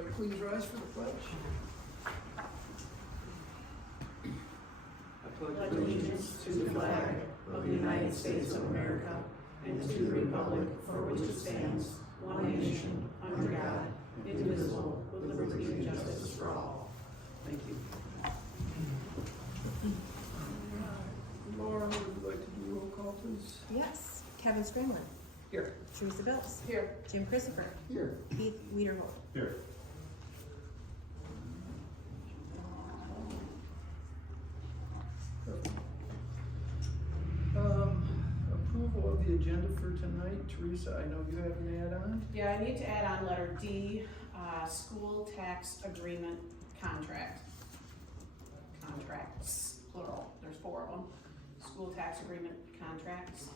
Everybody please rise for the pledge. I Pledge allegiance to the flag of the United States of America and to the republic for which it stands, one nation, under God, indivisible, with liberty and justice for all. Thank you. Laura, would you like to do roll call, please? Yes. Kevin Stringland. Here. Teresa Bills. Here. Jim Christopher. Here. Keith Wiederhold. Here. Approval of the agenda for tonight. Teresa, I know you have an add-on. Yeah, I need to add on letter D, school tax agreement contract. Contracts, plural, there's 4 of them. School tax agreement contracts.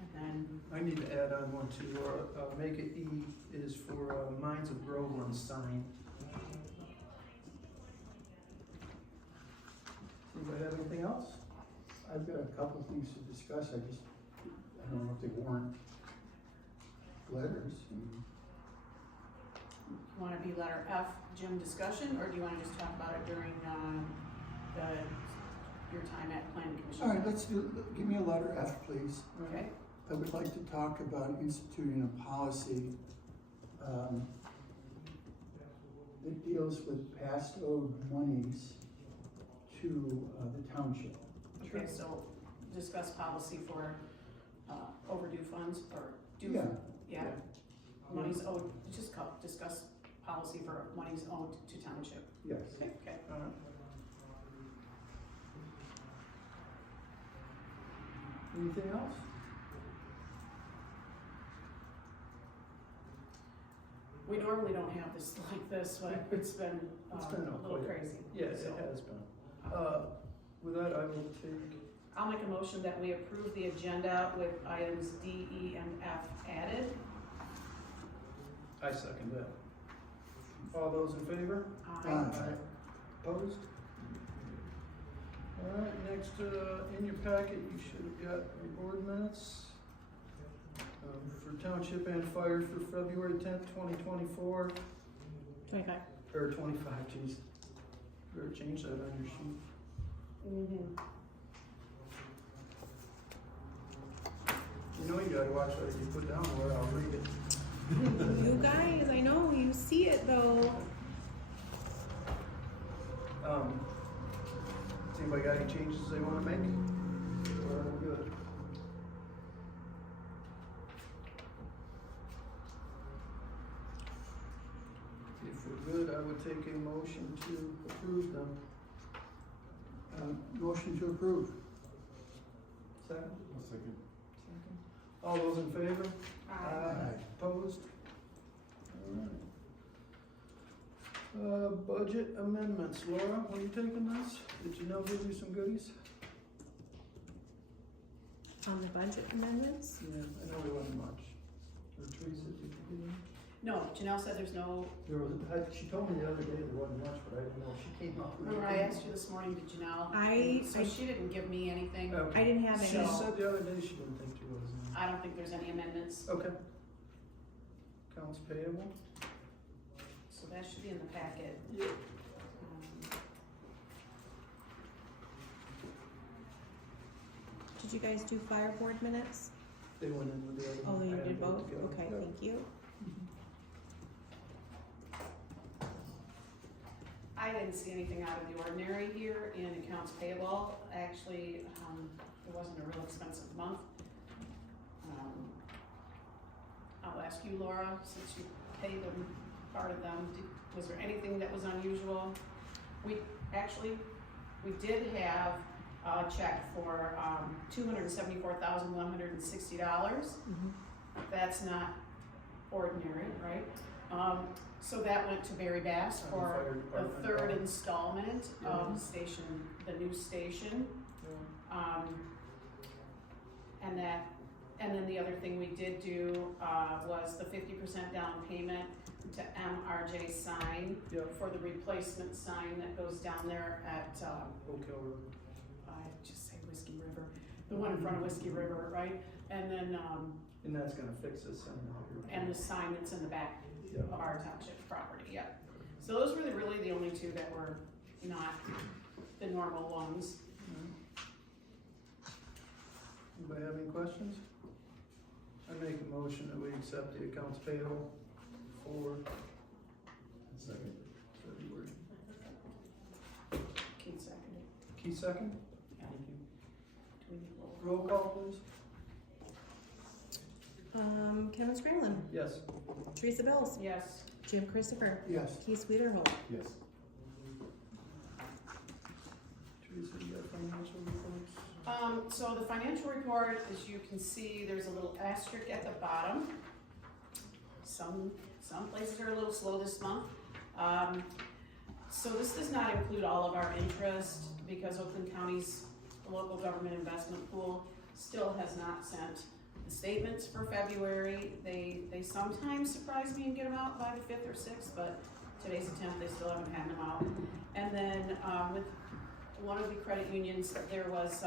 And then, I need to add on one too, or make it E is for Mines of Groveland sign. Anybody have anything else? I've got a couple of things to discuss, I don't know if they warrant letters. wanna be letter F, Jim, discussion, or do you wanna just talk about it during, your time at planning commission? All right, give me a letter F, please. Okay, I would like to talk about instituting a policy, that deals with past owed monies to, the township. okay, so discuss policy for, overdue funds, or due, Yeah. monies owed, discuss policy for monies owed to township. Yes. Okay. Anything else? We normally don't have this like this, but it's been, It's been a little quite- crazy. Yes, So, it has been. With that, I will take, I'll make a motion that we approve the agenda with items D, E, and F added. I second that. All those in favor? Aye. Opposed? All right, next, in your packet, you should have got your board minutes for Township and Fire for February 10th, 2024, 25. or 25, geez. Better change that on your sheet. Mm-hmm. You know you gotta watch what you put down, or I'll read it. You guys, I know, you see it though. Has anybody got any changes they wanna make? Or are we good? If we're good, I would take a motion to approve them. Motion to approve. Second? I'll second. Second. All those in favor? Aye. Opposed? Alright. Budget amendments. Laura, were you taking this? Did you know give you some goodies? On the budget amendments? Yeah, I know there wasn't much. Or Teresa, did you get any? No, Janelle said there's no, There was, she told me the other day there wasn't much, but I didn't know if she came up with remember I anything. asked you this morning, did Janelle? So I- she didn't give me anything. Okay. I didn't have She any. said the other day she didn't think there was any. I don't think there's any amendments, Okay. Accounts payable? so that should be in the packet. Yeah. Did you guys do fire board minutes? They went in with the other Oh, one. you I had did them both? together. Okay, Yep. thank you. I didn't see anything out of the ordinary here in accounts payable. Actually, it wasn't a real expensive month. I'll ask you, Laura, since you paid them, part of them, was there anything that was unusual? We did have a check for, $274,160. That's not ordinary, right? So that went to Barry Bass On the for fire the department, 3rd right? installment Yeah. of the new station. And then the other thing we did do, was the 50% down payment to MRJ Sign Yep. for the replacement sign that goes down there at, Oak Hill Road. I just say Whiskey River, the one in front of Whiskey River, right? And then, And that's gonna fix this, I know. and the sign that's in the back. Yeah. of our township property, yeah. So those were really the only two that were not the normal ones. Anybody have any questions? I make a motion that we accept the accounts payable for Second. February. Keith seconded. Keith second? Yeah. Thank you. Do we need a roll? Roll call, please. Kevin Scramlin, Yes. Teresa Bills, Yes. Jim Christopher, Yes. Keith Weiderholt. Yes. Teresa, you got financial reports? So the financial report, as you can see, there's a little asterisk at the bottom. Some places are a little slow this month. So this does not include all of our interest because Oakland County's local government investment pool still has not sent the statements for February. They sometimes surprise me and get them out by the 5th or 6th, but today's the 10th, they still haven't had them out. And then with one of the credit unions, there was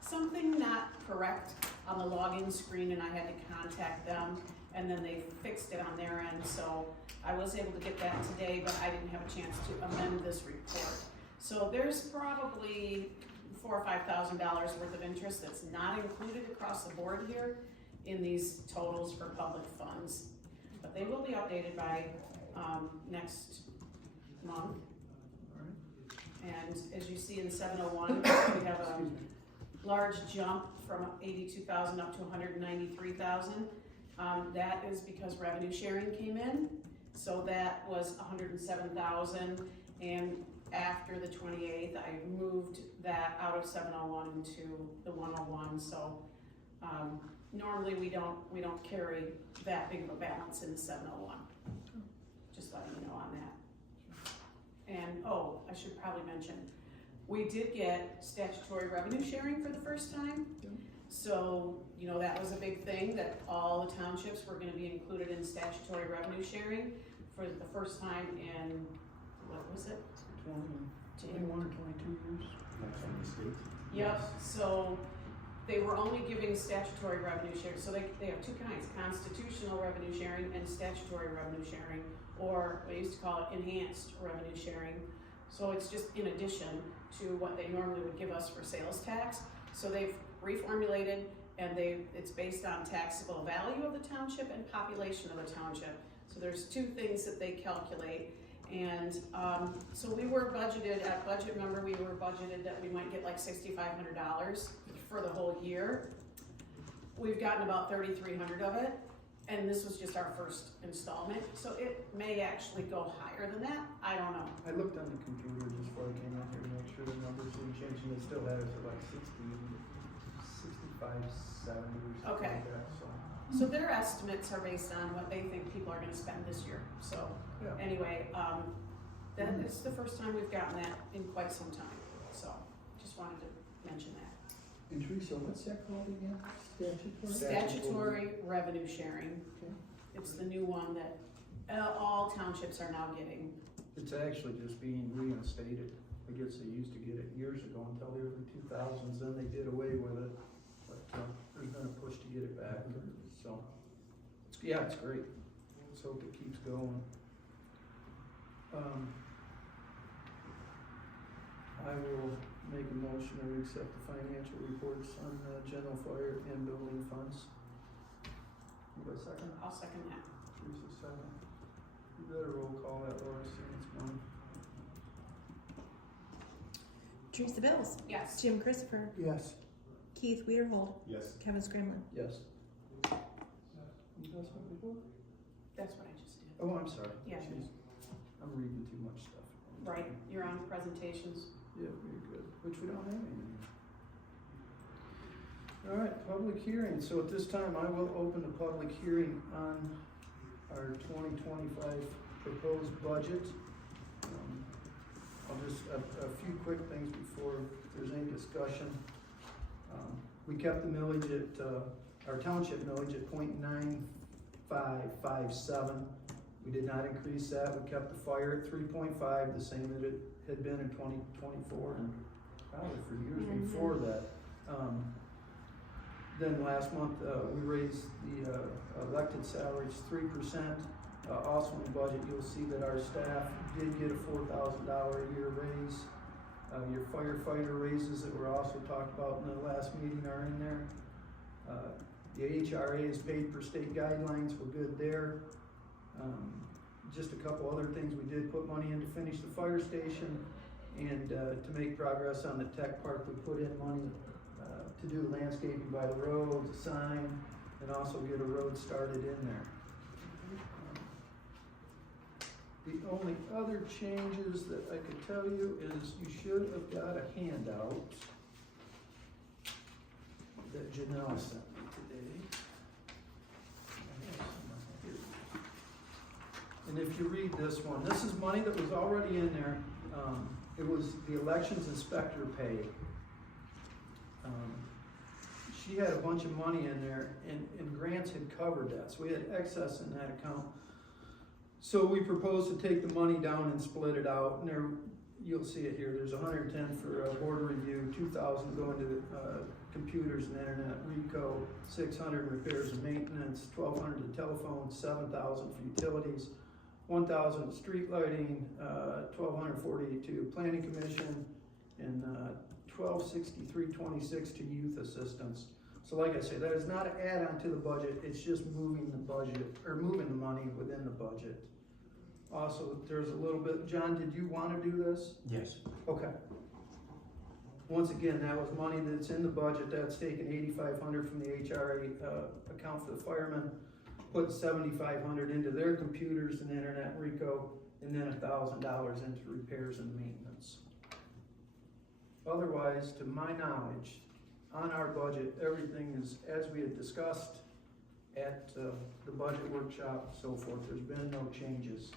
something not correct on the login screen and I had to contact them, and then they fixed it on their end. So I was able to get that today, but I didn't have a chance to amend this report. So there's probably $4,000 or $5,000 worth of interest that's not included across the board here in these totals for public funds. But they will be updated by next month. And as you see in 701, we have a large jump from 82,000 up to 193,000. That is because revenue sharing came in. So that was 107,000, and after the 28th, I moved that out of 701 into the 101. So normally we don't carry that big of a balance in the 701. Just letting you know on that. And oh, I should probably mention, we did get statutory revenue sharing for the first time. So, you know, that was a big thing, that all the townships were gonna be included in statutory revenue sharing for the first time in, what was it? 21 or 22 years. That's from the state. Yep, so they were only giving statutory revenue sharing, so they have two kinds, constitutional revenue sharing and statutory revenue sharing, or we used to call it enhanced revenue sharing. So it's just in addition to what they normally would give us for sales tax. So they've reformulated, and it's based on taxable value of the township and population of the township. So there's two things that they calculate. And so we were budgeted, at budget member, we were budgeted that we might get like $6,500 for the whole year. We've gotten about 3,300 of it, and this was just our first installment. So it may actually go higher than that, I don't know. I looked on the computer just before I came out here to make sure the numbers didn't change, and they still had us at like 65, 70 or something Okay. like that, so. So their estimates are based on what they think people are gonna spend this year. So Yeah. anyway, that is the first time we've gotten that in quite some time. So just wanted to mention that. And Teresa, what's that called again? Statutory? Statutory revenue sharing. Okay. It's the new one that all townships are now getting. It's actually just being reinstated. I guess they used to get it years ago until the early 2000s, then they did away with it. But there's been a push to get it back, so. Yeah, it's great. Let's hope it keeps going. I will make a motion to accept the financial reports on general fire and building funds. Anybody second? I'll second that. Teresa second. You better roll call that, Laura, since it's one. Teresa Bills, Yes. Jim Christopher, Yes. Keith Weiderholt, Yes. Kevin Scramlin. Yes. Investment report? That's what I just did. Oh, I'm sorry. Yeah. Jeez. I'm reading too much stuff. Right, you're on presentations. Yeah, very good, which we don't have any. All right, public hearing. So at this time, I will open the public hearing on our 2025 proposed budget. I'll just, a few quick things before there's any discussion. We kept the millage at, our township millage at 0.9557. We did not increase that. We kept the fire at 3.5, the same that it had been in 2024 and probably for years before that. Then last month, we raised the elected salaries 3%. Also in the budget, you'll see that our staff did get a $4,000 a year raise. Your firefighter raises that were also talked about in the last meeting are in there. The HRA is paid per state guidelines, we're good there. Just a couple other things, we did put money in to finish the fire station, and to make progress on the tech park, we put in money to do landscaping by the road, the sign, and also get a road started in there. The only other changes that I could tell you is you should have got a handout that Janelle sent me today. And if you read this one, this is money that was already in there. It was the elections inspector pay. She had a bunch of money in there, and grants had covered that, so we had excess in that account. So we proposed to take the money down and split it out, and there, you'll see it here, there's 110 for border review, 2,000 going to computers and internet, RICO, 600 repairs and maintenance, 1,200 to telephone, 7,000 for utilities, 1,000 street lighting, 1,240 to planning commission, and 1,263.26 to youth assistance. So like I say, that is not an add-on to the budget, it's just moving the budget, or moving the money within the budget. Also, there's a little bit, John, did you want to do this? Yes. Okay. Once again, that was money that's in the budget, that's taken $8,500 from the HRA account for the firemen, put $7,500 into their computers and internet, RICO, and then $1,000 into repairs and maintenance. Otherwise, to my knowledge, on our budget, everything is as we had discussed at the budget workshop, so forth. There's been no changes.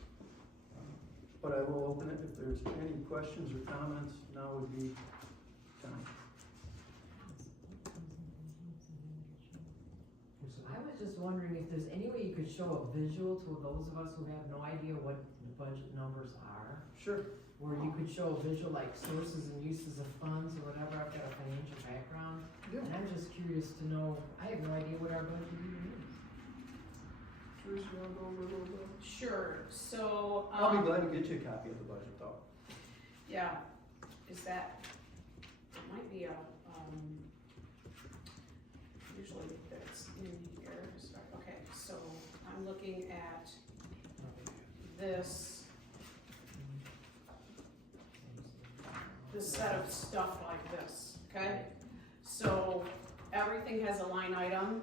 But I will open it if there's any questions or comments. Now would be time. I was just wondering if there's any way you could show a visual to those of us who have no idea what the budget numbers are? Sure. Where you could show a visual like sources and uses of funds or whatever. I've got a financial background. Yeah. And I'm just curious to know, I have no idea what our budget even is. Teresa, you wanna go over a little bit? Sure, so, I'll be glad to get you a copy of the budget though. yeah, is that, it might be a, usually that's in here, so, okay, so I'm looking at this set of stuff like this, okay? So everything has a line item,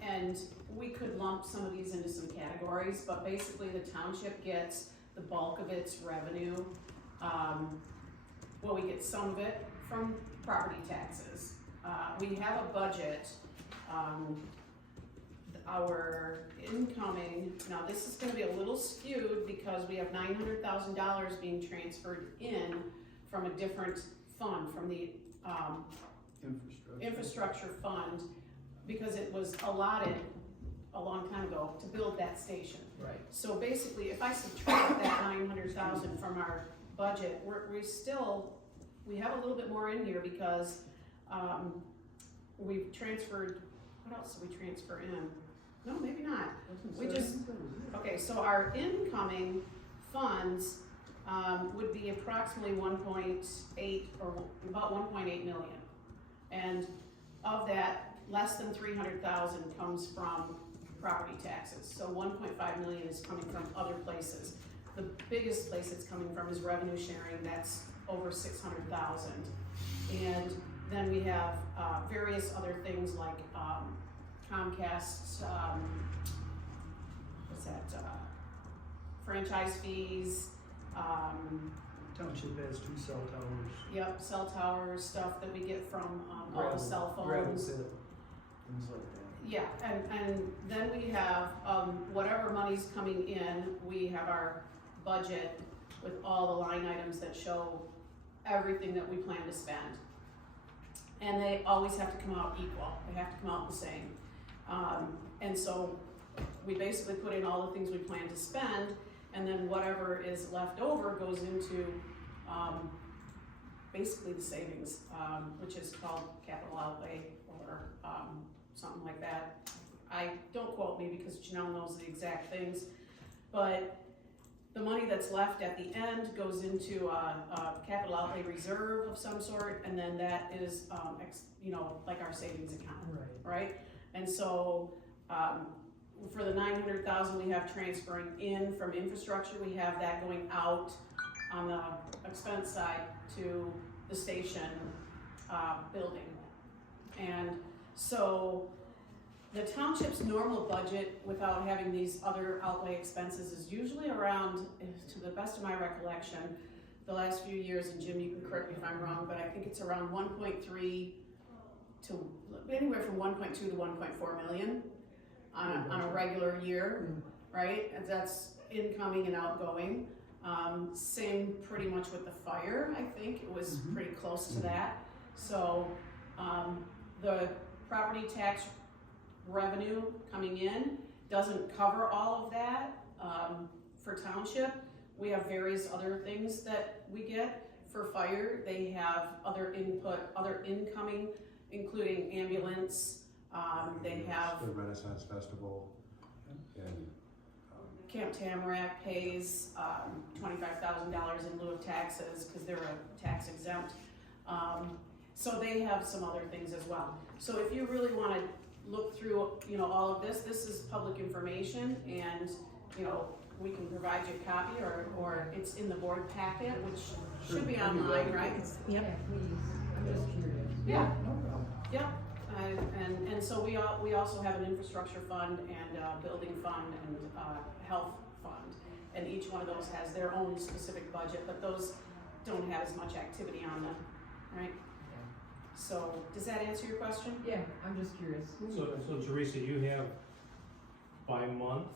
and we could lump some of these into some categories, but basically the township gets the bulk of its revenue. Well, we get some of it from property taxes. We have a budget, our incoming, now this is gonna be a little skewed because we have $900,000 being transferred in from a different fund, from the infrastructure fund, because it was allotted a long time ago to build that station. Right. So basically, if I subtract that 900,000 from our budget, we have a little bit more in here because we've transferred, what else did we transfer in? No, maybe not. Okay, so our incoming funds would be approximately 1.8 or about 1.8 million. And of that, less than 300,000 comes from property taxes. So 1.5 million is coming from other places. The biggest place it's coming from is revenue sharing, that's over 600,000. And then we have various other things like Comcast, what's that, franchise fees, Township has 2 cell towers. yep, cell tower stuff that we get from all Gravel- the cell gravel phones. pit, things like that. Yeah, and then we have, whatever money's coming in, we have our budget with all the line items that show everything that we plan to spend. And they always have to come out equal, they have to come out the same. And so we basically put in all the things we plan to spend, and then whatever is left over goes into, basically the savings, which is called capital outlay or, something like that. don't quote me because Janelle knows the exact things, but the money that's left at the end goes into a capital outlay reserve of some sort, and then that is, like our savings account, right? And so, for the 900,000 we have transferring in from infrastructure, we have that going out on the expense side to the station, building. And so, the township's normal budget, without having these other outlay expenses, is usually around, to the best of my recollection, the last few years, and Jim, you can correct me if I'm wrong, but I think it's around 1.3 to, anywhere from 1.2 to 1.4 million on a regular year, right? And that's incoming and outgoing. Same pretty much with the fire, I think, it was pretty close to that. So, the property tax revenue coming in doesn't cover all of that. For township, we have various other things that we get. For fire, they have other incoming, including ambulance. They have the Renaissance Festival, and Camp Tamarack pays $25,000 in lieu of taxes because they're a tax exempt. So they have some other things as well. So if you really want to look through, all of this is public information, and, we can provide you a copy, or it's in the board packet, which should be online, right? Yeah, please, I'm just curious. Yeah. No problem. Yep, and so we also have an infrastructure fund and a building fund and health fund, and each one of those has their own specific budget, but those don't have as much activity on them, right? So, does that answer your question? Yeah, I'm just curious. So Teresa, you have by month,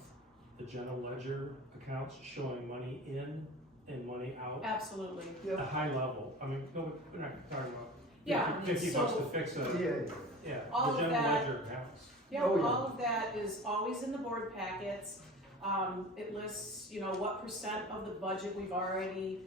the general ledger accounts showing money in and money out? Absolutely. At a high level, I mean, we're not talking about Yeah, $50 so- to fix a, Yeah, All the of general that- ledger accounts. Yeah, Oh, yeah. all of that is always in the board packets. It lists, what percent of the budget we've already,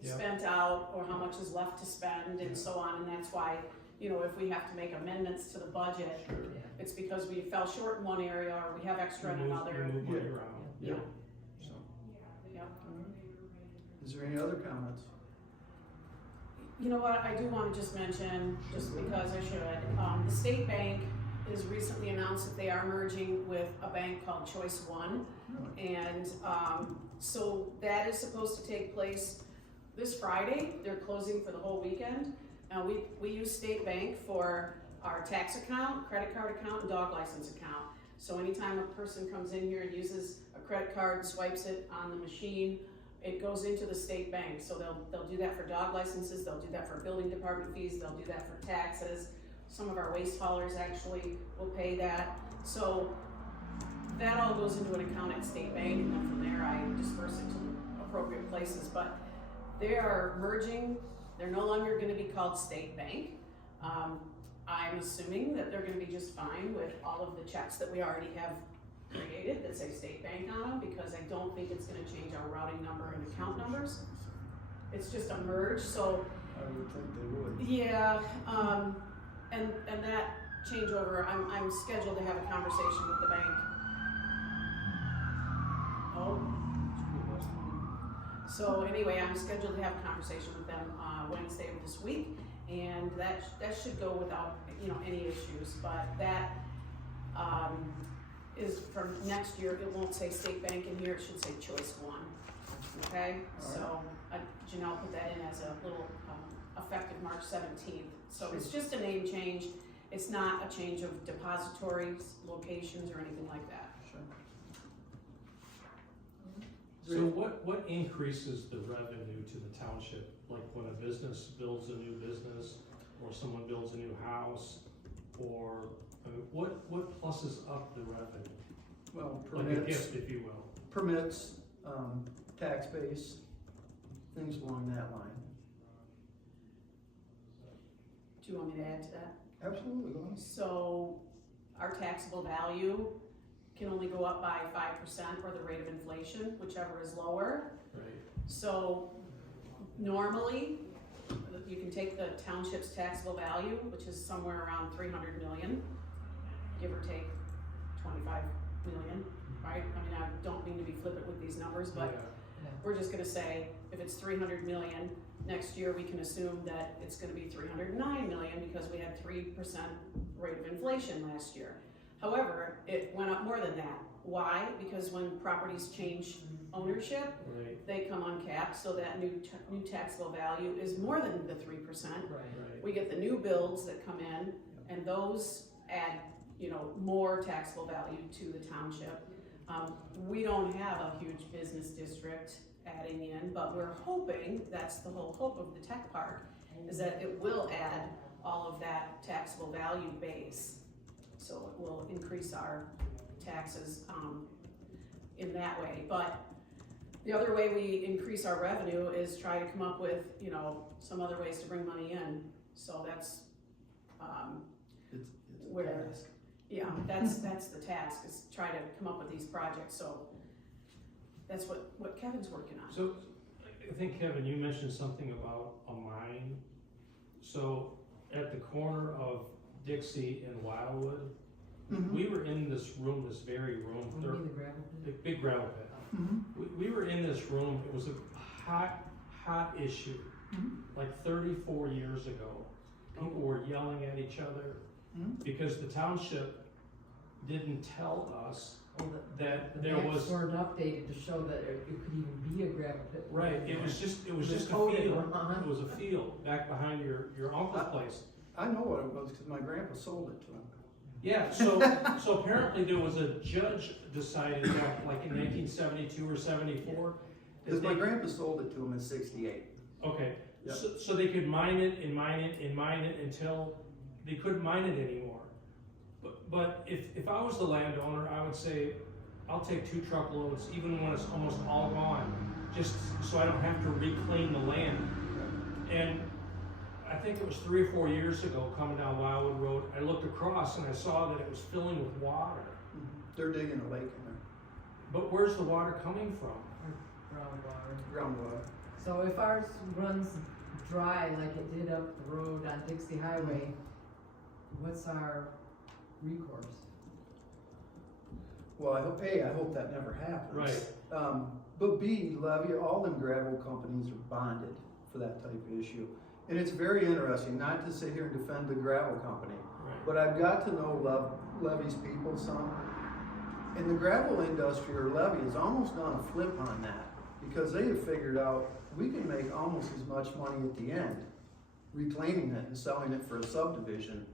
Yep. spent out, or how much is left to spend, and so on, and that's why, if we have to make amendments to the budget, Yeah. it's because we fell short in one area, or we have extra in You another. move money Yeah. around. Yeah. So, Yep. is there any other comments? You know what, I do wanna just mention, just because I should, the state bank has recently announced that they are merging with a bank called Choice One. And, so that is supposed to take place this Friday. They're closing for the whole weekend. We use State Bank for our tax account, credit card account, and dog license account. So anytime a person comes in here and uses a credit card, swipes it on the machine, it goes into the state bank. So they'll do that for dog licenses, they'll do that for building department fees, they'll do that for taxes. Some of our waste haulers actually will pay that. So that all goes into an account at State Bank, and then from there I disperse it to appropriate places. But they are merging, they're no longer gonna be called State Bank. I'm assuming that they're gonna be just fine with all of the checks that we already have created that say State Bank on them, because I don't think it's gonna change our routing number and account numbers. It's just a merge, so I would think they would. yeah, and that changeover, I'm scheduled to have a conversation with the bank. Oh. So anyway, I'm scheduled to have a conversation with them, Wednesday of this week, and that should go without, any issues, but that, is from next year. It won't say State Bank in here, it should say Choice One, okay? So, Janelle put that in as a little, effective March 17th. So it's just a name change, it's not a change of depositories, locations, or anything like that. Sure. So what increases the revenue to the township? Like when a business builds a new business, or someone builds a new house, or, what pluses up the revenue? Well, Like a permits, gift, if you will. permits, tax base, things along that line. Do you want me to add to that? Absolutely, go on. So our taxable value can only go up by 5% or the rate of inflation, whichever is lower. Right. So normally, you can take the township's taxable value, which is somewhere around 300 million, give or take 25 million, right? I mean, I don't mean to be flippant with these numbers, but Yeah. we're just gonna say, if it's 300 million, next year we can assume that it's gonna be 309 million because we had 3% rate of inflation last year. However, it went up more than that. Why? Because when properties change ownership, Right, they come uncapped, so that new taxable value is more than the 3%. Right. right. We get the new builds that come in, and those add, more taxable value to the township. We don't have a huge business district adding in, but we're hoping, that's the whole hope of the tech park, is that it will add all of that taxable value base. So it will increase our taxes, in that way. But the other way we increase our revenue is try to come up with, some other ways to bring money in. So that's, It's where- a task. yeah, that's the task, is try to come up with these projects, so that's what Kevin's working on. So, I think Kevin, you mentioned something about a mine. So, at the corner of Dixie and Wildwood, Mhm. we were in this room, this very room, Would it be the gravel the pit? big gravel pit. Mhm. We were in this room, it was a hot issue, Mhm. like 34 years ago. People were yelling at each other Mhm. because the township didn't tell us Oh, that the there maps was, weren't updated to show that it could even be a gravel pit. right, it was just a coded field. wrong. It was a field back behind your uncle's place. I know what it was, cause my grandpa sold it to him. Yeah, so apparently there was a judge decided back like in 1972 or 74. that Cause my they- grandpa sold it to him in '68. Okay, Yep. so they could mine it and mine it and mine it until they couldn't mine it anymore. But if I was the landowner, I would say, I'll take 2 truckloads, even when it's almost all gone, just so I don't have to reclaim the land. And I think it was 3 or 4 years ago, coming down Wildwood Road, I looked across and I saw that it was filling with water. They're digging a lake in there, But where's the water coming from? Groundwater. groundwater. So if ours runs dry like it did up the road on Dixie Highway, what's our recourse? Well, I hope that never happens. Right. But B, Levy, all them gravel companies are bonded for that type of issue. And it's very interesting, not to sit here and defend the gravel company, Right. but I've got to know Levy's people some. And the gravel industry or Levy has almost done a flip on that, because they have figured out we can make almost as much money at the end reclaiming it and selling it for a subdivision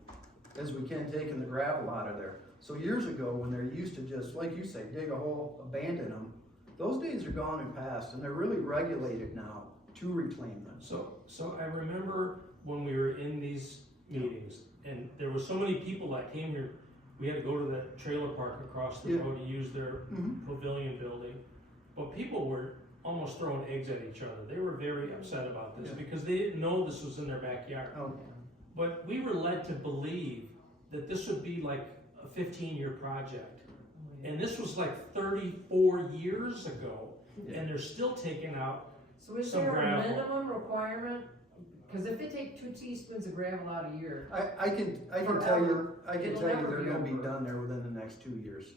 as we can taking the gravel out of there. So years ago, when they're used to just, like you say, dig a hole, abandon them, those days are gone and past, and they're really regulated now to reclaim them. So I remember when we were in these meetings, and there were so many people that came here, we had to go to the trailer park across the Yeah. road to use their Mhm. pavilion building. But people were almost throwing eggs at each other. They were very upset about this Yeah. because they didn't know this was in their backyard. Oh, But we were led to believe that this would be like a 15-year project. And this was like 34 years ago, and they're still taking out. So is Some there a gravel. minimum requirement? Cause if they take 2 teaspoons of gravel out a year, I can tell you, Forever. they're It'll never be gonna be over. done there within the next 2 years.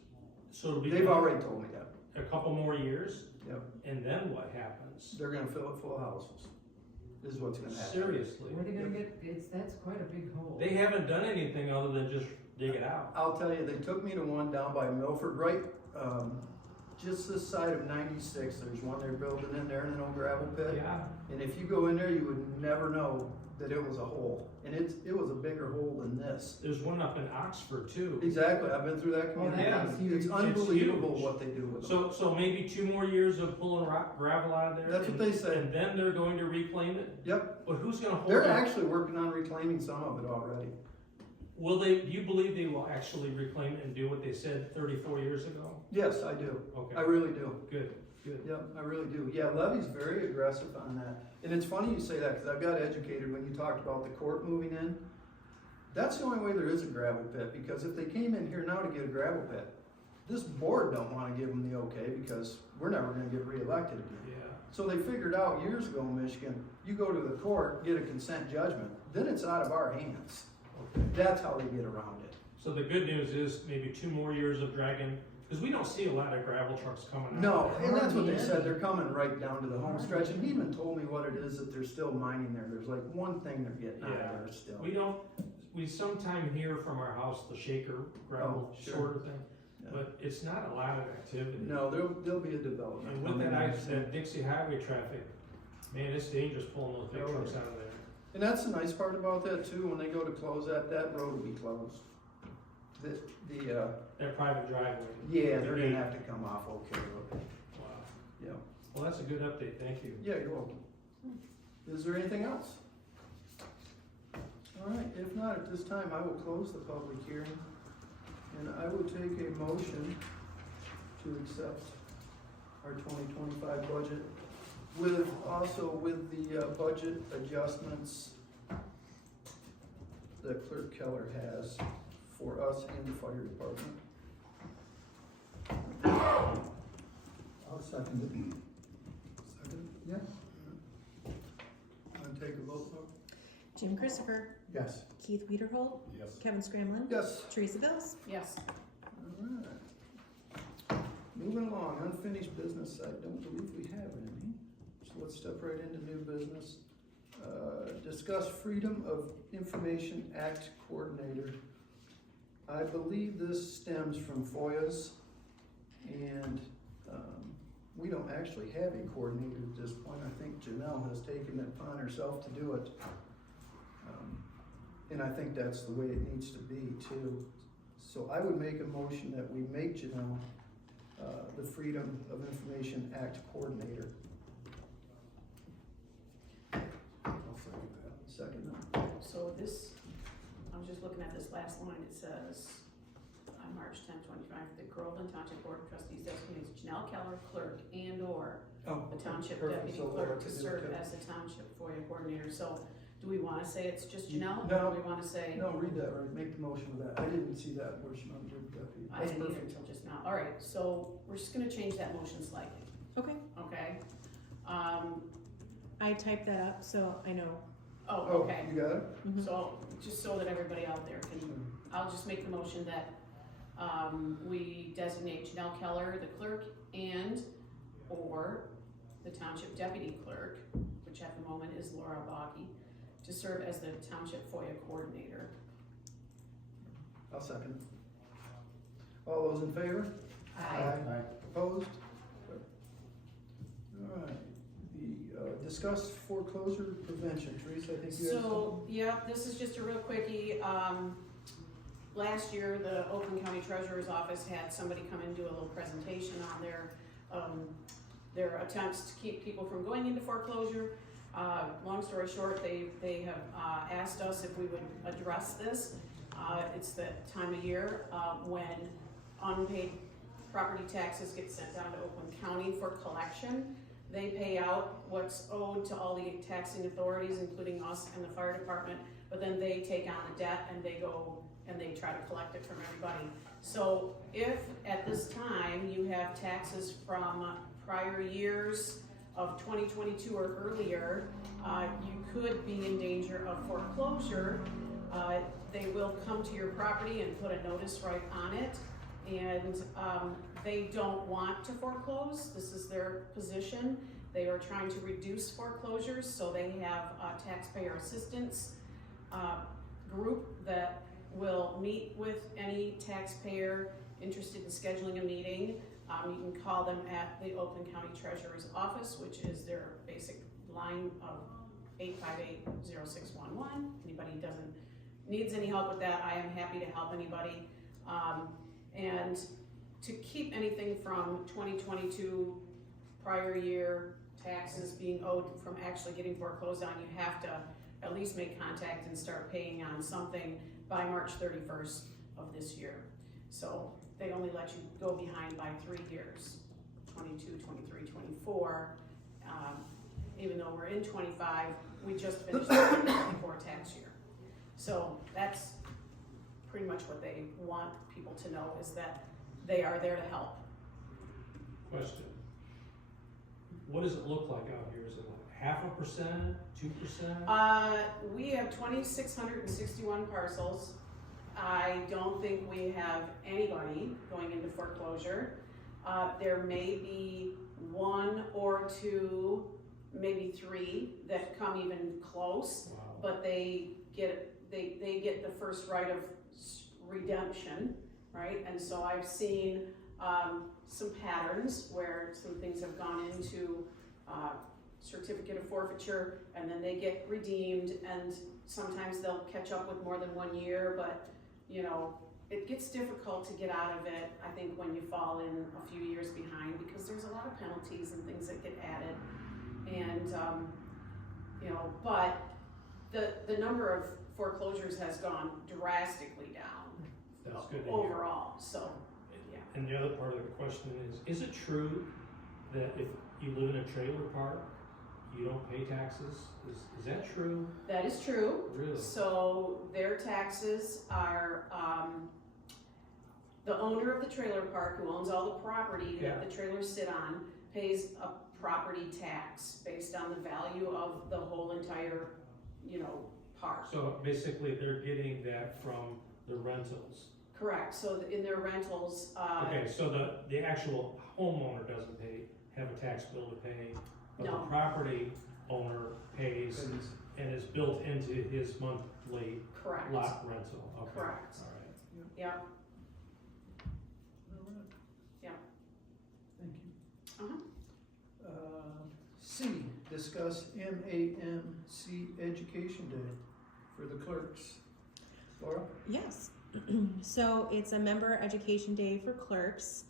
So it'll be They've already told me that. a couple more years. Yep. And then what happens? They're gonna fill it full of houses, is what's gonna happen. Seriously. where are they gonna get, that's quite a big hole. They haven't done anything other than just dig it out. I'll tell you, they took me to one down by Milford, right, just this side of 96, there's one they're building in there in an old gravel pit. Yeah. And if you go in there, you would never know that it was a hole, and it was a bigger hole than this. There's one up in Oxford too. Exactly, I've been through that Oh, that community. thing's huge. It's It's unbelievable huge. what they do with them. So maybe 2 more years of pulling gravel out of there. That's what and- they say. And then they're going to reclaim it. Yep, But who's going to hold they're it? actually working on reclaiming some of it already. Will they? Do you believe they will actually reclaim it and do what they said 34 years ago? Yes, I do, Okay. I really do. Good. Good. Yep, I really do. Yeah, Levy's very aggressive on that. And it's funny you say that, because I've got educated when you talked about the court moving in. That's the only way there is a gravel pit, because if they came in here now to get a gravel pit, this board don't wanna give them the okay, because we're never gonna get reelected again. Yeah. So they figured out years ago in Michigan, you go to the court, get a consent judgment, then it's out of our hands. Okay. That's how they get around it. So the good news is maybe 2 more years of dragging, because we don't see a lot of gravel trucks coming out. No, and that's what they said, they're coming right down to the home stretch, and he even told me what it is that they're still mining there, there's like one thing they're getting out of Yeah. there still. We sometime hear from our house the shaker gravel Oh, sure. sort of thing, Yeah. but it's not a lot of activity. No, there'll be a development. And with coming that in. Dixie Highway traffic, man, it's dangerous pulling those big Oh, trucks yeah. out of there. And that's the nice part about that too, when they go to close that road will be closed. That private driveway. Yeah, they're gonna have to come off okay with it, Wow. yeah. Well, that's a good update, thank you. Yeah, you're welcome. Is there anything else? All right, if not, at this time, I will close the public hearing, and I will take a motion to accept our 2025 budget with the budget adjustments that Clerk Keller has for us and the fire department. I'll second it. Second? Yeah. Want to take a vote, Laura? Jim Christopher, Yes. Keith Wiederholt, Yes. Kevin Scramlin, Yes. Teresa Bills. Yes. Alright. Moving along, unfinished business, I don't believe we have any, so let's step right into new business. Discuss Freedom of Information Act Coordinator. I believe this stems from FOIA's, and, we don't actually have a coordinator at this point. I think Janelle has taken it upon herself to do it. And I think that's the way it needs to be too. So I would make a motion that we make Janelle, the Freedom of Information Act Coordinator. I'll second that. Second. So this, I was just looking at this last line, it says, on March 10, 25, the Groveland Township Board of Trustees designates Janelle Keller clerk and/or Oh, the township perfect. deputy So Laura clerk to could do it serve too. as the township FOIA coordinator. So do we wanna say it's just Janelle? No. Or do we wanna say? No, read that right, make the motion with that. I didn't see that portion on your deputy. I That's didn't either perfect. until just now. Alright, so we're just gonna change that motion slightly, Okay, okay? I typed that up, so I know. Oh, Oh, okay. you got it? Mhm. So, just so that everybody out there can, I'll just make the motion that, we designate Janelle Keller, the clerk, and/or the township deputy clerk, which at the moment is Laura Baki, to serve as the township FOIA coordinator. I'll second. All those in favor? Aye. Opposed? Alright, discuss foreclosure prevention. Teresa, I think you had So, yeah, this is just a real quickie. Last year, the Oakland County Treasurer's Office had somebody come and do a little presentation on their attempts to keep people from going into foreclosure. Long story short, they have asked us if we would address this. It's the time of year when unpaid property taxes get sent down to Oakland County for collection. They pay out what's owed to all the taxing authorities, including us and the fire department, but then they take on the debt and they go and they try to collect it from everybody. So if at this time you have taxes from prior years of 2022 or earlier, you could be in danger of foreclosure. They will come to your property and put a notice right on it, and they don't want to foreclose. This is their position. They are trying to reduce foreclosures, so they have a taxpayer assistance group that will meet with any taxpayer interested in scheduling a meeting. You can call them at the Oakland County Treasurer's Office, which is their basic line of 858-0611. Anybody needs any help with that, I am happy to help anybody. And to keep anything from 2022 prior year taxes being owed from actually getting foreclosed on, you have to at least make contact and start paying on something by March 31st of this year. So they only let you go behind by 3 years, 22, 23, 24. Even though we're in 25, we just finished the 24 tax year. So that's pretty much what they want people to know, is that they are there to help. Question. What does it look like out here? Is it like 0.5%, 2%? We have 2,661 parcels. I don't think we have anybody going into foreclosure. There may be one or two, maybe three that come even close, Wow. but they get the first right of redemption, right? And so I've seen some patterns where some things have gone into certificate of forfeiture, and then they get redeemed, and sometimes they'll catch up with more than 1 year, but you know, it gets difficult to get out of it, I think, when you fall in a few years behind, because there's a lot of penalties and things that get added. And, you know, but the number of foreclosures has gone drastically down That's good to hear. overall, so, yeah. And the other part of the question is it true that if you live in a trailer park, you don't pay taxes? Is that true? That is true. Really? So their taxes are, the owner of the trailer park, who owns all the property Yeah. that the trailers sit on, pays a property tax based on the value of the whole entire, you know, park. So basically, they're getting that from the rentals. Correct, so in their rentals, Okay, so the actual homeowner doesn't have a tax bill to pay, but the No. property owner pays and is built into his monthly correct, lot rental. Okay. Correct. All right. yeah, Alright. Yeah. Thank you. Uh-huh. C, discuss MAMC Education Day for the clerks. Laura? Yes. So it's a member education day for clerks.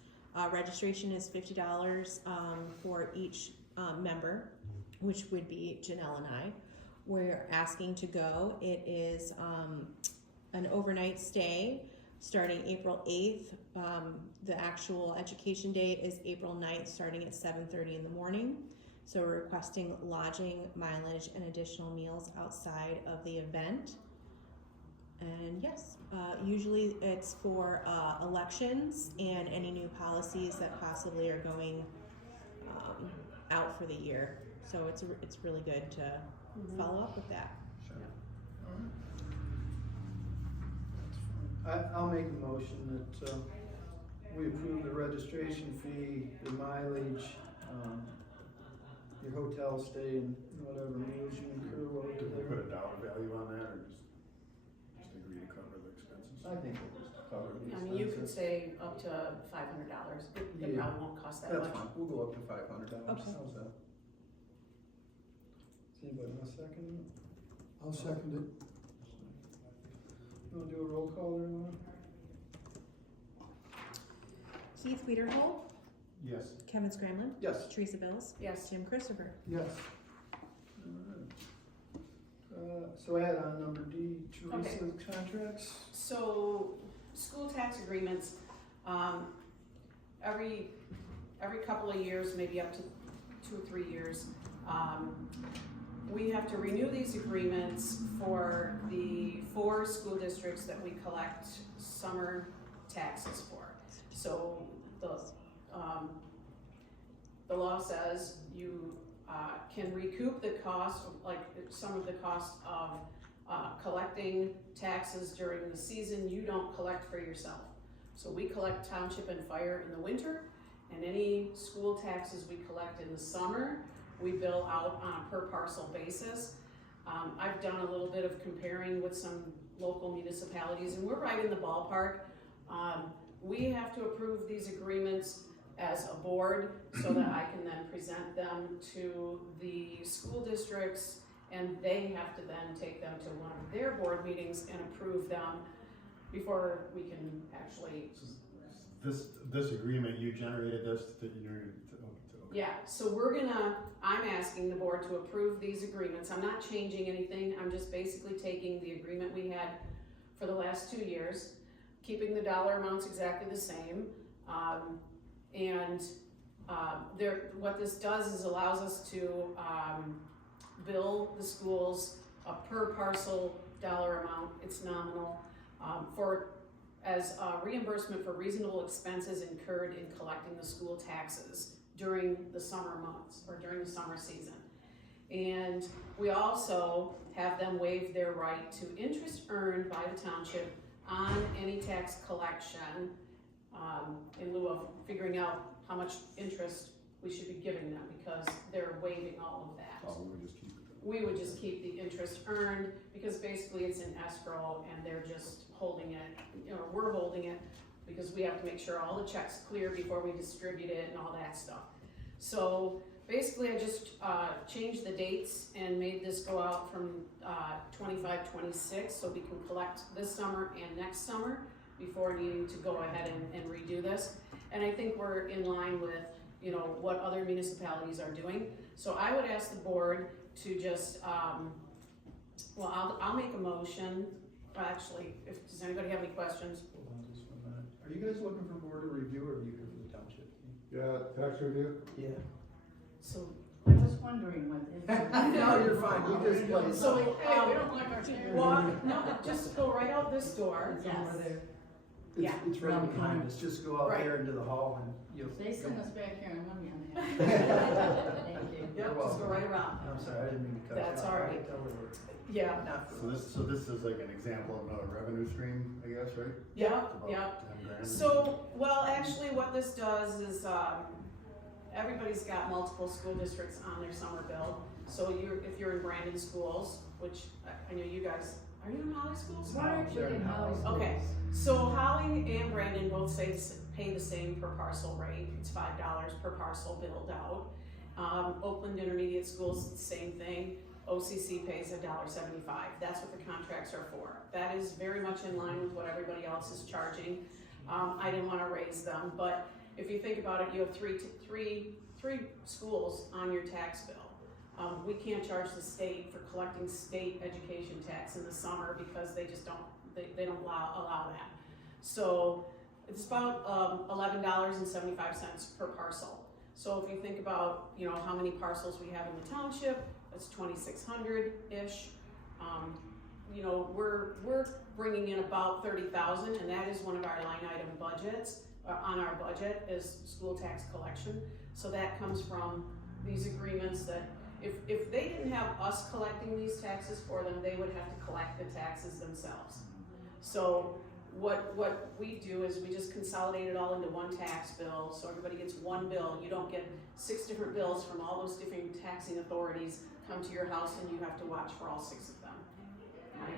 Registration is $50 for each member, which would be Janelle and I. We're asking to go. It is an overnight stay starting April 8th. The actual education day is April 9th, starting at 7:30 in the morning. So we're requesting lodging, mileage, and additional meals outside of the event. And yes, usually it's for elections and any new policies that possibly are going out for the year. So it's really good to follow up with that. Alright. That's fine. I'll make a motion that we approve the registration fee, the mileage, your hotel stay, and whatever meals you incur while Did we you're put there. a dollar value on that, or just agree to cover the expenses? I think we'll just cover the I mean, you could expenses. say up to $500. It Yeah. probably won't cost that That's much. fine, we'll go up to $500. Okay. How's that? Does anybody want a second? I'll second it. You wanna do a roll call there, Laura? Keith Wiederhole, Yes. Kevin Scramlin, Yes. Teresa Bills, Yes. Tim Christopher. Yes. So I had on number D, Teresa's contracts. So, school tax agreements, every couple of years, maybe up to 2 or 3 years, we have to renew these agreements for the 4 school districts that we collect summer taxes for. So the law says you can recoup the cost, like some of the cost of collecting taxes during the season you don't collect for yourself. So we collect township and fire in the winter, and any school taxes we collect in the summer, we bill out on a per parcel basis. I've done a little bit of comparing with some local municipalities, and we're right in the ballpark. We have to approve these agreements as a board so that I can then present them to the school districts, and they have to then take them to one of their board meetings and approve them before we can actually. This agreement, you generated this, that you're, Yeah, so I'm asking the board to approve these agreements. I'm not changing anything, I'm just basically taking the agreement we had for the last 2 years, keeping the dollar amounts exactly the same, what this does is allows us to bill the schools a per parcel dollar amount, it's nominal, as reimbursement for reasonable expenses incurred in collecting the school taxes during the summer months, or during the summer season. And we also have them waive their right to interest earned by the township on any tax collection, in lieu of figuring out how much interest we should be giving them, because they're waiving all of that. Oh, we would just keep it. We would just keep the interest earned, because basically it's in escrow and they're just holding it, we're holding it, because we have to make sure all the checks clear before we distribute it and all that stuff. So basically I just changed the dates and made this go out from 25, 26, so we can collect this summer and next summer before needing to go ahead and redo this. And I think we're in line with, what other municipalities are doing. So I would ask the board to just, I'll make a motion. Actually, does anybody have any questions? Hold on just 1 minute. Are you guys looking for board of review, or are you here for the township? Yeah, tax review? Yeah. So, I was wondering what. No, you're fine, we just play. So, Hey, we don't like our chairs. no, just go right out this door. It's over there. Yeah. It's right Around the behind corner. us, just go out Right. there into the hall and you'll. They send us back here and money on that. Thank you. Yep, just go right around. I'm sorry, I didn't mean to cut you off. That's all right. I tell her we're Yeah, not for us. So this is like an example of another revenue stream, I guess, right? yeah, It's yeah. about 10 grand. So, well, actually what this does is, everybody's got multiple school districts on their summer bill. So if you're in Brandon schools, which I know you guys, are you in Holly schools? Why aren't you in Holly's? Okay, so Holly and Brandon both pay the same per parcel rate. It's $5 per parcel billed out. Oakland Intermediate Schools, the same thing. OCC pays $1.75. That's what the contracts are for. That is very much in line with what everybody else is charging. I didn't want to raise them, but if you think about it, you have three schools on your tax bill. We can't charge the state for collecting state education tax in the summer because they just don't, they don't allow that. So it's about $11.75 per parcel. So if you think about, how many parcels we have in the township, that's 2,600-ish. We're bringing in about 30,000, and that is one of our line item budgets. On our budget is school tax collection. So that comes from these agreements that if they didn't have us collecting these taxes for them, they would have to collect the taxes themselves. So what we do is we just consolidate it all into one tax bill, so everybody gets one bill. You don't get 6 different bills from all those different taxing authorities come to your house and you have to watch for all 6 of them, right?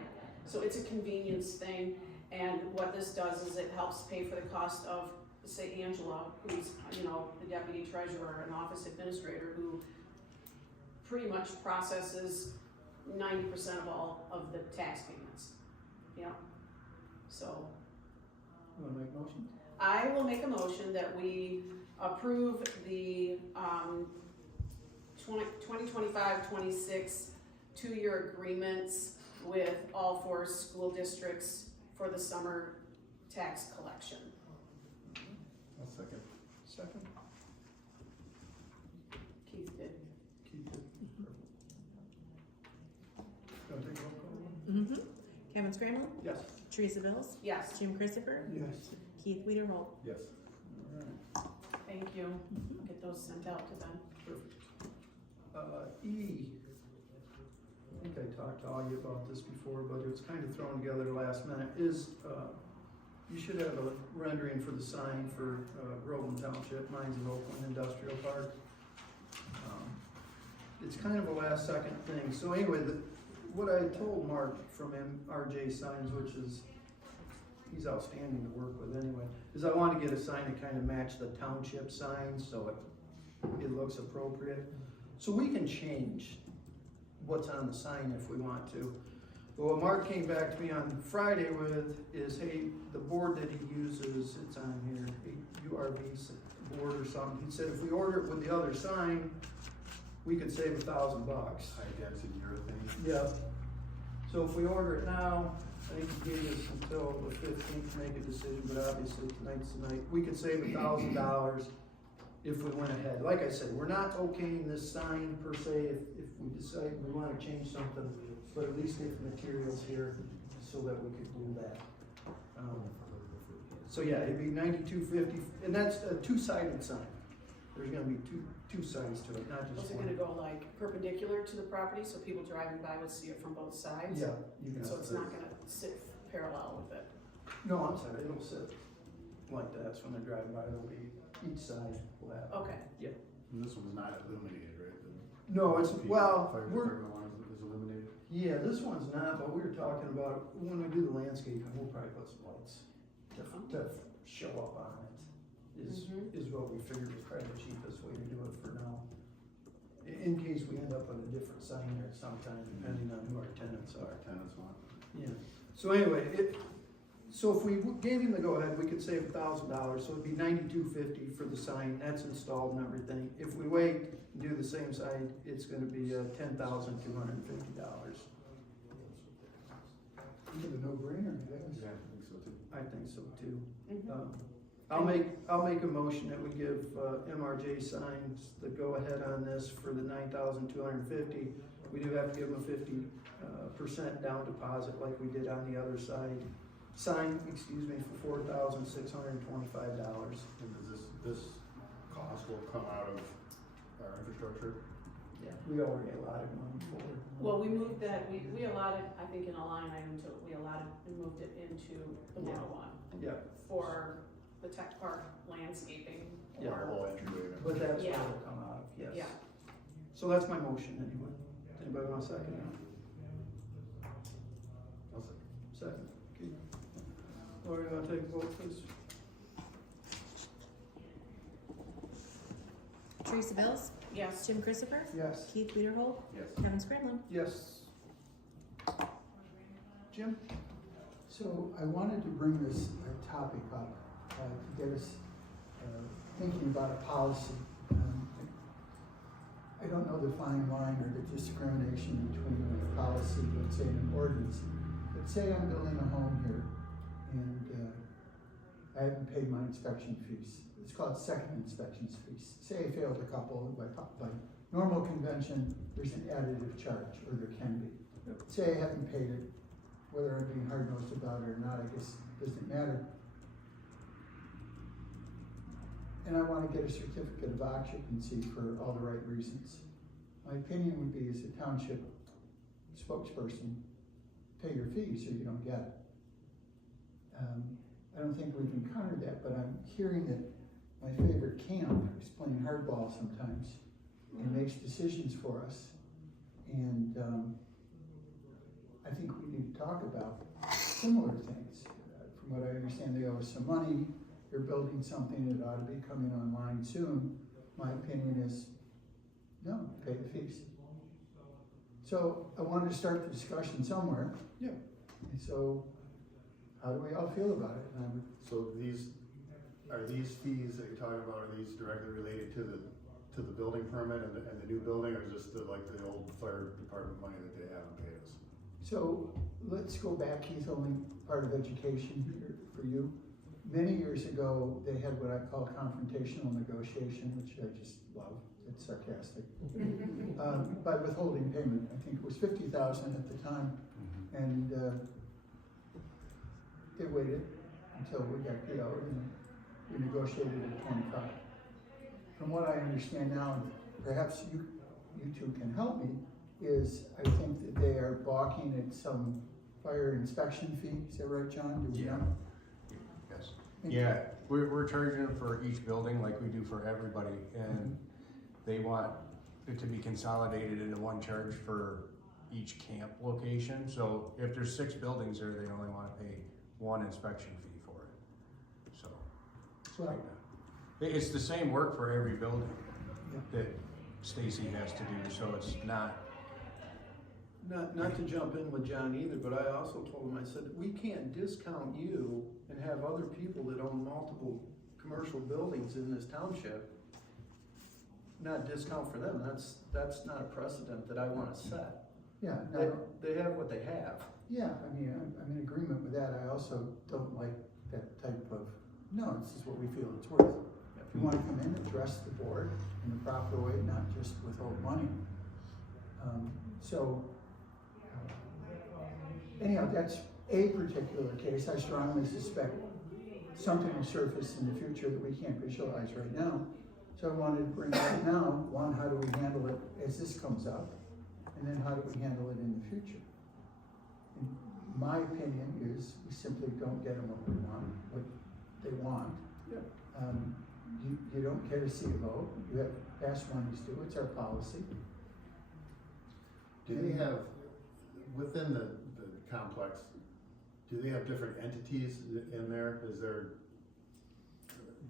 So it's a convenience thing, and what this does is it helps pay for the cost of, say, Angela, who's, the deputy treasurer and office administrator, who pretty much processes 90% of all of the tax payments, So, You wanna make a motion? I will make a motion that we approve the 2025-26 2-year agreements with all 4 school districts for the summer tax collection. I'll second. Second? Keith did. Keith did. Gonna take a roll call? Mm-hmm. Kevin Scramlin, Yes. Teresa Bills, Yes, Jim Christopher, Yes. Keith Weiderholt. Yes. Alright, thank you. I'll get those sent out to them. perfect. E, I think I talked to all you about this before, but it was kind of thrown together last minute, is, you should have a rendering for the sign for, Groveland Township, mine's in Oakland Industrial Park. It's kind of a last second thing, so anyway, what I told Mark from RJ Signs, which is, he's outstanding to work with anyway, is I want to get a sign to kind of match the township sign, so it looks appropriate. So we can change what's on the sign if we want to. But what Mark came back to me on Friday with is, hey, the board that he uses, it's on here, URB board or something. He said if we order it with the other sign, we could save $1,000. High density urethane. Yep. So if we order it now, I think he gave us until the 15th to make a decision, but obviously tonight's the night. We could save $1,000 if we went ahead. Like I said, we're not okaying this sign per se if we decide we want to change something, but at least get the materials here so that we could do that. So yeah, it'd be $92.50, and that's a 2-sided sign. There's gonna be two sides to it, not Those just are one. gonna go like perpendicular to the property, so people driving by would see it from both sides. Yeah, you can. So it's not gonna sit parallel with it. No, I'm sorry, it'll sit like that, so when they're driving by, it'll be each side will have. Okay. And this one's not illuminated, right? No, it's, well, Fire we're, department one is illuminated. yeah, this one's not, but we were talking about, when we do the landscaping, we'll probably put some lights to show up on it. Is what we figured was probably the cheapest way to do it for now. In case we end up with a different sign there sometime, depending on who our tenants are. Tenants want. Yeah, so anyway, so if we gave him the go-ahead, we could save $1,000, so it'd be $92.50 for the sign, that's installed and everything. If we wait and do the same sign, it's gonna be $10,250. It's a no-brainer, I guess. Yeah, I think so too. I think so too. Mm-hmm. I'll make a motion that we give MRJ Signs the go-ahead on this for the $9,250. We do have to give them a 50% down deposit like we did on the other side. Sign, excuse me, for $4,625. And does this cost will come out of our infrastructure? Yeah, we already allotted money for it. Well, we moved that, we allotted, I think in a line item to, we allotted and moved it into the Yeah. 101 Yeah, for the tech park landscaping. Yeah. Or a low entryway? but that's where Yeah. it'll come out of, yes. Yeah. So that's my motion anyway. Anybody want a second? I'll say. Second, okay. Lori, you wanna take a vote, please? Teresa Bills, Yes. Jim Christopher, Yes. Keith Lederholt, Yes. Kevin Scradlin. Yes. Jim? So I wanted to bring this topic up, to get us thinking about a policy. I don't know the fine line or the discrimination between a policy, let's say an ordinance. But say I'm building a home here and I haven't paid my inspection fees. It's called second inspections fees. Say I failed a couple, by normal convention, there's an additive charge, or there can be. Say I haven't paid it, whether I'm being hard-nosed about it or not, I guess doesn't matter. And I want to get a certificate of occupancy for all the right reasons. My opinion would be, as a township spokesperson, pay your fees or you don't get it. I don't think we've encountered that, but I'm hearing that my favorite camp is playing hardball sometimes and makes decisions for us. And I think we need to talk about similar things. From what I understand, they owe us some money. They're building something that ought to be coming online soon. My opinion is, no, pay the fees. So I wanted to start the discussion somewhere. Yeah. And so, how do we all feel about it? And I would, So are these fees that you're talking about, are these directly related to the building permit and the new building, or is this like the old fire department money that they haven't paid us? so let's go back. He's only part of education here for you. Many years ago, they had what I call confrontational negotiation, which I just love. It's sarcastic. By withholding payment, I think it was $50,000 at the time, and they waited until we got PO'd and we negotiated at 25. From what I understand now, and perhaps you two can help me, is I think that they are balking at some fire inspection fee. Is that right, John? Do we Yeah. know? Yes. And- Yeah, we're charging them for each building like we do for everybody, and they want it to be consolidated into one charge for each camp location. So if there's 6 buildings there, they only wanna pay one inspection fee for it. So, Well, it's the same work for every building Yeah. that Stacy has to do, so it's not, Not to jump in with John either, but I also told him, I said, we can't discount you and have other people that own multiple commercial buildings in this township not discount for them. That's not a precedent that I wanna set. yeah, no, They have what they have. yeah, I mean, I'm in agreement with that. I also don't like that type of, no, this is what we feel it's worth. If you wanna come in, address the board in the proper way, not just withhold money. So, anyhow, that's a particular case. I strongly suspect something will surface in the future that we can't visualize right now. So I wanted to bring it up now. One, how do we handle it as this comes up? And then how do we handle it in the future? And my opinion is we simply don't get them what they want. Yeah. You don't get a C of O, you have pass monies due, it's our policy. Do they have, within the complex, do they have different entities in there? Is there,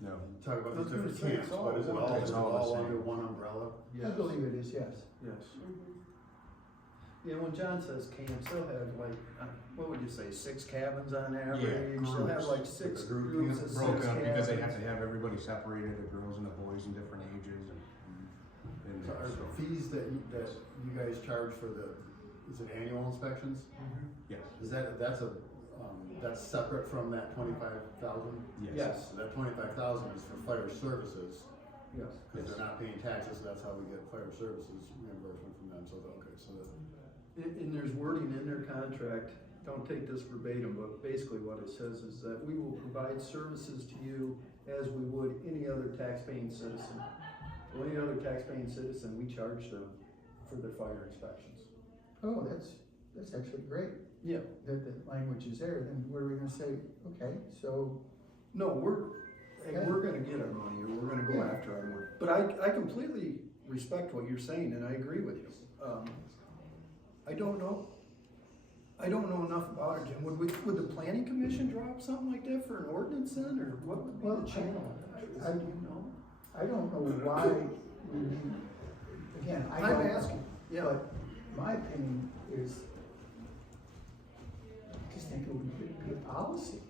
No. talk about I was the different gonna say, camps, it's all but is it one- all, it's is it all the all same. under one umbrella? I believe it is, yes. Yes. Mhm. Yeah, when John says camps, they'll have like, what would you say, 6 cabins on average? Yeah, They'll have groups. like 6 Like a group groups of camp. 6 Broken up because they have cabins. to have everybody separated, the girls and the boys in different ages and. So are the fees that you guys charge for is it annual inspections? Yes. Is that's separate from that 25,000? Yes. So that 25,000 is for fire services, Yes. because they're not paying taxes, so that's how we get fire services reimbursement from them, so, okay, so that. And there's wording in their contract, don't take this verbatim, but basically what it says is that we will provide services to you as we would any other taxpaying citizen. So any other taxpaying citizen, we charge them for their fire inspections. Oh, that's actually great, Yeah. that the language is there, then what are we gonna say, okay, so, No, we're gonna get our money, or we're gonna go after our money. But I completely respect what you're saying, and I agree with you. I don't know enough about it, Jim. Would the planning commission drop something like that for an ordinance then, or what would be Well, the channel? I- Do you know? I don't know why we need, again, I I'm don't. asking, yeah. But my opinion is, I just think it would be good policy.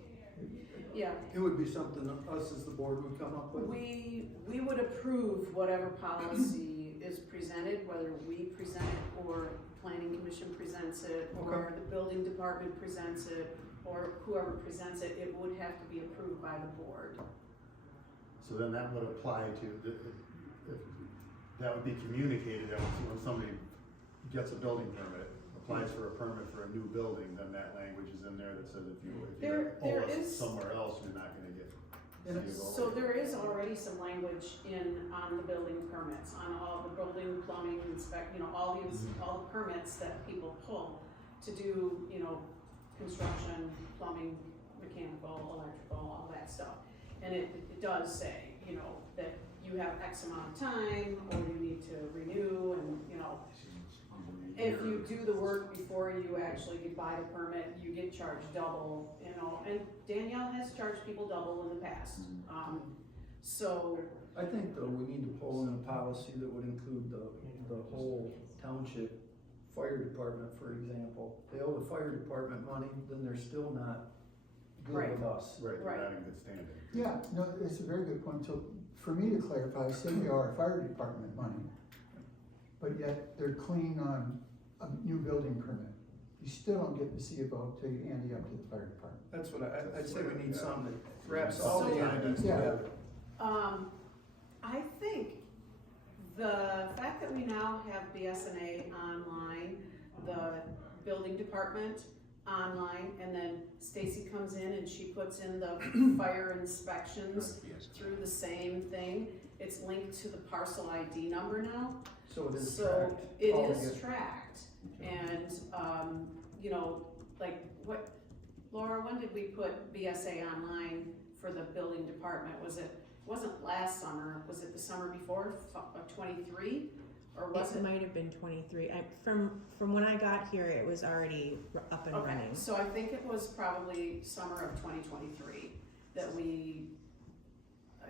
Yeah, It would be something that us as the board would come up with. we would approve whatever policy is presented, whether we present it or planning commission presents it, or the building department presents it, or whoever presents it, it would have to be approved by the board. So then that would apply to, that would be communicated that when somebody gets a building permit, applies for a permit for a new building, then that language is in there that says if you There owe us is- somewhere else, you're not gonna get. So there is already some language on the building permits, on all the building, plumbing, all the permits that people pull to do, construction, plumbing, mechanical, electrical, all that stuff. And it does say, that you have X amount of time, or you need to renew, and, if you do the work before you actually buy the permit, you get charged double, and Danielle has charged people double in the past. So, I think though, we need to pull in a policy that would include the whole township fire department, for example. They owe the fire department money, then they're still not good Right. with us. Right, Right. they're not in good standing. Yeah, no, it's a very good point. So for me to clarify, say we are fire department money, but yet they're clean on a new building permit. You still don't get the C of O till you ante up to the fire department. That's what I'd say we need something that wraps all the So- entities Yeah. together. I think the fact that we now have BSNA online, the building department online, and then Stacy comes in and she puts in the fire inspections through the same thing. It's linked to the parcel ID number now. So it is So tracked. it all is together. tracked, and, like, Laura, when did we put BSA online for the building department? Wasn't last summer, was it the summer before, 23? Or was It it? might have been 23. From when I got here, it was already up and Okay, running. so I think it was probably summer of 2023 that we,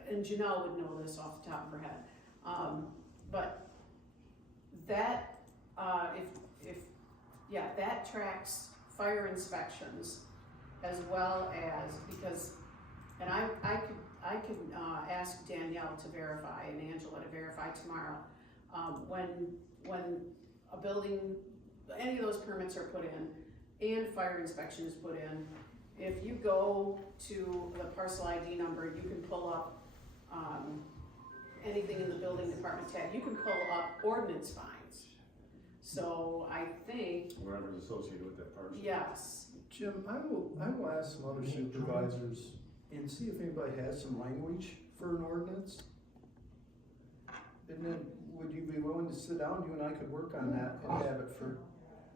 and Janelle would know this off the top of her head, but that, that tracks fire inspections as well as, because, and I could ask Danielle to verify and Angela to verify tomorrow, when a building, any of those permits are put in and fire inspection is put in, if you go to the parcel ID number, you can pull up, anything in the building department tab, you can pull up ordinance fines. So I think, Whatever's associated with that parcel. yes, Jim, I will ask some other supervisors and see if anybody has some language for an ordinance. And then, would you be willing to sit down, you and I could work on that and have it for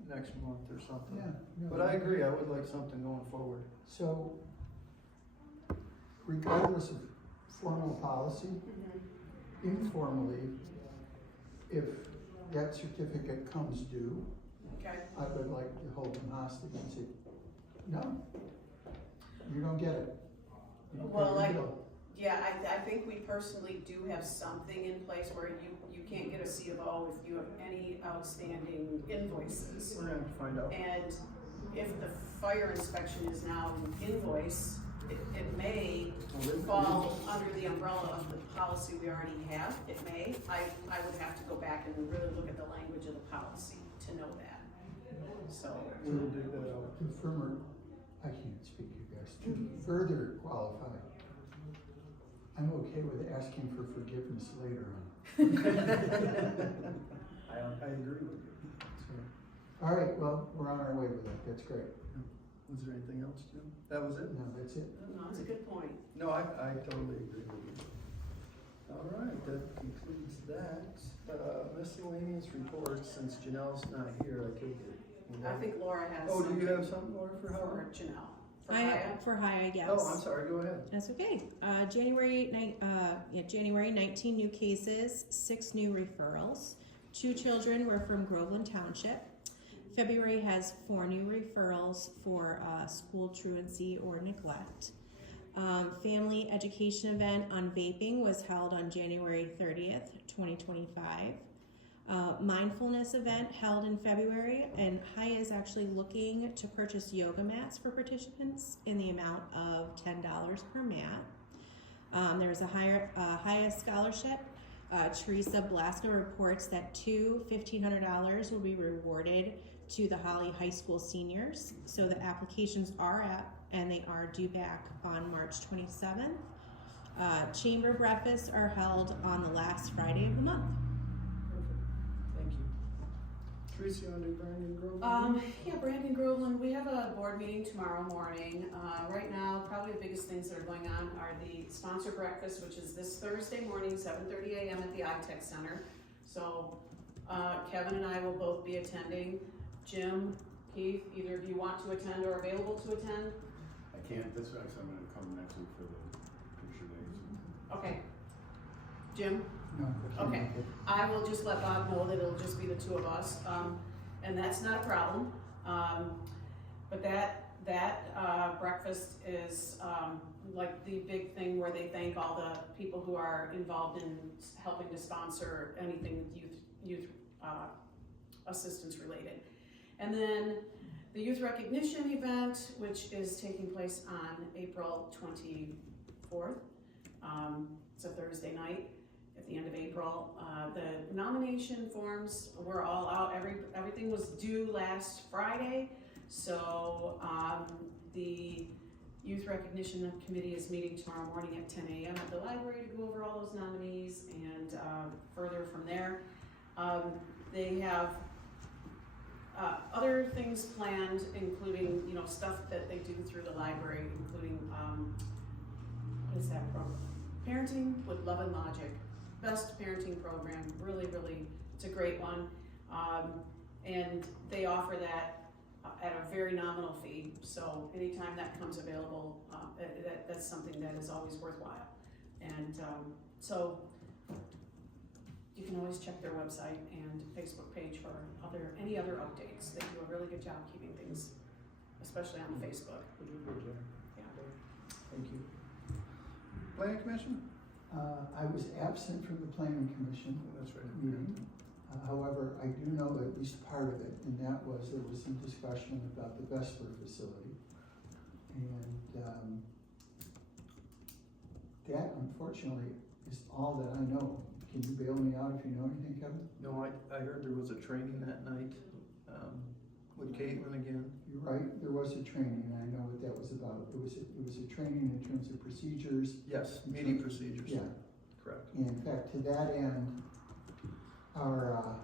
next month or something. Yeah. no, But I agree, I would like something going forward. So regardless of formal policy, informally, if that certificate comes due, Okay, I would like to hold them hostage and say, no, you don't get it. You don't pay Well, your I- bill. yeah, I think we personally do have something in place where you can't get a C of O if you have any outstanding invoices. We're gonna have to find out. And if the fire inspection is now an invoice, it may fall under the umbrella of the policy we already have, it may. I would have to go back and really look at the language of the policy to know that, so. We'll dig that out. To firmer, I can't speak, you guys, to further qualify, I'm okay with asking for forgiveness later on. I agree with you. So, All right, well, we're on our way with that, that's great. was there anything else, Jim? That was it? No, that's it. No, that's a good point. No, I totally agree with you. All right, that concludes that. Miscellaneous reports, since Janelle's not here, I take it. I think Laura has Oh, do something you have something, Laura, for for Howard? Janelle. For Maya? For Haya, yes. Oh, I'm sorry, go ahead. That's okay. January 19 new cases, 6 new referrals. 2 children were from Groveland Township. February has 4 new referrals for school truancy or neglect. Family education event on vaping was held on January 30th, 2025. Mindfulness event held in February, and Haya is actually looking to purchase yoga mats for participants in the amount of $10 per mat. There was a Haya scholarship. Teresa Blaska reports that 2 $1,500 will be rewarded to the Holly High School seniors. So the applications are up and they are due back on March 27th. Chamber breakfasts are held on the last Friday of the month. Perfect, thank you. Teresa, you wanna do Brandon Grove? Yeah, Brandon Groveland, we have a board meeting tomorrow morning. Right now, probably the biggest things that are going on are the sponsor breakfast, which is this Thursday morning, 7:30 a.m. at the iTech Center. So, Kevin and I will both be attending. Jim, Keith, either of you want to attend or available to attend? I can't, this week, so I'm gonna come next week for the picture days. Okay. Jim? No, I can't Okay. make it. I will just let Bob know that it'll just be the 2 of us, and that's not a problem. But that breakfast is like the big thing where they thank all the people who are involved in helping to sponsor anything youth assistance related. And then the youth recognition event, which is taking place on April 24th. It's a Thursday night at the end of April. The nomination forms were all out. Everything was due last Friday. So the Youth Recognition Committee is meeting tomorrow morning at 10 a.m. at the library to go over all those nominees and further from there. They have other things planned, including stuff that they do through the library, including what is that program? Parenting with Love and Logic. Best parenting program, really, it's a great one. And they offer that at a very nominal fee, so anytime that comes available, that's something that is always worthwhile. And so you can always check their website and Facebook page for any other updates. They do a really good job keeping things, especially on Facebook. Yeah. Thank you. Planning Commission? I was absent from the planning commission That's right. meeting. However, I do know at least part of it, and that was there was some discussion about the Vesper facility. And that unfortunately is all that I know. Can you bail me out if you know anything, Kevin? No, I heard there was a training that night, with Caitlin again. You're right, there was a training, and I know what that was about. It was a training in terms of procedures. Yes, meeting procedures. Yeah. Correct. And in fact, to that end, our,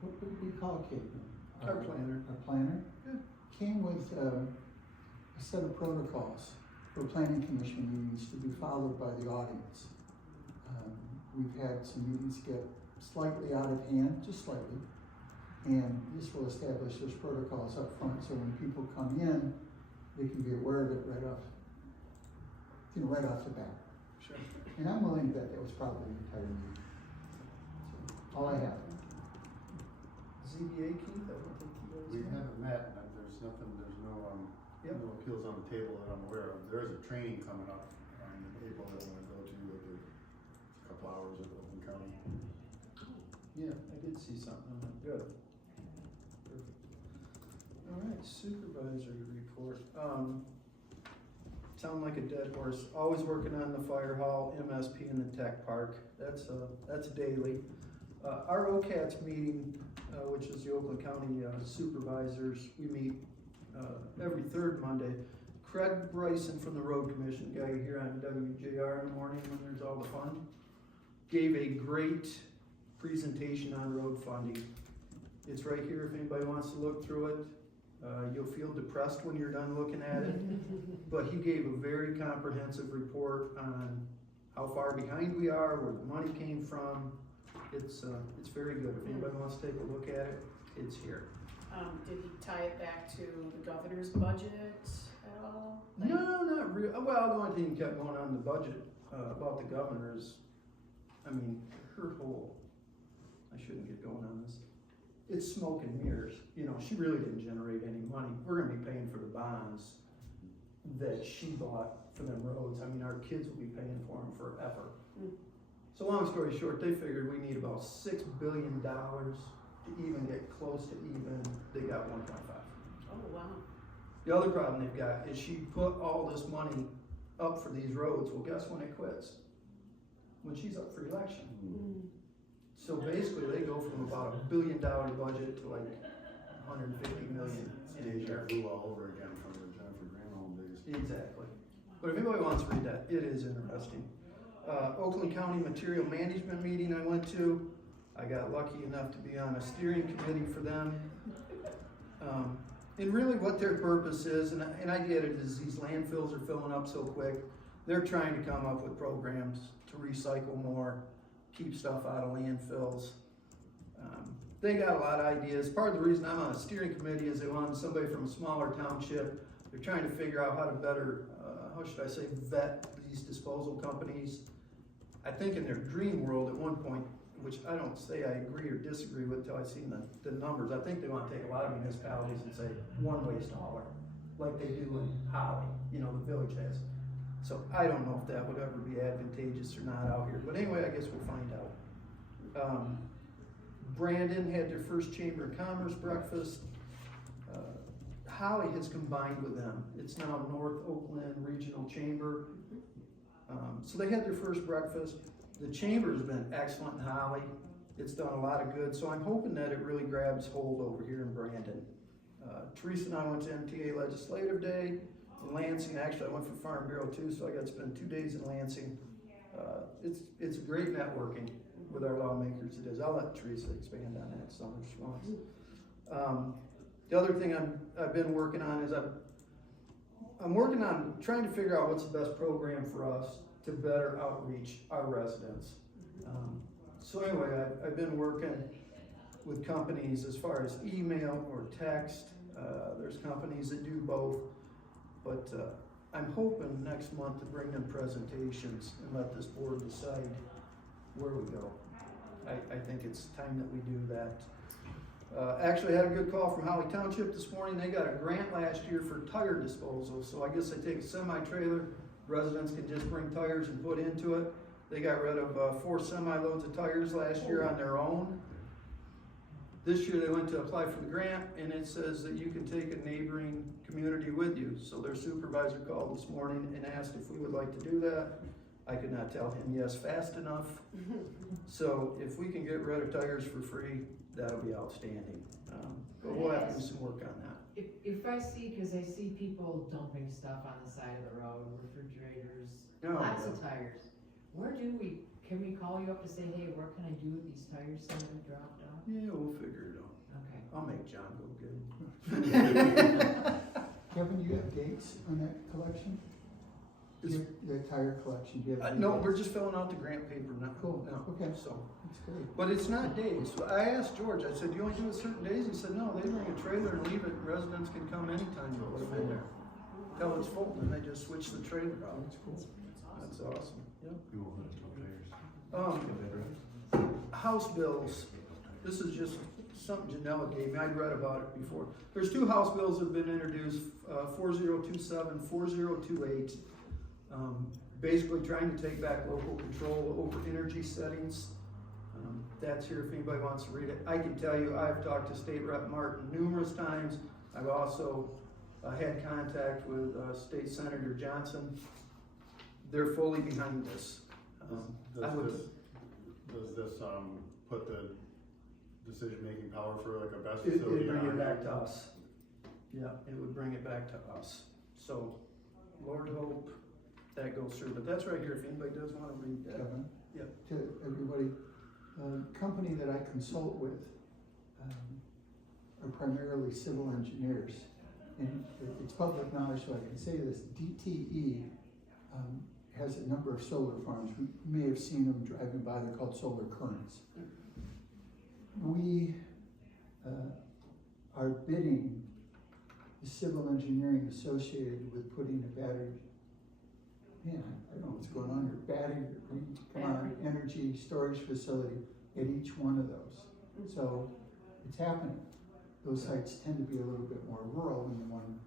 what would we call Caitlin? Our planner. Our planner? Yeah. Came with a set of protocols for planning commission meetings to be followed by the audience. We've had some meetings get slightly out of hand, just slightly. And this will establish those protocols up front, so when people come in, they can be aware of it right off the bat. Sure. And I'm willing to bet that was probably the entire meeting. So, all I have. ZBA, Keith, I don't think you guys. We know. haven't met, and there's nothing, there's no, Yep. no appeals on the table that I'm aware of. There is a training coming up in April that I'm gonna go to, like a couple hours at Oakland County. Yeah, I did see something on that, good. Perfect. All right, supervisory report. Sound like a dead horse, always working on the fire hall, MSP and the tech park, that's daily. Our OCATS meeting, which is the Oakland County supervisors, we meet every third Monday. Craig Bryson from the Road Commission, guy you hear on WJR in the morning when there's all the fun, gave a great presentation on road funding. It's right here if anybody wants to look through it. You'll feel depressed when you're done looking at it, but he gave a very comprehensive report on how far behind we are, where the money came from. It's very good. If anybody wants to take a look at it, it's here. Did he tie it back to the governor's budget at all? No, not real. Well, the only thing he kept going on in the budget about the governor is, I mean, her whole, I shouldn't get going on this. It's smoke and mirrors. You know, she really didn't generate any money. We're gonna be paying for the bonds that she bought for them roads. I mean, our kids will be paying for them forever. Mm. So long story short, they figured we need about $6 billion to even get close to even. They got 1.5. Oh, wow. The other problem they've got is she put all this money up for these roads. Well, guess when it quits? When she's up for election. Mm. So basically, they go from about $1 billion budget to like 150 million in a Deja year. vu all over again from the Jennifer Granholm days. Exactly. But if anybody wants to read that, it is interesting. Oakland County Material Management meeting I went to. I got lucky enough to be on a steering committee for them. And really what their purpose is, and I get it, is these landfills are filling up so quick. They're trying to come up with programs to recycle more, keep stuff out of landfills. They got a lot of ideas. Part of the reason I'm on a steering committee is they wanted somebody from a smaller township. They're trying to figure out how to better, how should I say, vet these disposal companies. I think in their dream world at one point, which I don't say I agree or disagree with till I've seen the numbers, I think they want to take a lot of municipalities and say one waste hauler, like they do in Holly, you know, the village has. So I don't know if that would ever be advantageous or not out here, but anyway, I guess we'll find out. Brandon had their first Chamber of Commerce breakfast. Holly has combined with them. It's now North Oakland Regional Chamber. So they had their first breakfast. The chamber's been excellent in Holly. It's done a lot of good, so I'm hoping that it really grabs hold over here in Brandon. Teresa and I went to MTA Legislative Day in Lansing. Actually, I went for Farm Bureau too, so I got to spend 2 days in Lansing. It's great networking with our lawmakers. It is. I'll let Teresa expand on that some if she wants. The other thing I've been working on is I'm working on trying to figure out what's the best program for us to better outreach our residents. So anyway, I've been working with companies as far as email or text. There's companies that do both, but I'm hoping next month to bring them presentations and let this board decide where we go. I think it's time that we do that. Actually, I had a good call from Holly Township this morning. They got a grant last year for tire disposal. So I guess they take a semi-trailer, residents can just bring tires and put into it. They got rid of 4 semi-loads of tires last year on their own. This year they went to apply for the grant, and it says that you can take a neighboring community with you. So their supervisor called this morning and asked if we would like to do that. I could not tell him yes fast enough. So if we can get rid of tires for free, that'll be outstanding. But we'll have to do some work on that. If I see, cause I see people dumping stuff on the side of the road, refrigerators, Oh, lots yeah. of tires. Can we call you up to say, hey, what can I do with these tires that have been dropped off? Yeah, we'll figure it out. Okay. I'll make John go good. Kevin, you have dates on that collection? The tire collection, do you have? No, we're just filling out the grant paper now. Cool, now, okay. So, That's great. but it's not days. So I asked George, I said, you only do it certain days? He said, no, they bring a trailer and leave it, and residents can come anytime to put them in there. Till it's full, and they just switch the trailer out. That's cool. That's awesome, yep. You will put it House bills, this is just something Janella gave me, I'd read about it before. There's 2 House bills that have been introduced, 4027, 4028. Basically trying to take back local control over energy settings. That's here if anybody wants to read it. I can tell you, I've talked to State Rep Martin numerous times. I've also had contact with State Senator Johnson. They're fully behind this. Does this put the decision-making power for like a best It facility? would bring on it back you? to us. Yeah, it would bring it back to us. So, Lord hope that goes through, but that's right here, if anybody does wanna read that. Kevin? Yep. To everybody, company that I consult with, are primarily civil engineers. And it's public knowledge, so I can say this, DTE, has a number of solar farms. You may have seen them driving by, they're called solar currents. We, are bidding the civil engineering associated with putting a battery, man, I don't know what's going on here, energy storage facility at each one of those. So it's happening. Those sites tend to be a little bit more rural than the one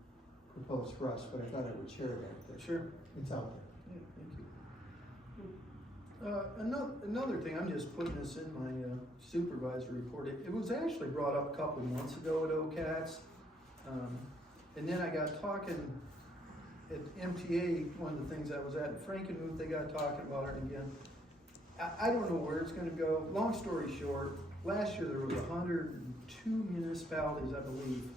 proposed for us, but I thought I would share that. Sure. It's out there. Yeah, thank you. Another thing, I'm just putting this in my supervisor report. It was actually brought up a couple of months ago at OCATS. And then I got talking at MTA, one of the things I was at in Frankenmuth, they got talking about it again. I don't know where it's gonna go. Long story short, last year there was 102 municipalities, I believe,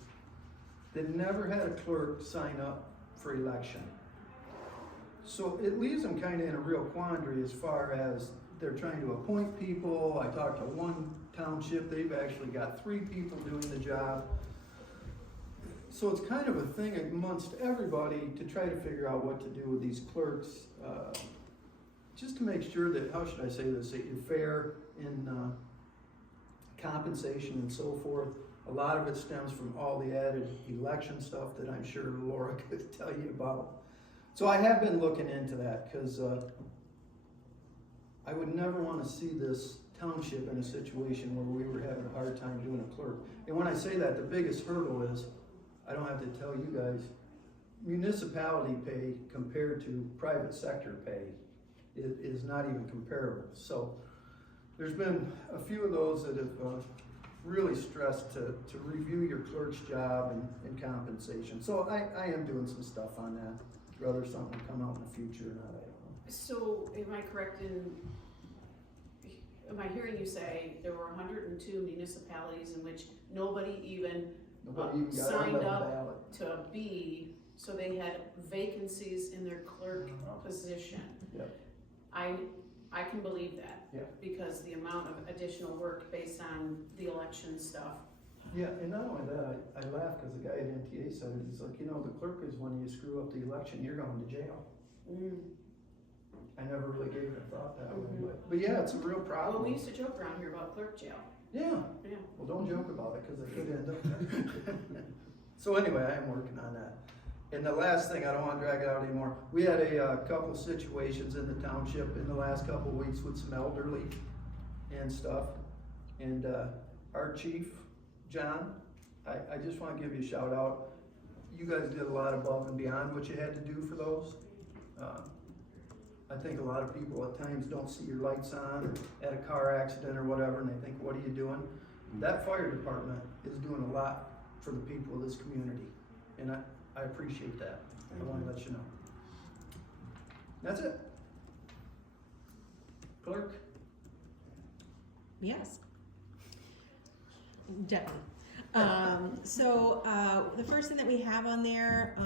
that never had a clerk sign up for election. So it leaves them kind of in a real quandary as far as they're trying to appoint people. I talked to one township, they've actually got 3 people doing the job. So it's kind of a thing amongst everybody to try to figure out what to do with these clerks, just to make sure that, how should I say this, that you're fair in compensation and so forth. A lot of it stems from all the added election stuff that I'm sure Laura could tell you about. So I have been looking into that, because I would never want to see this township in a situation where we were having a hard time doing a clerk. And when I say that, the biggest hurdle is, I don't have to tell you guys, municipality pay compared to private sector pay is not even comparable. So there's been a few of those that have really stressed to review your clerk's job and compensation. So I am doing some stuff on that. Whether something will come out in the future or not, I don't know. So am I correct am I hearing you say there were 102 municipalities in which nobody even Nobody even got signed on the up ballot. to be, so they had vacancies in their clerk position? Yep. I can believe that. Yeah. Because the amount of additional work based on the election stuff. Yeah, and not only that, I laugh because the guy at NTA said it, he's like, you know, the clerk is when you screw up the election, you're going to jail. I never really gave it a thought that way, but yeah, it's a real Well, problem. we used to joke around here about clerk jail. Yeah, Yeah. well, don't joke about it because it could end up there. So anyway, I am working on that. And the last thing, I don't want to drag it out anymore. We had a couple situations in the township in the last couple of weeks with some elderly and stuff. And our chief, John, I just want to give you a shout out. You guys did a lot above and beyond what you had to do for those. I think a lot of people at times don't see your lights on or at a car accident or whatever, and they think, what are you doing? That fire department is doing a lot for the people of this community, and I appreciate that. I want to let you know. That's it. Clerk? Yes. Definitely. The first thing that we have on there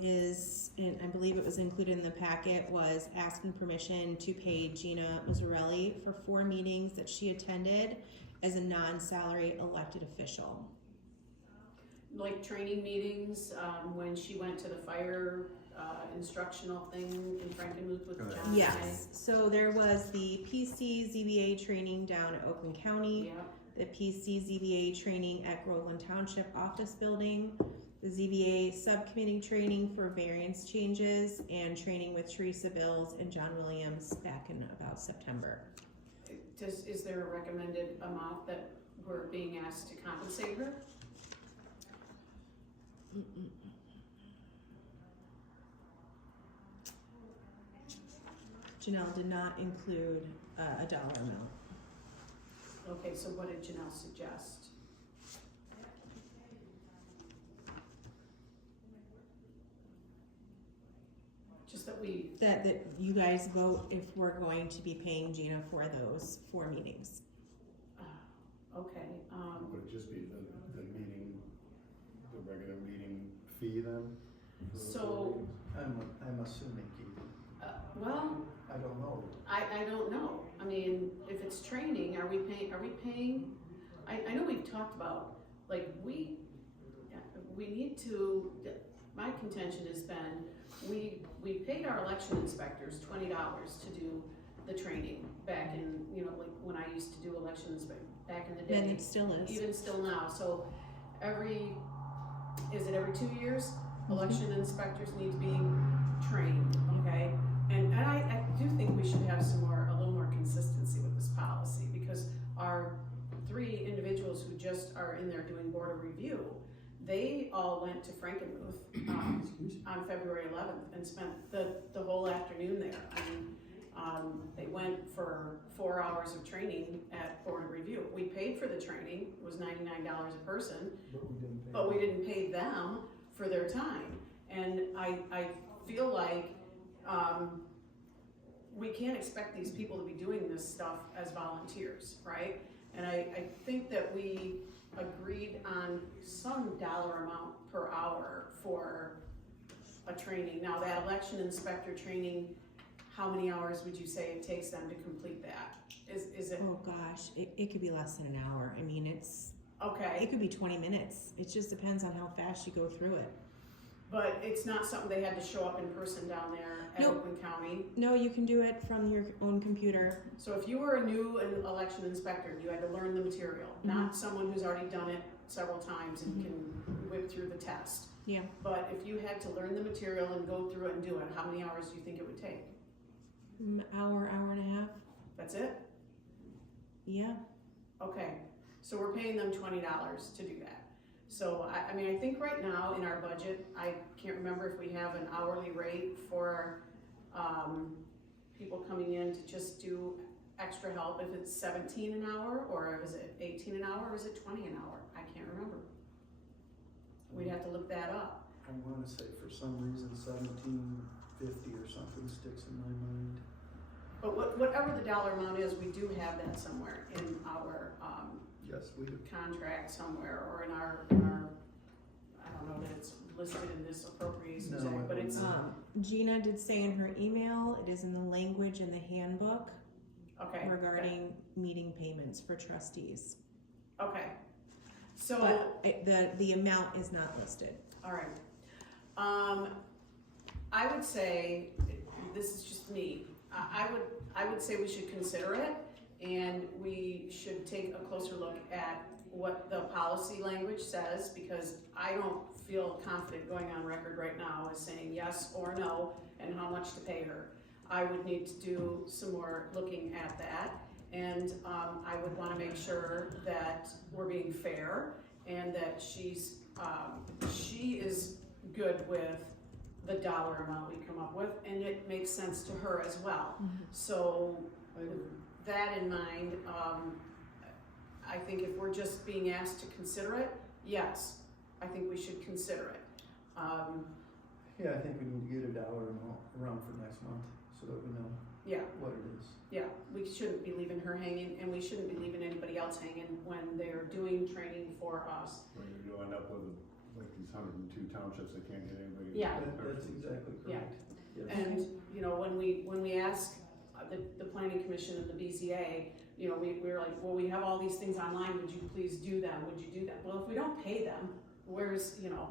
is, and I believe it was included in the packet, was asking permission to pay Gina Mazzarelli for 4 meetings that she attended as a non-salary elected official. Like training meetings, when she went to the fire instructional thing in Frankenmuth with John? Yes, so there was the PC ZBA training down at Oakland County, Yeah, the PC ZBA training at Groveland Township Office Building, the ZBA subcommittee training for variance changes, and training with Teresa Bills and John Williams back in about September. is there a recommended amount that we're being asked to compensate her? Janelle did not include a dollar amount. Okay, so what did Janelle suggest? Just that we, That you guys vote if we're going to be paying Gina for those 4 meetings. okay, Would it just be the meeting, the regular meeting fee then? for the So- meetings? I'm assuming, Keith. well, I don't know. I don't know. I mean, if it's training, are we paying? I know we've talked about, like, we need to, my contention has been, we paid our election inspectors $20 to do the training back in, you know, like, when I used to do elections back in the day. And it still is. Even still now, so is it every 2 years? Election inspectors need to be trained, okay? And I do think we should have a little more consistency with this policy, because our 3 individuals who just are in there doing board of review, they all went to Frankenmuth on February 11th and spent the whole afternoon there. I mean, they went for 4 hours of training at board of review. We paid for the training, it was $99 a person, but we didn't pay them for their time. And I feel like we can't expect these people to be doing this stuff as volunteers, right? And I think that we agreed on some dollar amount per hour for a training. Now, that election inspector training, how many hours would you say it takes them to complete that? Is it, Oh gosh, it could be less than an hour. I mean, it okay, could be 20 minutes. It just depends on how fast you go through it. but it's not something they had to show up in person down there at Nope. Oakland County? No, you can do it from your own computer. So if you were a new election inspector, you had to learn the material, not someone who's already done it several times and can whip through the test. Yeah. But if you had to learn the material and go through it and do it, how many hours do you think it would take? Hour and a half. That's it? Yeah. Okay, so we're paying them $20 to do that. So I mean, I think right now in our budget, I can't remember if we have an hourly rate for people coming in to just do extra help, if it's 17 an hour, or is it 18 an hour, or is it 20 an hour? I can't remember. We'd have to look that up. I wanna say for some reason 1750 or something sticks in my mind. But whatever the dollar amount is, we do have that somewhere in our Yes, we do. contract somewhere, or in our, I don't know that it's listed in this appropriations No, act, but it's, Gina did say in her email, it is in the language in the handbook okay. regarding meeting payments for trustees. Okay, so, But the amount is not listed. all right. I would say, this is just me, I would say we should consider it, and we should take a closer look at what the policy language says, because I don't feel confident going on record right now as saying yes or no, and how much to pay her. I would need to do some more looking at that, and I would wanna make sure that we're being fair, and that she is good with the dollar amount we come up with, and it makes sense to her as well. So, with that in mind, I think if we're just being asked to consider it, yes, I think we should consider it. Yeah, I think we need to get a dollar amount around for next month, so that we know Yeah, what it is. yeah, we shouldn't be leaving her hanging, and we shouldn't be leaving anybody else hanging when they're doing training for us. Or you'll end up with like these 102 townships that can't get anybody. Yeah. That's exactly correct. Yes. And, you know, when we ask the planning commission and the BZA, you know, we're like, well, we have all these things online, would you please do them, would you do that? Well, if we don't pay them, where's, you know,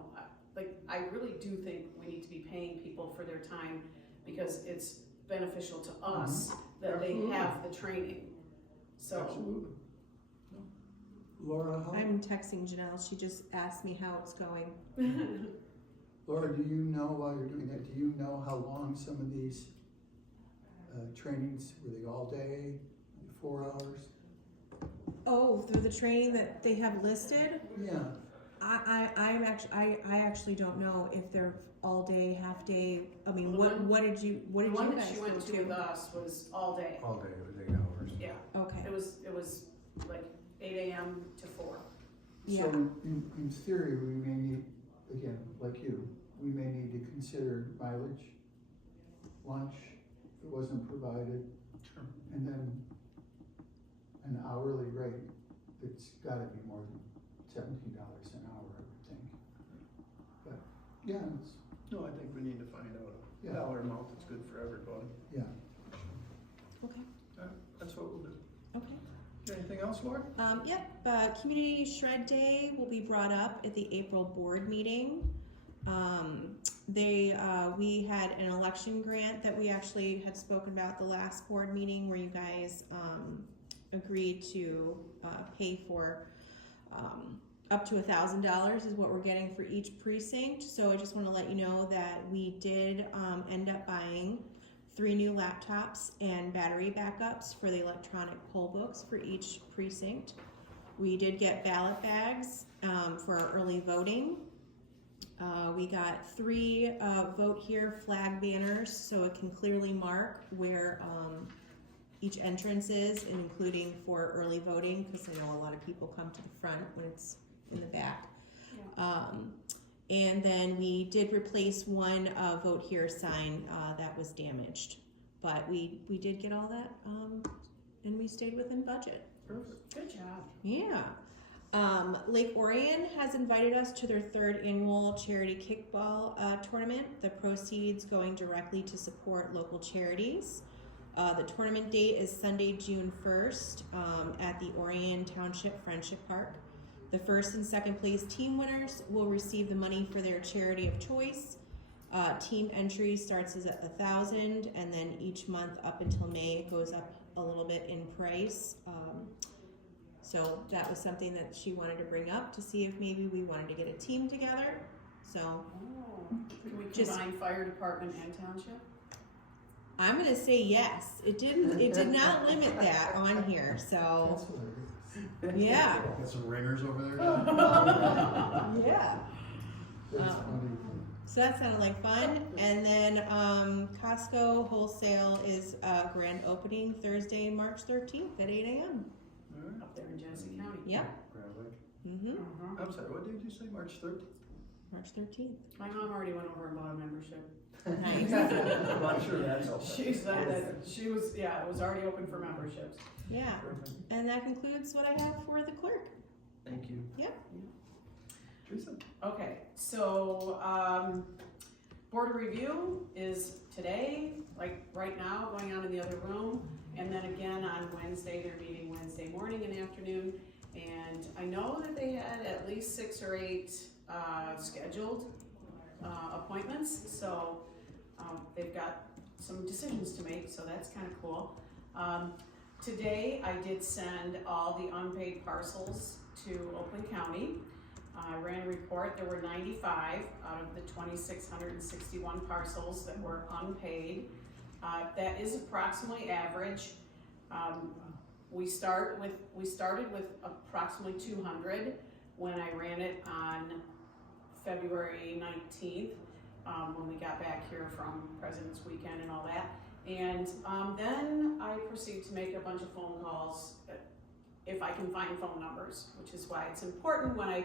like, I really do think we need to be paying people for their time, because it's beneficial to us that they have the training, so. Absolutely. Laura, how, I'm texting Janelle, she just asked me how it's going. Laura, do you know, while you're doing that, do you know how long some of these trainings, were they all day, 4 hours? Oh, through the training that they have listed? Yeah, I actually don't know if they're all day, half day. I mean, Well, the what did you The one you that guys she go went to with to? us was all day, All day, it was 8 hours. yeah, Okay, it was like 8 AM to 4. yeah, so in theory, we may need, again, like you, we may need to consider mileage, lunch, if it wasn't provided, and then an hourly rate that's gotta be more than $17 an hour, I would think. But, yeah, it's, no, I think we need to find out a Yeah. dollar amount that's good for everybody. yeah. okay, That's what we'll do. okay. Anything else, Laura? Yep, Community Shred Day will be brought up at the April board meeting. We had an election grant that we actually had spoken about the last board meeting, where you guys, agreed to, pay for, up to $1,000 is what we're getting for each precinct. So I just wanna let you know that we did, end up buying 3 new laptops and battery backups for the electronic poll books for each precinct. We did get ballot bags for our early voting. We got 3 vote here flag banners, so it can clearly mark where each entrance is, and including for early voting, because I know a lot of people come to the front when it's in the back. And then we did replace one vote here sign that was damaged. But we did get all that, and we stayed within budget. Perfect. Good job. Yeah. Lake Orion has invited us to their 3rd annual charity kickball tournament. The proceeds going directly to support local charities. The tournament date is Sunday, June 1st at the Orion Township Friendship Park. The 1st and 2nd place team winners will receive the money for their charity of choice. Team entry starts at $1,000, and then each month up until May it goes up a little bit in price. So that was something that she wanted to bring up to see if maybe we wanted to get a team together. So Oh, can we Just- combine fire department and township? I'm gonna say yes. It did not limit that on here. So That's hilarious. yeah, Got some ringers over there? yeah. That's funny. So that sounded like fun. And then Costco wholesale is grand opening Thursday, March 13th at 8 a.m. All right. Up there in Genesee County. Yep. Mm-hmm. Mhm. I'm sorry, what did you say, March 13th? March 13th. My mom already went over and bought a membership. Nice. Well, I'm sure that's all. She said that she was, it was already open for memberships. Yeah. And that concludes what I have for the clerk. Thank you. Yep. Teresa? Okay, so, board of review is today, like right now, going on in the other room. And then again on Wednesday, they're meeting Wednesday morning and afternoon. And I know that they had at least 6 or 8 scheduled appointments, so they've got some decisions to make, so that's kind of cool. Today, I did send all the unpaid parcels to Oakland County. I ran a report, there were 95 out of the 2,661 parcels that were unpaid. That is approximately average. We started with approximately 200 when I ran it on February 19th, when we got back here from President's Weekend and all that. And then I proceed to make a bunch of phone calls if I can find phone numbers, which is why it's important when I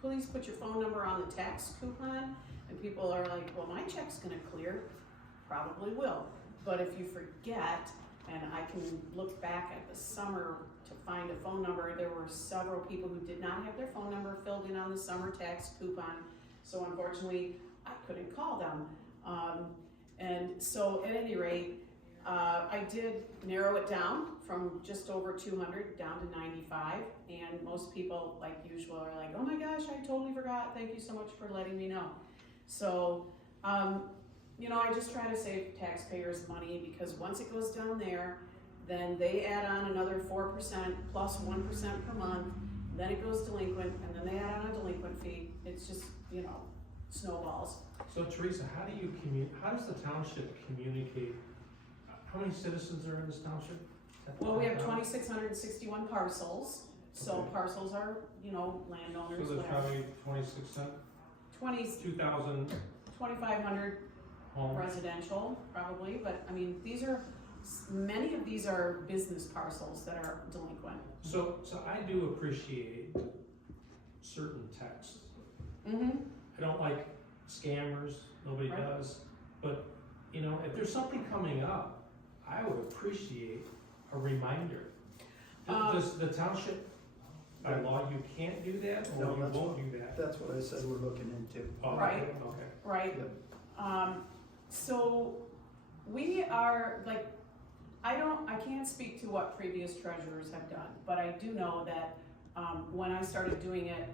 please put your phone number on the tax coupon. And people are like, well, my check's gonna clear. Probably will. But if you forget, and I can look back at the summer to find a phone number, there were several people who did not have their phone number filled in on the summer tax coupon. So unfortunately, I couldn't call them. And so at any rate, I did narrow it down from just over 200 down to 95, and most people, like usual, are like, oh my gosh, I totally forgot, thank you so much for letting me know. So, you know, I just try to save taxpayers money, because once it goes down there, then they add on another 4% plus 1% per month, then it goes delinquent, and then they add on a delinquent fee. It's just, you know, snowballs. So Teresa, how does the township communicate? How many citizens are in this township? Well, we have 2,661 parcels, so Okay. parcels are, you know, landowners, So there's whatever. probably 2,600, 2,000 2,500 homes. residential, probably, but I mean, many of these are business parcels that are delinquent. So I do appreciate certain texts. Mm-hmm. I don't like scammers, nobody Right. does, but, you know, if there's something coming up, I would appreciate a reminder. Does the township, by law, you can't do that, or No, you that's won't do that? That's what I said we're looking into. Oh, Right. Okay. Right? Yep. So we are, like, I can't speak to what previous treasurers have done, but I do know that, when I started doing it,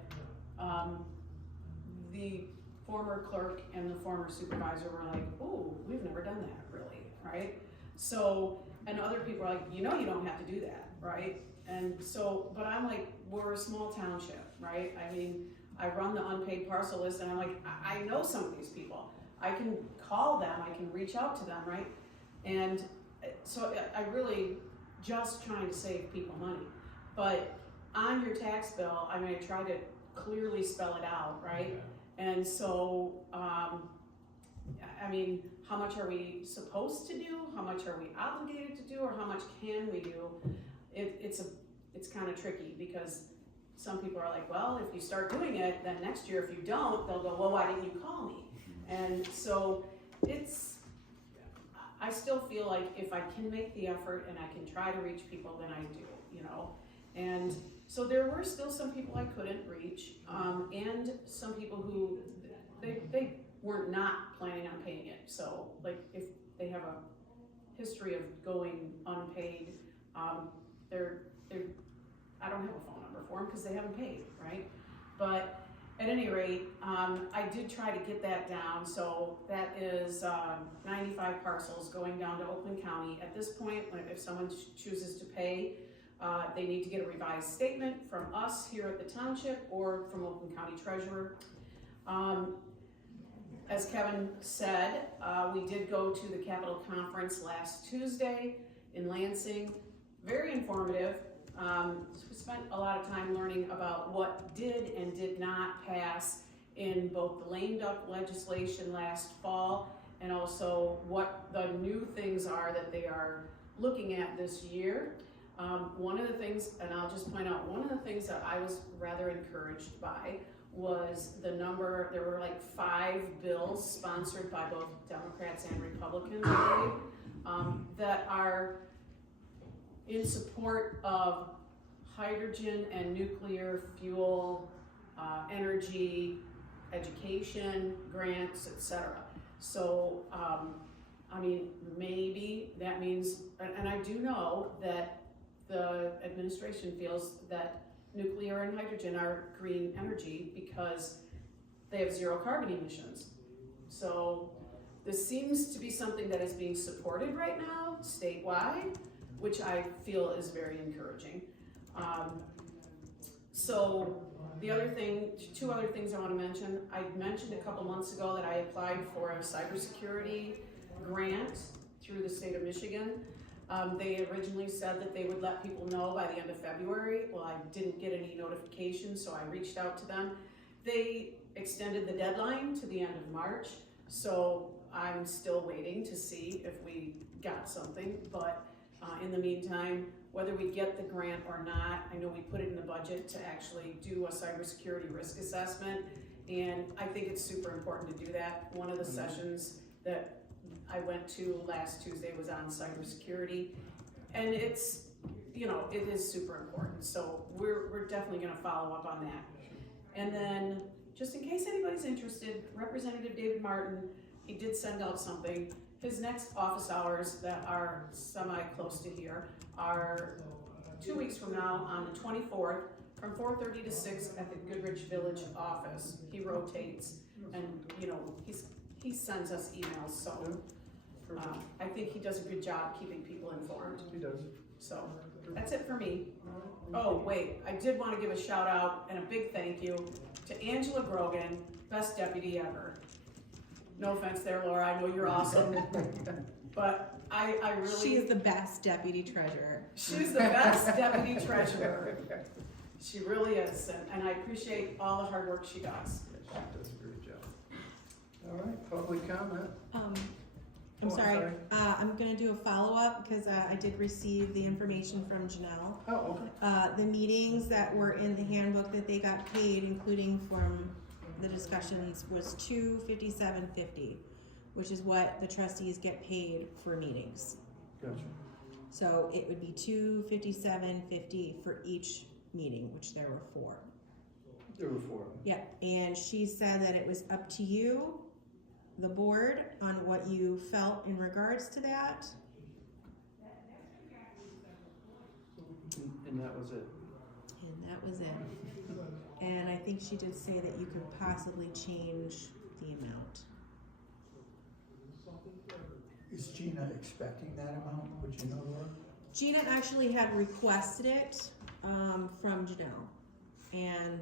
the former clerk and the former supervisor were like, ooh, we've never done that, really, right? So, and other people are like, you know, you don't have to do that, right? And so, but I'm like, we're a small township, right? I mean, I run the unpaid parcel list, and I'm like, I know some of these people. I can call them, I can reach out to them, right? And so I really just trying to save people money. But on your tax bill, I mean, I try to clearly spell it out, right? Yeah. And so, I mean, how much are we supposed to do? How much are we obligated to do? Or how much can we do? It's kind of tricky, because some people are like, well, if you start doing it, then next year if you don't, they'll go, well, why didn't you call me? And so I still feel like if I can make the effort and I can try to reach people, then I do, you know? And so there were still some people I couldn't reach, and some people who, they were not planning on paying it. So, like, if they have a history of going unpaid, I don't have a phone number for them because they haven't paid, right? But at any rate, I did try to get that down. So that is 95 parcels going down to Oakland County. At this point, if someone chooses to pay, they need to get a revised statement from us here at the township or from Oakland County Treasurer. As Kevin said, we did go to the Capitol Conference last Tuesday in Lansing. Very informative. We spent a lot of time learning about what did and did not pass in both the lame duck legislation last fall, and also what the new things are that they are looking at this year. One of the things, and I'll just point out, one of the things that I was rather encouraged by was the number. There were like 5 bills sponsored by both Democrats and Republicans, I believe, that are in support of hydrogen and nuclear fuel, energy, education, grants, etc. So, I mean, maybe that means, and I do know that the administration feels that nuclear and hydrogen are green energy because they have 0 carbon emissions. So this seems to be something that is being supported right now statewide, which I feel is very encouraging. So the other thing, 2 other things I want to mention. I mentioned a couple months ago that I applied for a cybersecurity grant through the state of Michigan. They originally said that they would let people know by the end of February. Well, I didn't get any notification, so I reached out to them. They extended the deadline to the end of March, so I'm still waiting to see if we got something. But in the meantime, whether we get the grant or not, I know we put it in the budget to actually do a cybersecurity risk assessment, and I think it's super important to do that. One of the sessions that I went to last Tuesday was on cybersecurity, and it's, you know, it is super important. So we're definitely going to follow up on that. And then, just in case anybody's interested, Representative David Martin, he did send out something. His next office hours that are semi-close to here are 2 weeks from now on the 24th, from 4:30 to 6 at the Goodrich Village office. He rotates, and, you know, he sends us emails, so, I think he does a good job keeping people informed. He does. So, that's it for me. Oh, wait, I did wanna give a shout out and a big thank you to Angela Grogan, best deputy ever. No offense there, Laura, I know you're awesome, but I really. She is the best deputy treasurer. She's the best deputy treasurer. She really is, and I appreciate all the hard work she does. She does a great job. All right, public comment? I'm Oh, sorry, I'm gonna do a follow-up, because I did receive the information from Janelle. Oh, okay. The meetings that were in the handbook that they got paid, including from the discussions, was $257.50, which is what the trustees get paid for meetings. Gotcha. So it would be $257.50 for each meeting, which there were 4. There were 4. Yeah, and she said that it was up to you, the board, on what you felt in regards to that. And that was it. And that was it. And I think she did say that you could possibly change the amount. Is Gina expecting that amount? Would you know, Laura? Gina actually had requested it from Janelle, and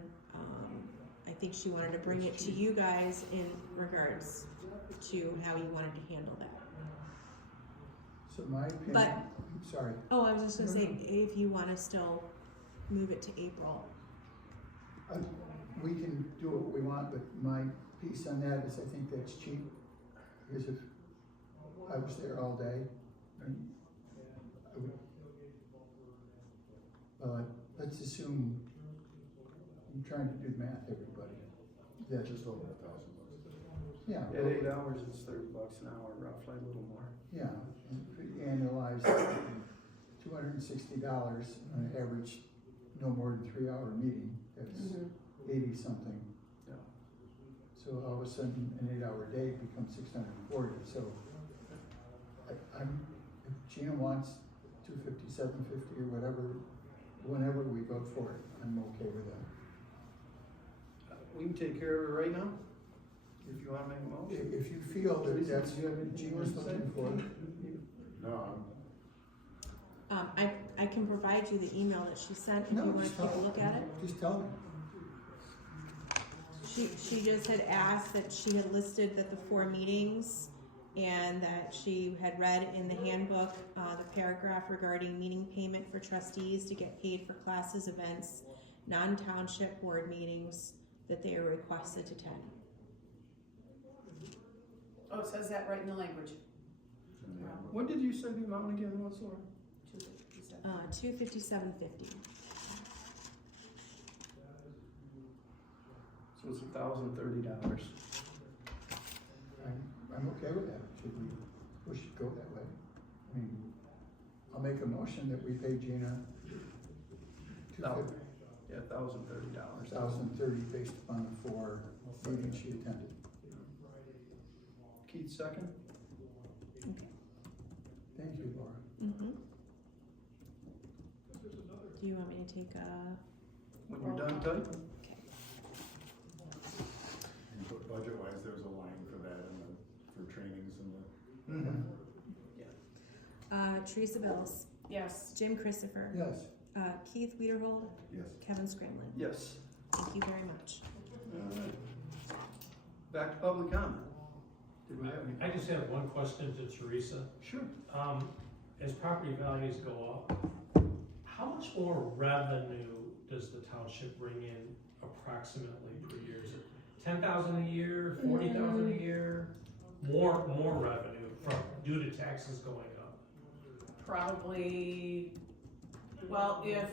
I think she wanted to bring it to you guys in regards to how you wanted to handle that. So my opinion, But- sorry, Oh, I was just gonna say, if you wanna still move it to April. we can do what we want, but my piece on that is I think that's cheap. Because if I was there all day, and I would, let's assume, I'm trying to do the math, everybody. That Just over $1,000. yeah, At 8 hours, it's $30 an hour, roughly, a little more. yeah, and if we annualize $260 on an average, no more than 3-hour meeting, that's 80-something. Yeah. So all of a sudden, an 8-hour day becomes 640, so I'm, if Gina wants 257.50 or whatever, whenever we vote for it, I'm okay with that. We can take care of it right now, if you wanna make a motion. If you feel that that's what Gina's looking for, No, I can provide you the email that she sent if no, you wanna just take tell a look at it. Just tell me. She just had asked that she had listed that the 4 meetings, and that she had read in the handbook, the paragraph regarding meeting payment for trustees to get paid for classes, events, non-township board meetings that they are requested to attend. Oh, it says that right in the language. What did you say the amount again was, Laura? 257. $257.50. So it's $1,030. I'm okay with that. Should we should go that way? I mean, I'll make a motion that we pay Gina $1,030. $1,030 based upon the 4 meetings she attended. Keith, second? Okay. Thank you, Laura. Mm-hmm. Do you want me to take a? When you're done typing? but budget-wise, there's a line for that and for trainings and Teresa Bills, Yes. Jim Christopher, Yes. Keith Wiederhold, yes. Kevin Scramlin. Yes. Thank you very much. All right. Back to public comment. Did we have any? I just have one question to Teresa. Sure. As property values go up, how much more revenue does the township bring in approximately per year? Is it 10,000 a year, 40,000 a year? More revenue due to taxes going up? Probably, well, if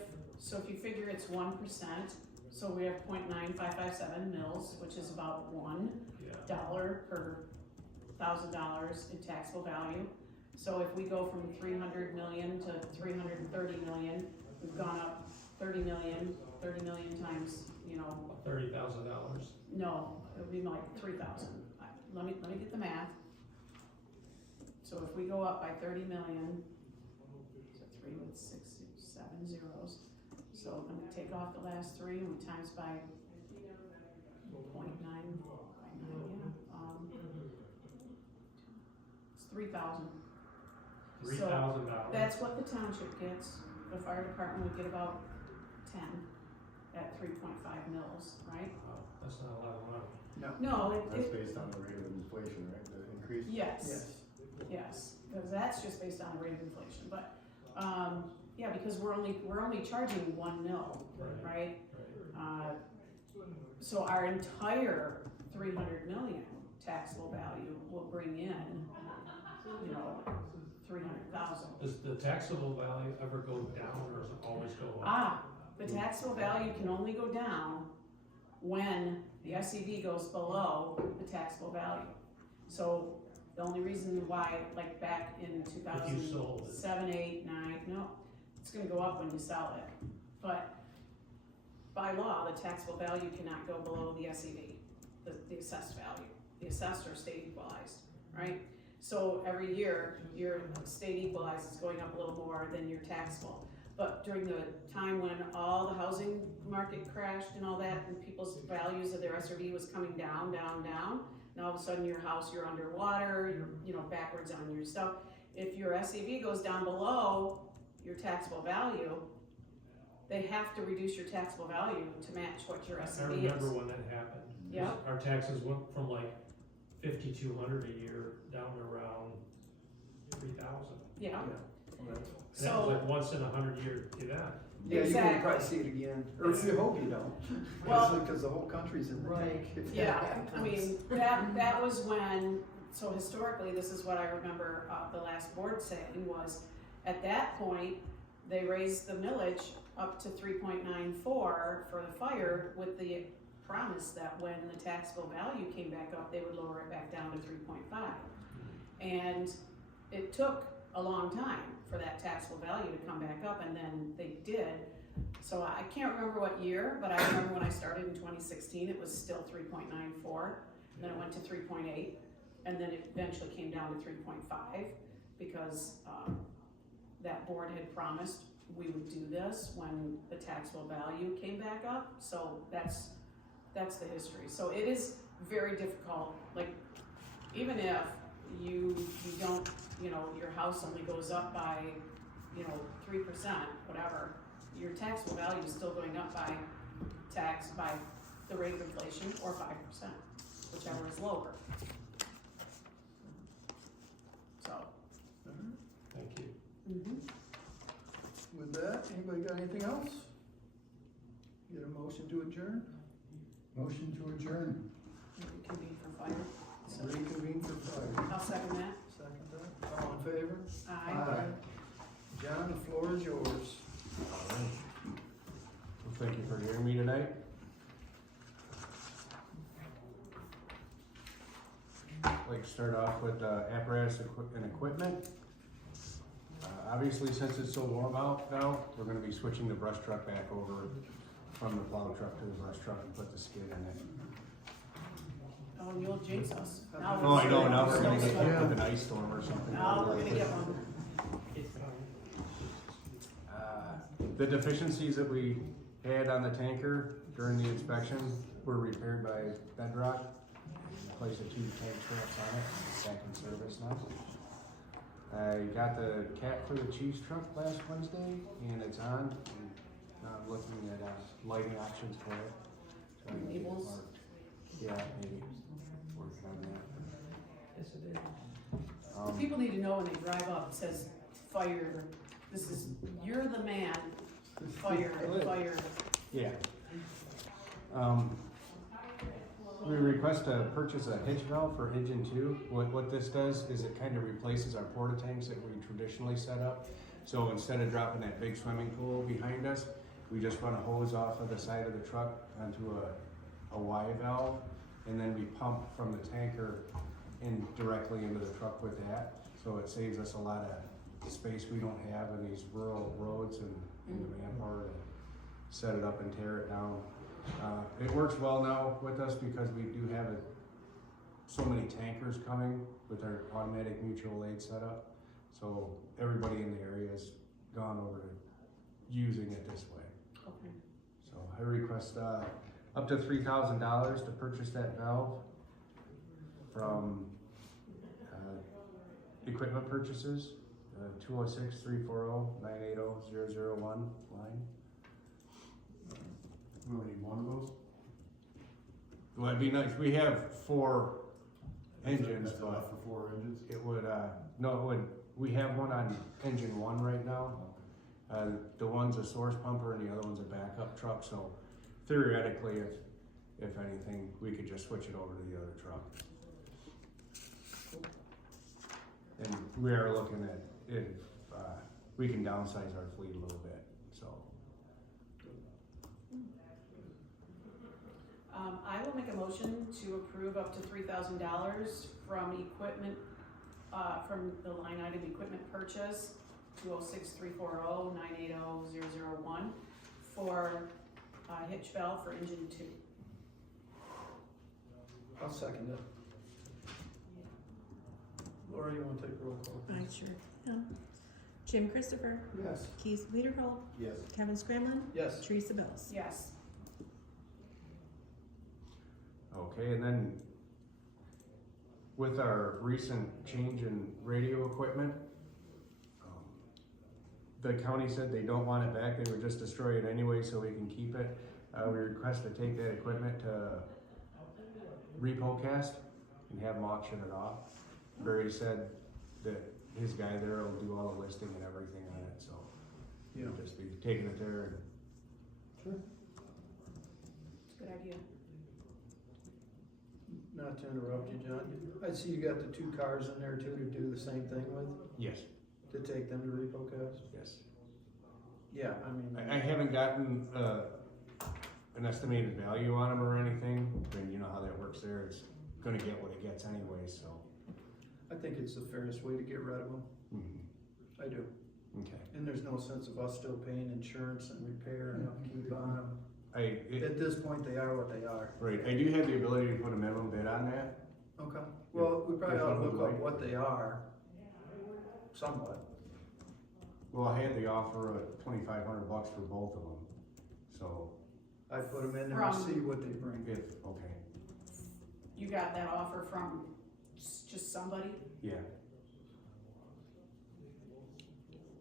you figure it's 1%, so we have 0.9557 mils, which is about $1 Yeah. per $1,000 in taxable value. So if we go from 300 million to 330 million, we've gone up 30 million times, $30,000. no, it would be like 3,000. Let me get the math. So if we go up by 30 million, so 3 with 7 zeros, so I'm gonna take off the last 3 and we times by 0.9, it's 3,000. $3,000. That's what the township gets. The fire department would get about 10 at 3.5 mils, right? Wow, that's not a lot of money. No, That's based on the rate of inflation, right, the increase? yes, yes, because that's just based on the rate of inflation, but, yeah, because we're only charging 1 mil, right? So our entire 300 million taxable value will bring in, 300,000. Does the taxable value ever go down or does it always go up? The taxable value can only go down when the SEV goes below the taxable value. So the only reason why, like back in 2007, 8, 9, no, it's gonna go up when you sell it. But by law, the taxable value cannot go below the SEV, the assessed value. The assessed or state equalized, right? So every year, your state equalized is going up a little more than your taxable. But during the time when all the housing market crashed and all that, and people's values of their SRV was coming down, down, down, and all of a sudden your house, you're underwater, you're backwards on your stuff. If your SEV goes down below your taxable value, they have to reduce your taxable value to match what your I SEV remember is. when that happened. Yeah. Our taxes went from like 5,200 a year down to around 3,000. Yeah. Well, that's- And that was So, like once in a 100-year event. Yeah, you're Exactly. gonna probably see it again, or you hope you don't, Well- because the whole country's in the tank. if that yeah, I happens. mean, that was when, so historically, this is what I remember the last board saying was, at that point, they raised the millage up to 3.94 for the fire with the promise that when the taxable value came back up, they would lower it back down to 3.5. And it took a long time for that taxable value to come back up, and then they did. So I can't remember what year, but I remember when I started in 2016, it was still 3.94, then it went to 3.8, and then it eventually came down to 3.5 because that board had promised we would do this when the taxable value came back up. So that's the history. So it is very difficult, like even if you don't, your house only goes up by, 3%, whatever, your taxable value is still going up by the rate of inflation or 5%, whichever is lower. So. Thank you. Mm-hmm. With that, anybody got anything else? Get a motion to adjourn? Motion to adjourn. Reconvene for fire. So Reconvene for fire. I'll second that. Second that, all in favor? Aye. John, the floor is yours. All right. Well, thank you for hearing me tonight. I'd like to start off with apparatus and equipment. Obviously, since it's so warm out now, we're gonna be switching the brush truck back over from the plow truck to the brush truck and put the skid in it. Oh, and you'll jinx us. Oh, I know, now we're gonna get Snowstorm. hit with an ice storm or something. Now we're gonna get one. The deficiencies that we had on the tanker during the inspection were repaired by Bedrock. Placed a 2 tank straps on it, it's back in service now. I got the cat for the chief's truck last Wednesday, and it's on. And now I'm looking at lighting options for it. So I can get it Labels? marked. Yeah, maybe working on that. Yes, it is. People need to know when they drive up, it says fire, you're the man, fire, fire. Yeah. We request to purchase a hitch valve for engine 2. What this does is it kind of replaces our porta tanks that we traditionally set up. So instead of dropping that big swimming pool behind us, we just run a hose off of the side of the truck onto a Y valve, and then we pump from the tanker in directly into the truck with that. So it saves us a lot of space we don't have in these rural roads and the manpower to set it up and tear it down. It works well now with us because we do have it so many tankers coming with our automatic mutual aid setup. So everybody in the area has gone over to using it this way. Okay. So I request, up to $3,000 to purchase that valve from, equipment purchases, 206-340-980-001 line. We only need one of those? Well, it'd be nice, we have 4 engines, That's enough but for 4 engines? it would, no, it would, we have one on engine 1 right now. The one's a source pumper and the other one's a backup truck, so theoretically, if anything, we could just switch it over to the other truck. And we are looking at if, we can downsize our fleet a little bit, so. I will make a motion to approve up to $3,000 from equipment, from the line item equipment purchase, 206-340-980-001 for hitch valve for engine 2. I'll second it. Laura, you wanna take a roll call? I sure am. Jim Christopher, Yes. Keith Weiderhold, Yes. Kevin Scramlin, Yes. Teresa Bills. Yes. Okay, and then with our recent change in radio equipment, the county said they don't want it back, they would just destroy it anyway so we can keep it. We request to take that equipment to RepoCast and have them auction it off. Barry said that his guy there will do all the listing and everything on it, so Yeah. we'll just be taking it there and Sure. It's a good idea. Not to interrupt you, John, I see you got the 2 cars in there too to do the same thing with, yes, to take them to RepoCast? yes. Yeah, I mean. I haven't gotten, an estimated value on them or anything, and you know how that works there, it's gonna get what it gets anyway, so. I think it's the fairest way to get rid of them, I do. Okay. And there's no sense of us still paying insurance and repair and upkeep on them. At At this point, they are what they are. right, I do have the ability to put a minimum bid on that. Okay, well, we probably If ought to you look would up like. what they are, somewhat. Well, I had the offer of $2,500 for both of them, so I put them in there and From- see what they bring. if, okay, You got that offer from just somebody? yeah,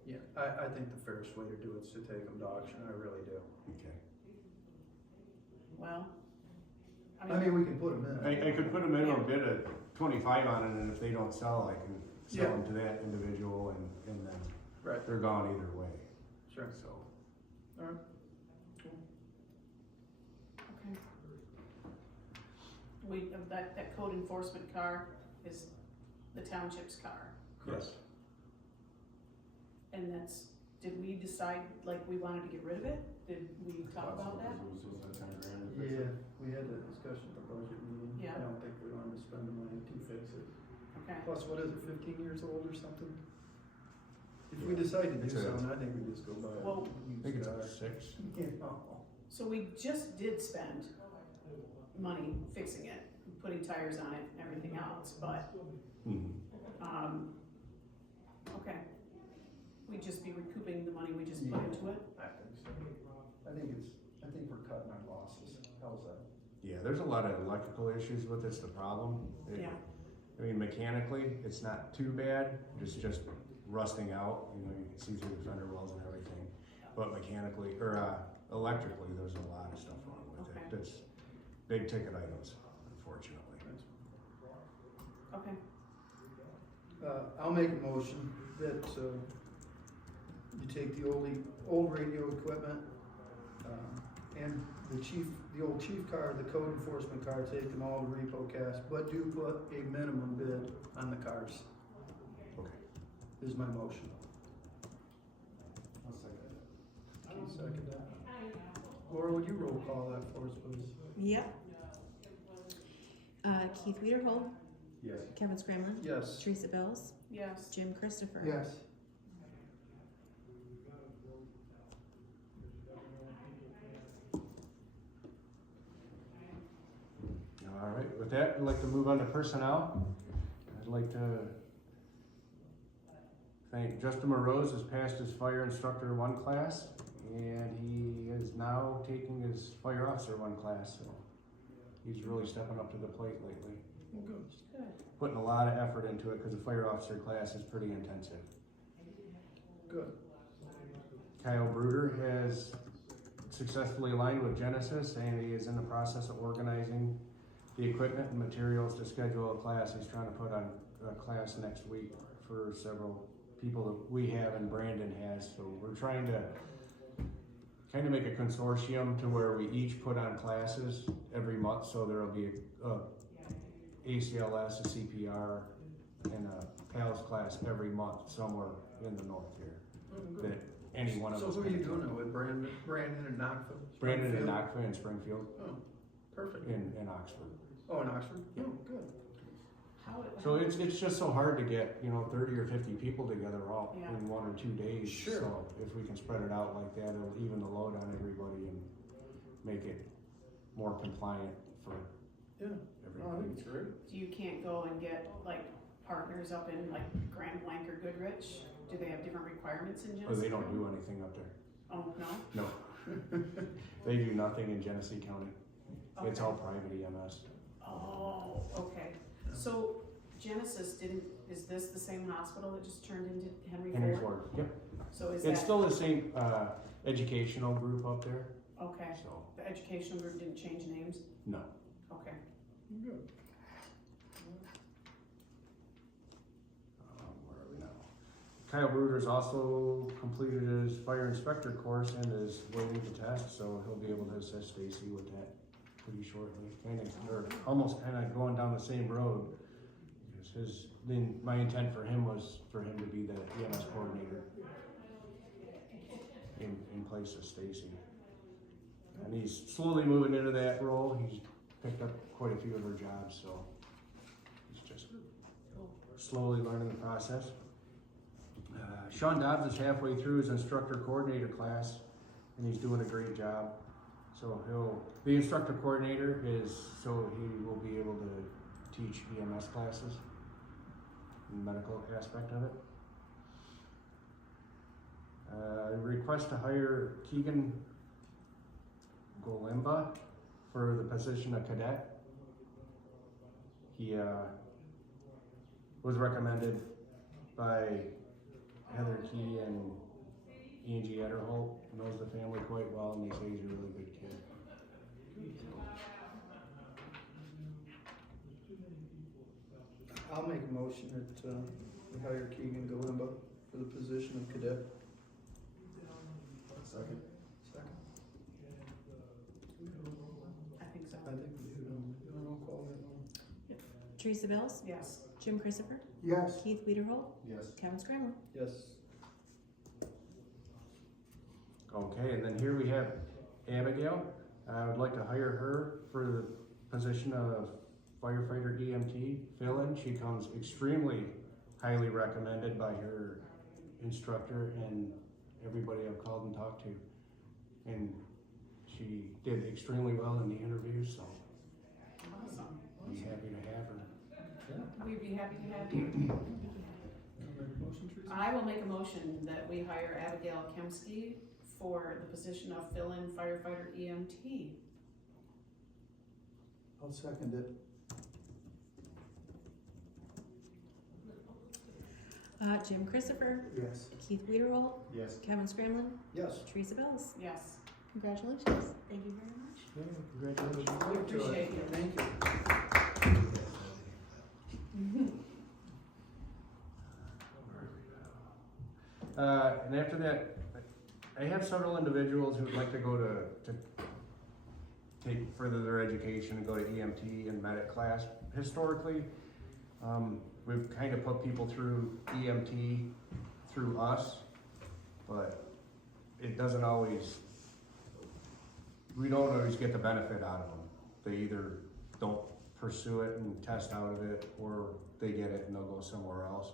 Yeah, I think the fairest way to do it is to take them to auction, I really do. okay. Well, I mean, we can put them in. I could put a minimum bid at 25 on it, and if they don't sell, I can sell Yeah. them to that individual, and then Right, they're gone either way, sure. so. Alright. okay. That code enforcement car is the township's car, Yes. and did we decide, like, we wanted to get rid of it? Did we talk about that? It was that 10 grand. Yeah, we had that discussion at the budget meeting. Yeah. I don't think we wanted to spend the money to fix it. Okay, Plus, what is it, 15 years old or something? If we decide to do It's a- something, I think we just go buy Well- a I think used it's car. like 6. You know. so we just did spend money fixing it, putting tires on it and everything else, but, okay. We'd just be recouping the money we just put Yeah. into it? I think so. I think we're cutting our losses. How's that? Yeah, there's a lot of electrical issues with this, the problem. Yeah. I mean, mechanically, it's not too bad, it's just rusting out, you know, you can see through the fender wells and everything. But mechanically, or, electrically, there's a lot of stuff wrong with Okay. it, that's big ticket items, unfortunately. Okay, I'll make a motion that, you take the old radio equipment, and the old chief car, the code enforcement car, take them all to RepoCast, but do put a minimum bid on the cars, Okay. is my motion. I'll second that. Can you second that? Laura, would you roll call that for us, please? Yep. Keith Weiderhold, Yes. Kevin Scramlin, Yes. Teresa Bills, yes. Jim Christopher. Yes. All right, with that, I'd like to move on to personnel. I'd like to thank Justin Moroz has passed his fire instructor 1 class, and he is now taking his fire officer 1 class, so he's really stepping up to the plate lately. Good. Putting a lot of effort into it, because the fire officer class is pretty intensive. Good. Kyle Bruder has successfully aligned with Genesis, and he is in the process of organizing the equipment and materials to schedule a class. He's trying to put on a class next week for several people that we have and Brandon has. So we're trying to kind of make a consortium to where we each put on classes every month. So there'll be a ACLS, a CPR, and a PALS class every month somewhere in the north here. That any one of So us. who are you can doing attend. it with, Brandon and Knoxville? Brandon in Springfield? Knoxville and Springfield Oh, perfect. in Oxford. Oh, in Oxford? Yeah. Oh, good. So it's just so hard to get, 30 or 50 people together all Yeah. in 1 or 2 days. Sure. So if we can spread it out like that, it'll even the load on everybody and make it more compliant for Yeah. Oh, I everybody. think it's great. You can't go and get like partners up in like Grand Blanc or Goodrich? Do they have different requirements in But Genesee? they don't do anything up there. Oh, no? No. They do nothing in Genesee County. It's Okay. all private EMS. Oh, okay. So Genesis is this the same hospital that just turned into Henry Ford? Henry Ford, yep. So is It's that, still the same, educational group up there, okay, so, the educational group didn't change names? no. Okay. Good. Where are we now? Kyle Bruder's also completed his fire inspector course and is waiting to test, so he'll be able to assist Stacy with that pretty shortly. Or almost kind of going down the same road. Because my intent for him was for him to be the EMS coordinator in place of Stacy. And he's slowly moving into that role. He's picked up quite a few of her jobs, so he's just slowly learning the process. Sean Dobbs is halfway through his instructor coordinator class, and he's doing a great job. So the instructor coordinator is, so he will be able to teach EMS classes, the medical aspect of it. Request to hire Keegan Golimba for the position of cadet. He was recommended by Heather Key and Angie Ederholt, knows the family quite well, and they say he's a really good kid. I'll make a motion that, we hire Keegan Galimba for the position of cadet. Second. Second. I think so. I think we do, don't call that one. Teresa Bills, Yes. Jim Christopher, Yes. Keith Wiederholt, Yes. Kevin Scramlin. Yes. Okay, and then here we have Abigail. I would like to hire her for the position of firefighter EMT fill-in. She comes extremely highly recommended by her instructor and everybody I've called and talked to. And she did extremely well in the interview, so Awesome. be happy to have her. We'd be happy to have you. I'll make a motion, Teresa. I will make a motion that we hire Abigail Kemsky for the position of fill-in firefighter EMT. I'll second it. Jim Christopher, Yes. Keith Wiederholt, Yes. Kevin Scramlin, Yes. Teresa Bills. Yes. Congratulations. Thank you very much. Yeah, congratulations. We appreciate you. Thank you. And after that, I have several individuals who would like to go to take further their education and go to EMT and medic class. Historically, we've kind of put people through EMT through us, but it doesn't always, we don't always get the benefit out of them. They either don't pursue it and test out of it, or they get it and they'll go somewhere else.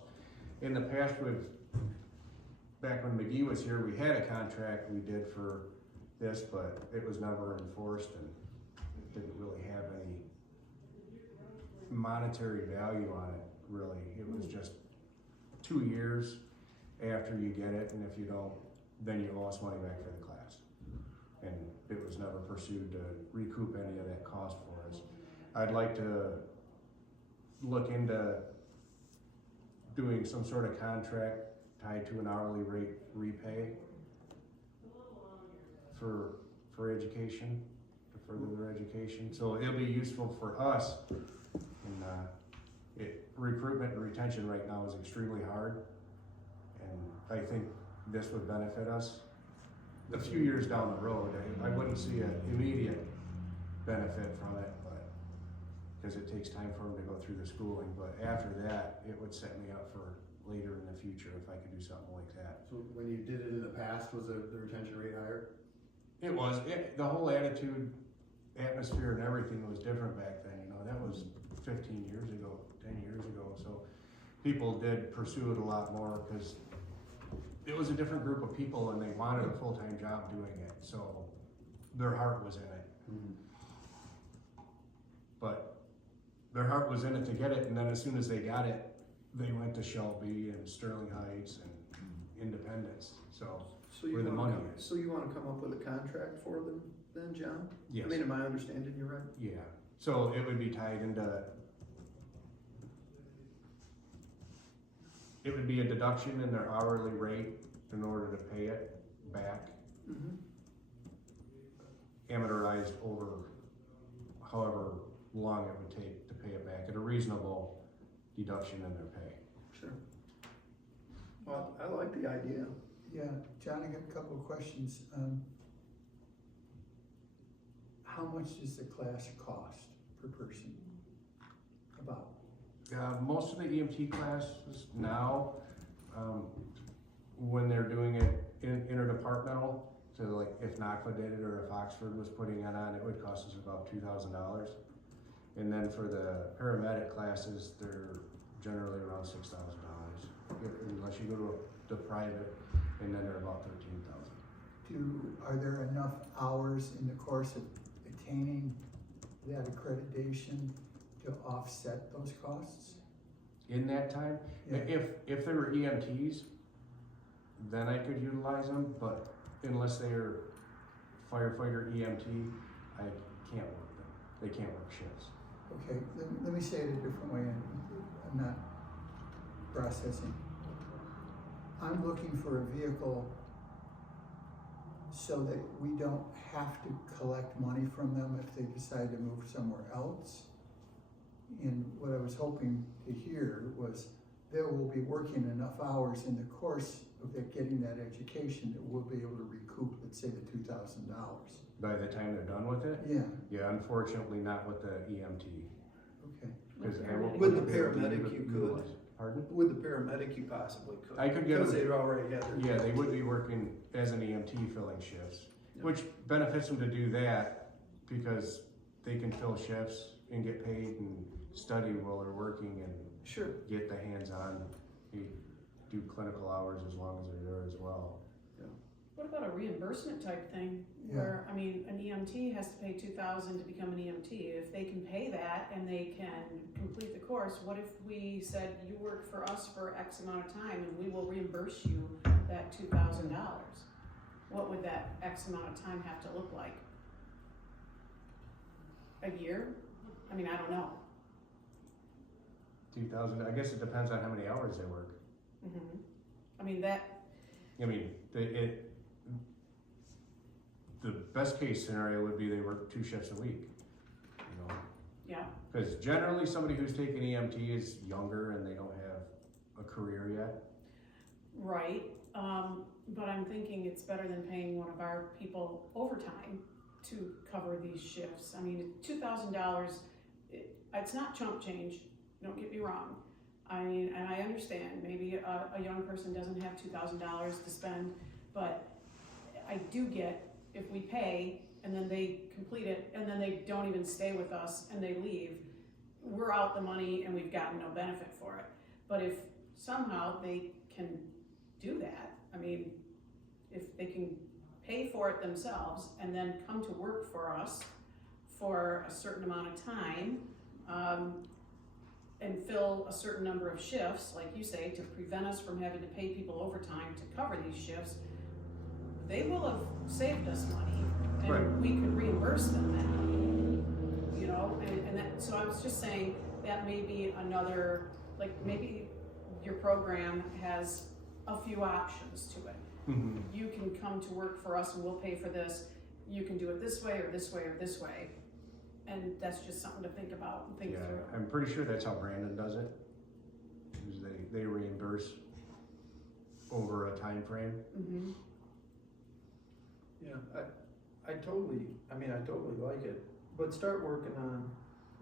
In the past, back when McGee was here, we had a contract we did for this, but it was never enforced and it didn't really have any monetary value on it, really. It was just 2 years after you get it, and if you don't, then you owe us money back for the class. And it was never pursued to recoup any of that cost for us. I'd like to look into doing some sort of contract tied to an hourly rate repay for education, to further their education. So it'll be useful for us. And recruitment and retention right now is extremely hard. And I think this would benefit us. A few years down the road, I wouldn't see an immediate benefit from it, but because it takes time for them to go through the schooling. But after that, it would set me up for later in the future if I could do something like that. So when you did it in the past, was the retention rate higher? It was, the whole attitude, atmosphere and everything was different back then, you know, that was 15 years ago, 10 years ago, so people did pursue it a lot more because it was a different group of people and they wanted a full-time job doing it, so their heart was in it. Mm-hmm. But their heart was in it to get it, and then as soon as they got it, they went to Shelby and Sterling Heights and Independence, so where the money is. So you wanna come up with a contract for them then, John? Yes. I mean, am I understanding you right? Yeah, so it would be tied into, it would be a deduction in their hourly rate in order to pay it back, Mm-hmm. amortized over however long it would take to pay it back at a reasonable deduction in their pay. Sure. Well, I like the idea. Yeah, John, I got a couple of questions. How much does the class cost per person? About? Most of the EMT classes now, when they're doing it interdepartmental, so like if NACFA did it or if Oxford was putting it on, it would cost us about $2,000. And then for the paramedic classes, they're generally around $6,000, unless you go to the private, and then they're about $13,000. Are there enough hours in the course of attaining that accreditation to offset those costs? In that time, Yeah. if they were EMTs, then I could utilize them, but unless they are firefighter EMT, I can't work them. They can't work shifts. Okay, let me say it a different way, and I'm not processing. I'm looking for a vehicle so that we don't have to collect money from them if they decide to move somewhere else. And what I was hoping to hear was they will be working enough hours in the course of getting that education that we'll be able to recoup, let's say, the $2,000. By the time they're done with it? Yeah, Yeah, unfortunately not with the EMT. okay. Because With the paramedic, you could. Pardon? With the paramedic, you possibly could. I could get Because them- they'd already had their. Yeah, they would be working as an EMT filling shifts, Yeah. which benefits them to do that because they can fill shifts and get paid and study while they're working and Sure. get the hands-on, do clinical hours as long as they're there as well. What about a reimbursement type thing, Yeah. where, I mean, an EMT has to pay $2,000 to become an EMT, if they can pay that and they can complete the course, what if we said, you work for us for X amount of time and we will reimburse you that $2,000? What would that X amount of time have to look like? A year? I mean, I don't know. 2,000, I guess it depends on how many hours they work. I mean, that, I mean, the best case scenario would be they work 2 shifts a week, you know? yeah, Because generally somebody who's taking EMT is younger and they don't have a career yet. right, but I'm thinking it's better than paying one of our people overtime to cover these shifts. I mean, $2,000, it's not chump change, don't get me wrong. I mean, and I understand, maybe a young person doesn't have $2,000 to spend, but I do get, if we pay and then they complete it and then they don't even stay with us and they leave, we're out the money and we've gotten no benefit for it. But if somehow they can do that, I mean, if they can pay for it themselves and then come to work for us for a certain amount of time, and fill a certain number of shifts, like you say, to prevent us from having to pay people overtime to cover these shifts, they will have saved us money, Right. and we could reimburse them that, you know, and that, so I was just saying, that may be another, like, maybe your program has a few options to it. Mhm. You can come to work for us and we'll pay for this, you can do it this way, or this way, or this way, and that's just something to think about and think Yeah, through. I'm pretty sure that's how Brandon does it. Is they reimburse over a time frame. Mm-hmm. Yeah, I totally like it, but start working on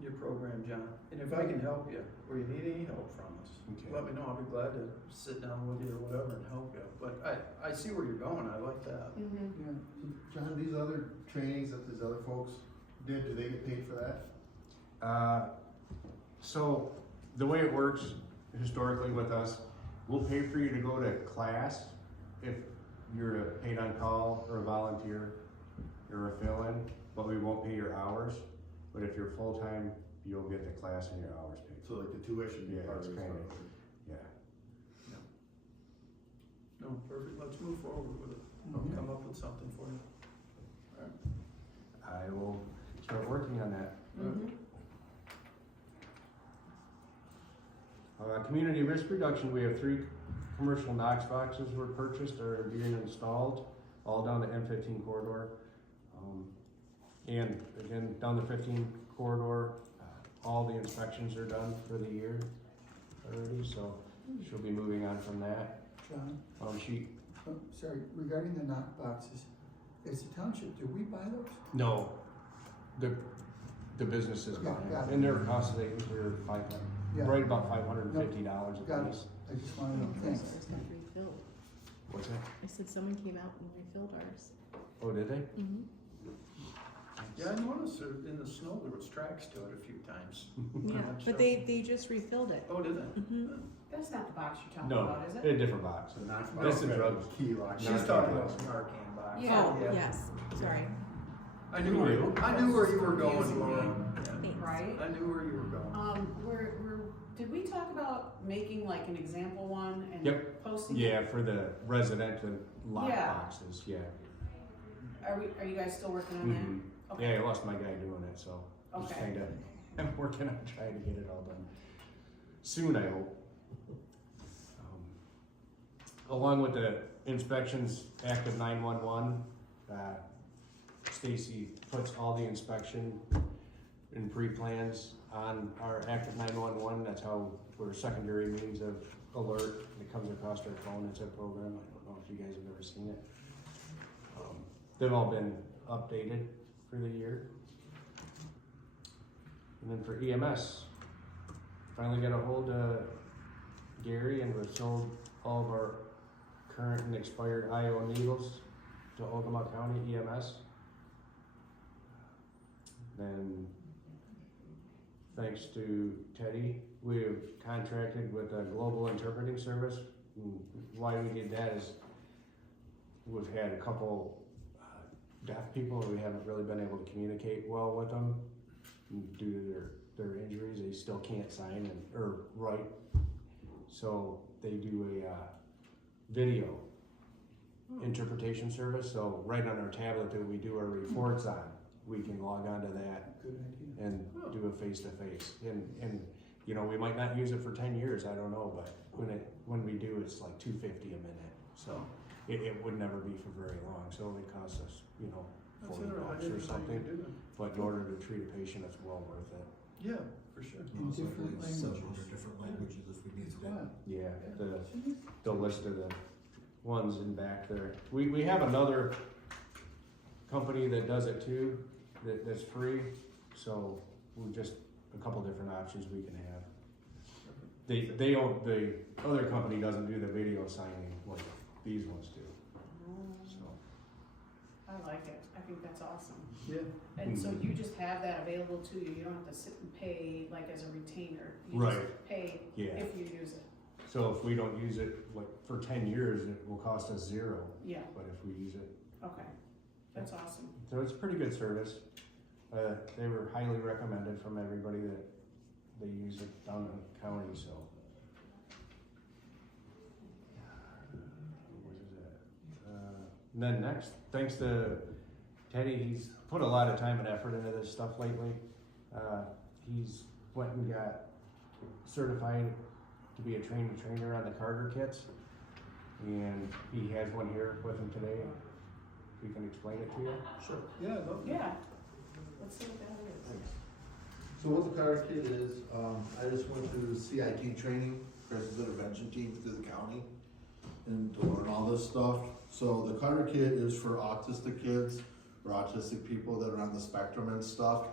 your program, John. And if I can help you, or you need any help from us, Okay. let me know, I'll be glad to sit down with you or whatever and help you. But I see where you're going, I like that. Mm-hmm. Yeah, John, these other trainings that these other folks did, do they get paid for that? So the way it works historically with us, we'll pay for you to go to class if you're a paid on call or a volunteer or a fill-in, but we won't pay your hours. But if you're full-time, you'll get the class and your hours paid. So like the tuition Yeah, part it's of it. kinda- Yeah. No, perfect, let's move forward with it. I'll Mhm. come up with something for you. I will start working on that. Mm-hmm. Community risk reduction, we have 3 commercial Knox boxes were purchased or are being installed, all down the M15 corridor. And again, down the 15 corridor, all the inspections are done for the year already, so she'll be moving on from that. John, sorry, regarding the knock boxes, as a township, do we buy those? No, the businesses buy Okay, got it, it. and their cost savings are Yeah. right about $550 a Got it. piece. I just wanna know, thanks. Ours got refilled. What's that? I said someone came out and refilled ours. Oh, did they? Mm-hmm. Yeah, I noticed in the snow there was tracks to it a few times. Yeah, but they just refilled it. Oh, did they? Mm-hmm. That's not the box you're talking No, about, is it? a different box. So Knox That's the box, drug. key lock. She's talking about the Narcan box. Yeah. Oh, yes, sorry. I knew where you were going, Confusing me. Laura. Thanks. Right? I knew where you were going. Did we talk about making like an example one and Yep. posting it? Yeah, for the residential lock Yeah. boxes, yeah. Are you guys still working on Mhm. that? Okay. Yeah, I lost my guy doing it, so just Okay. kinda, I'm working on trying to get it all done. Soon, I hope. Along with the inspections, active 911, Stacy puts all the inspection and pre-plans on our active 911. That's how we're a secondary means of alert. It comes across our phone. It's a program. I don't know if you guys have ever seen it. They've all been updated for the year. And then for EMS, finally got a hold of Gary and we've sold all of our current and expired IO needles to Ogama County EMS. Then, thanks to Teddy, we've contracted with a global interpreting service. And why we did that is we've had a couple deaf people and we haven't really been able to communicate well with them due to their injuries. They still can't sign or write. So they do a video interpretation service. So right on our tablet that we do our reports on, we can log on to that Good idea. and do a face-to-face. And you know, we might not use it for 10 years, I don't know, but when we do, it's like $250 a minute. So it would never be for very long. So it costs us, you know, That's $40 interesting. I or didn't know you something. could do that. But in order to treat a patient, it's well worth it. Yeah, for sure. In different languages. different languages if we need It's to. wild. Yeah, the list of the ones in back there. We have another company that does it too, that's free. So we just a couple different options we can have. The other company doesn't do the video signing like these ones do. So I like it. I think that's awesome. Yeah. And so you just have that available to you. You don't have to sit and pay like as a retainer. You Right. just pay yeah. if you use it. So if we don't use it like for 10 years, it will cost us $0. Yeah. But if we use it, Okay. That's awesome. so it's pretty good service. They were highly recommended from everybody that they use it down in the county, so. What is that? And then next, thanks to Teddy, he's put a lot of time and effort into this stuff lately. He's went and got certified to be a trainer on the Carter kits. And he has one here with him today. We can explain it to you. Sure. Yeah, Yeah. Let's see what that is. So what the Carter Kit is, I just went through the CIT training, crisis intervention team through the county, and to learn all this stuff. So the Carter Kit is for autistic kids, or autistic people that are on the spectrum and stuff.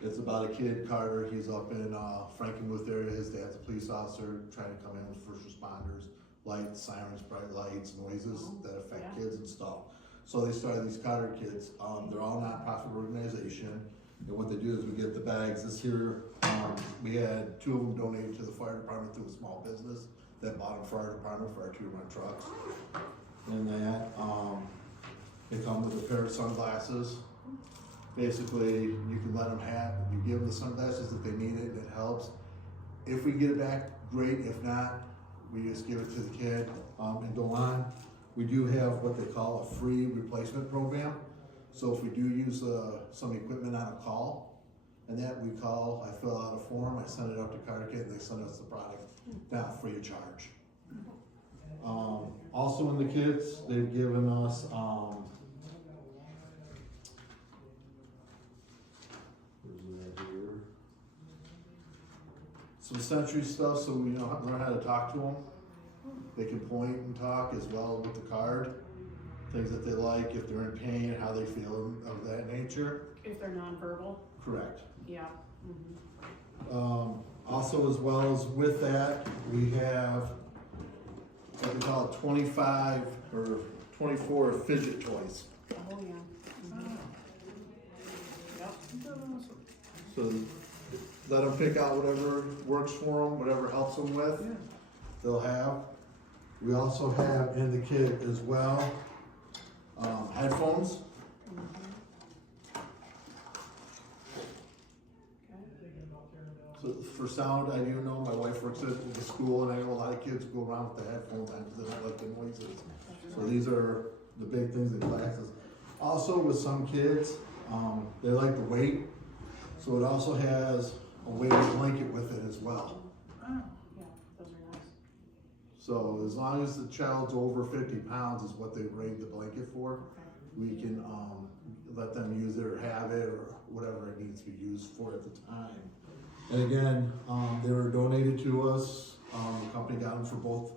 It's about a kid, Carter, he's up in Frankenmuth area, his dad's a police officer, trying to come in with first responders, lights, sirens, bright lights, noises that affect kids and stuff. So they started these Carter Kids. They're all nonprofit organization. And what they do is we get the bags. This here, we had 2 of them donated to the fire department through a small business that bought them for our department for our 2-run trucks. And that, they come with a pair of sunglasses. Basically, you can let them have, you give them the sunglasses if they need it, and it helps. If we get it back, great. If not, we just give it to the kid and go on. We do have what they call a free replacement program. So if we do use some equipment on a call, and that we call, I fill out a form, I send it up to Carter Kit, and they send us the product down free of charge. Also in the kits, they've given us where's that here? Some sensory stuff, so we know learn how to talk to them. They can point and talk as well with the card. Things that they like, if they're in pain, how they feel of that nature. If they're nonverbal, Correct. yeah. Also, as well as with that, we have what we call 25 or 24 fidget toys. Oh, yeah. Yep. So let them pick out whatever works for them, whatever helps them with, they'll have. We also have in the kit as well, headphones. So for sound, I do know my wife works at the school, and I know a lot of kids go around with the headphones on because they don't like the noises. So these are the big things in classes. Also with some kids, they like the weight. So it also has a weighted blanket with it as well. Yeah, those are nice. So as long as the child's over 50 pounds is what they rate the blanket for, we can let them use it or have it or whatever it needs to be used for at the time. And again, they were donated to us. The company got them for both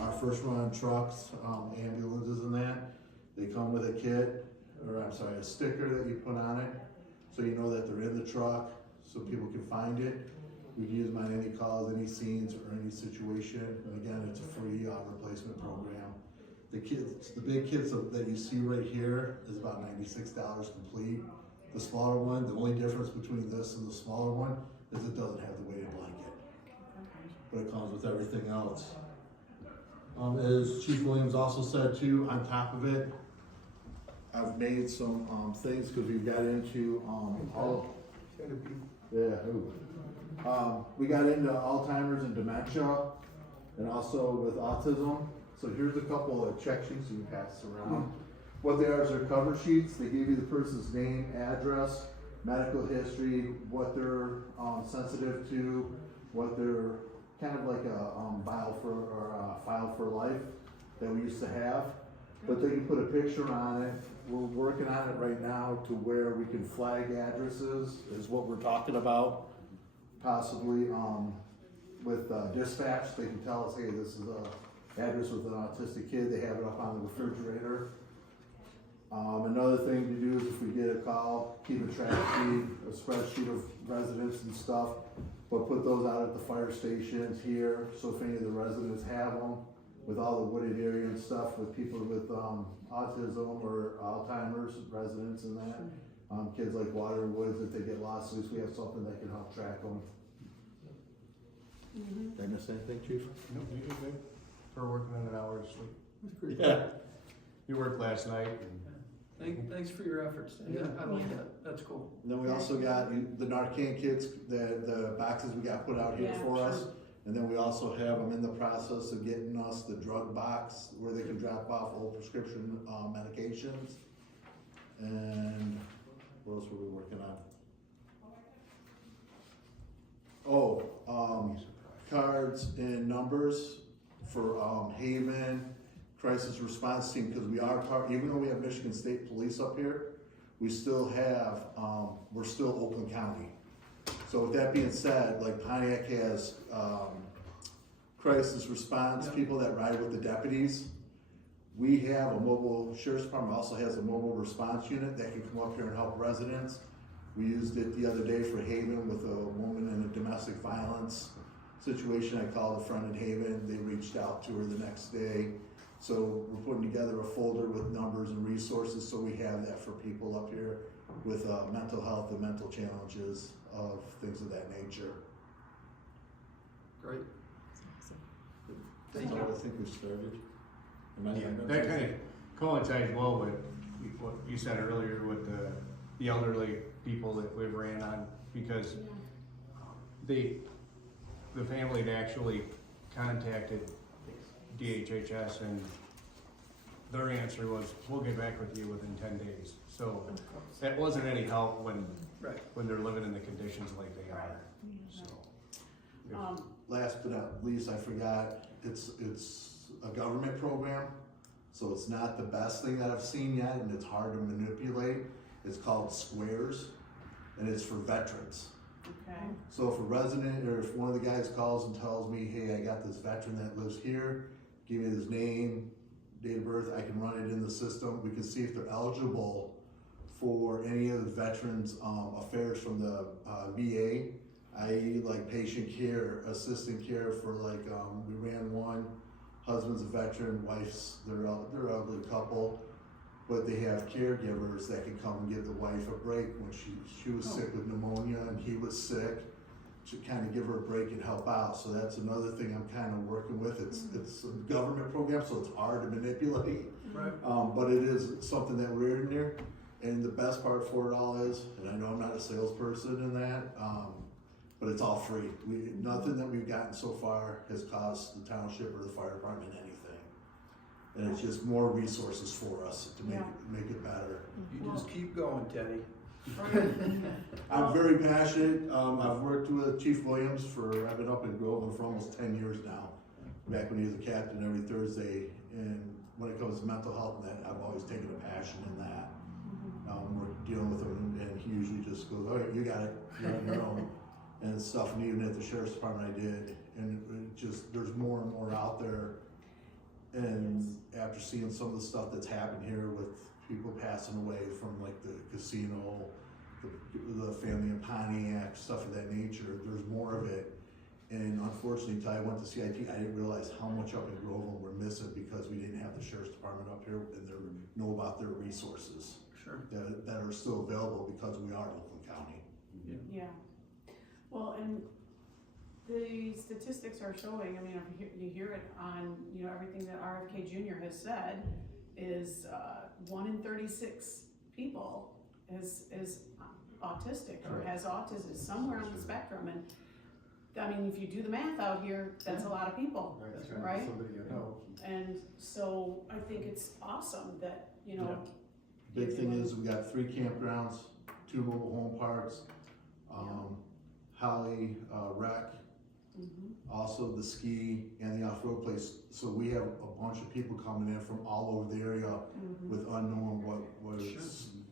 our first run trucks, ambulances and that. They come with a kit, or I'm sorry, a sticker that you put on it, so you know that they're in the truck, so people can find it. We can use them on any calls, any scenes, or any situation. And again, it's a free replacement program. The kits, the big kits that you see right here is about $96 complete. The smaller one, the only difference between this and the smaller one is it doesn't have the weighted blanket, but it comes with everything else. As Chief Williams also said too, on top of it, I've made some things because we've got into we got into Alzheimer's and dementia, and also with autism. So here's a couple of check sheets you can pass around. What they are is their cover sheets. They give you the person's name, address, medical history, what they're sensitive to, what they're kind of like a file for life that we used to have. But they can put a picture on it. We're working on it right now to where we can flag addresses is what we're talking about. Possibly with dispatch, they can tell us, hey, this is a address with an autistic kid. They have it up on the refrigerator. Another thing to do is if we get a call, keep a track sheet, a spreadsheet of residents and stuff, but put those out at the fire stations here, so if any of the residents have them, with all the wooded area and stuff, with people with autism or Alzheimer's residents and that, kids like water and woods, if they get lost, at least we have something that can help track them. Did I miss anything, Chief? No, you did good. We're working on an hour's sleep. Yeah. You worked last night and Thanks for your efforts, Danny. Yeah. I like that, that's cool. And then we also got the Narcan kits, the boxes we got put out here Yeah, for us. sure. And then we also have them in the process of getting us the drug box where they can drop off old prescription medications. And what else were we working on? Oh, cards and numbers for Haven Crisis Response Team, because we are part, even though we have Michigan State Police up here, we still have, we're still Oakland County. So with that being said, like Pontiac has crisis response people that ride with the deputies. We have a mobile, Sheriff's Department also has a mobile response unit that can come up here and help residents. We used it the other day for Haven with a woman in a domestic violence situation. I called a friend in Haven, they reached out to her the next day. So we're putting together a folder with numbers and resources, so we have that for people up here with mental health and mental challenges of things of that nature. Great. That's all I think we started. That kind of coincides well with what you said earlier with the elderly people that we've ran on, because the family had actually contacted DHHS and their answer was, we'll get back with you within 10 days. So that wasn't any help when they're living in the conditions like they are. So. Last but not least, I forgot, it's a government program, so it's not the best thing that I've seen yet, and it's hard to manipulate. It's called Squares, and it's for veterans. Okay. So if a resident, or if one of the guys calls and tells me, hey, I got this veteran that lives here, give me his name, date of birth, I can run it in the system. We can see if they're eligible for any of the veterans' affairs from the VA, i.e. like patient care, assistant care for like, we ran one, husband's a veteran, wife's, they're elderly couple, but they have caregivers that can come and give the wife a break when she was sick with pneumonia and he was sick, to kind of give her a break and help out. So that's another thing I'm kind of working with. It's a government program, so it's hard to manipulate. Right. But it is something that we're in there. And the best part for it all is, and I know I'm not a salesperson in that, but it's all free. Nothing that we've gotten so far has cost the township or the fire department anything. And it's just more resources for us to make it better. You just keep going, Teddy. I'm very passionate. I've worked with Chief Williams I've been up in Groveland for almost 10 years now. Back when he was a captain every Thursday. And when it comes to mental health and that, I've always taken a passion in that. We're dealing with him and he usually just goes, all right, you got it, you're on your own. And stuff, and even at the Sheriff's Department I did. And it just, there's more and more out there. And after seeing some of the stuff that's happened here with people passing away from like the casino, the family in Pontiac, stuff of that nature, there's more of it. And unfortunately, until I went to CIT, I didn't realize how much up in Groveland we're missing because we didn't have the Sheriff's Department up here and they know about their resources that are still available because we are Oakland County. Yeah. Well, and the statistics are showing, I mean, you hear it on, everything that RFK Jr. has said is 1 in 36 people is autistic or has autism somewhere on the spectrum. And I mean, if you do the math out here, that's a lot of people, right? Somebody you know. And so I think it's awesome that, Big thing is we got 3 campgrounds, 2 mobile home parks, Holly Rec, also the ski and the off-road place. So we have a bunch of people coming in from all over the area with unknown what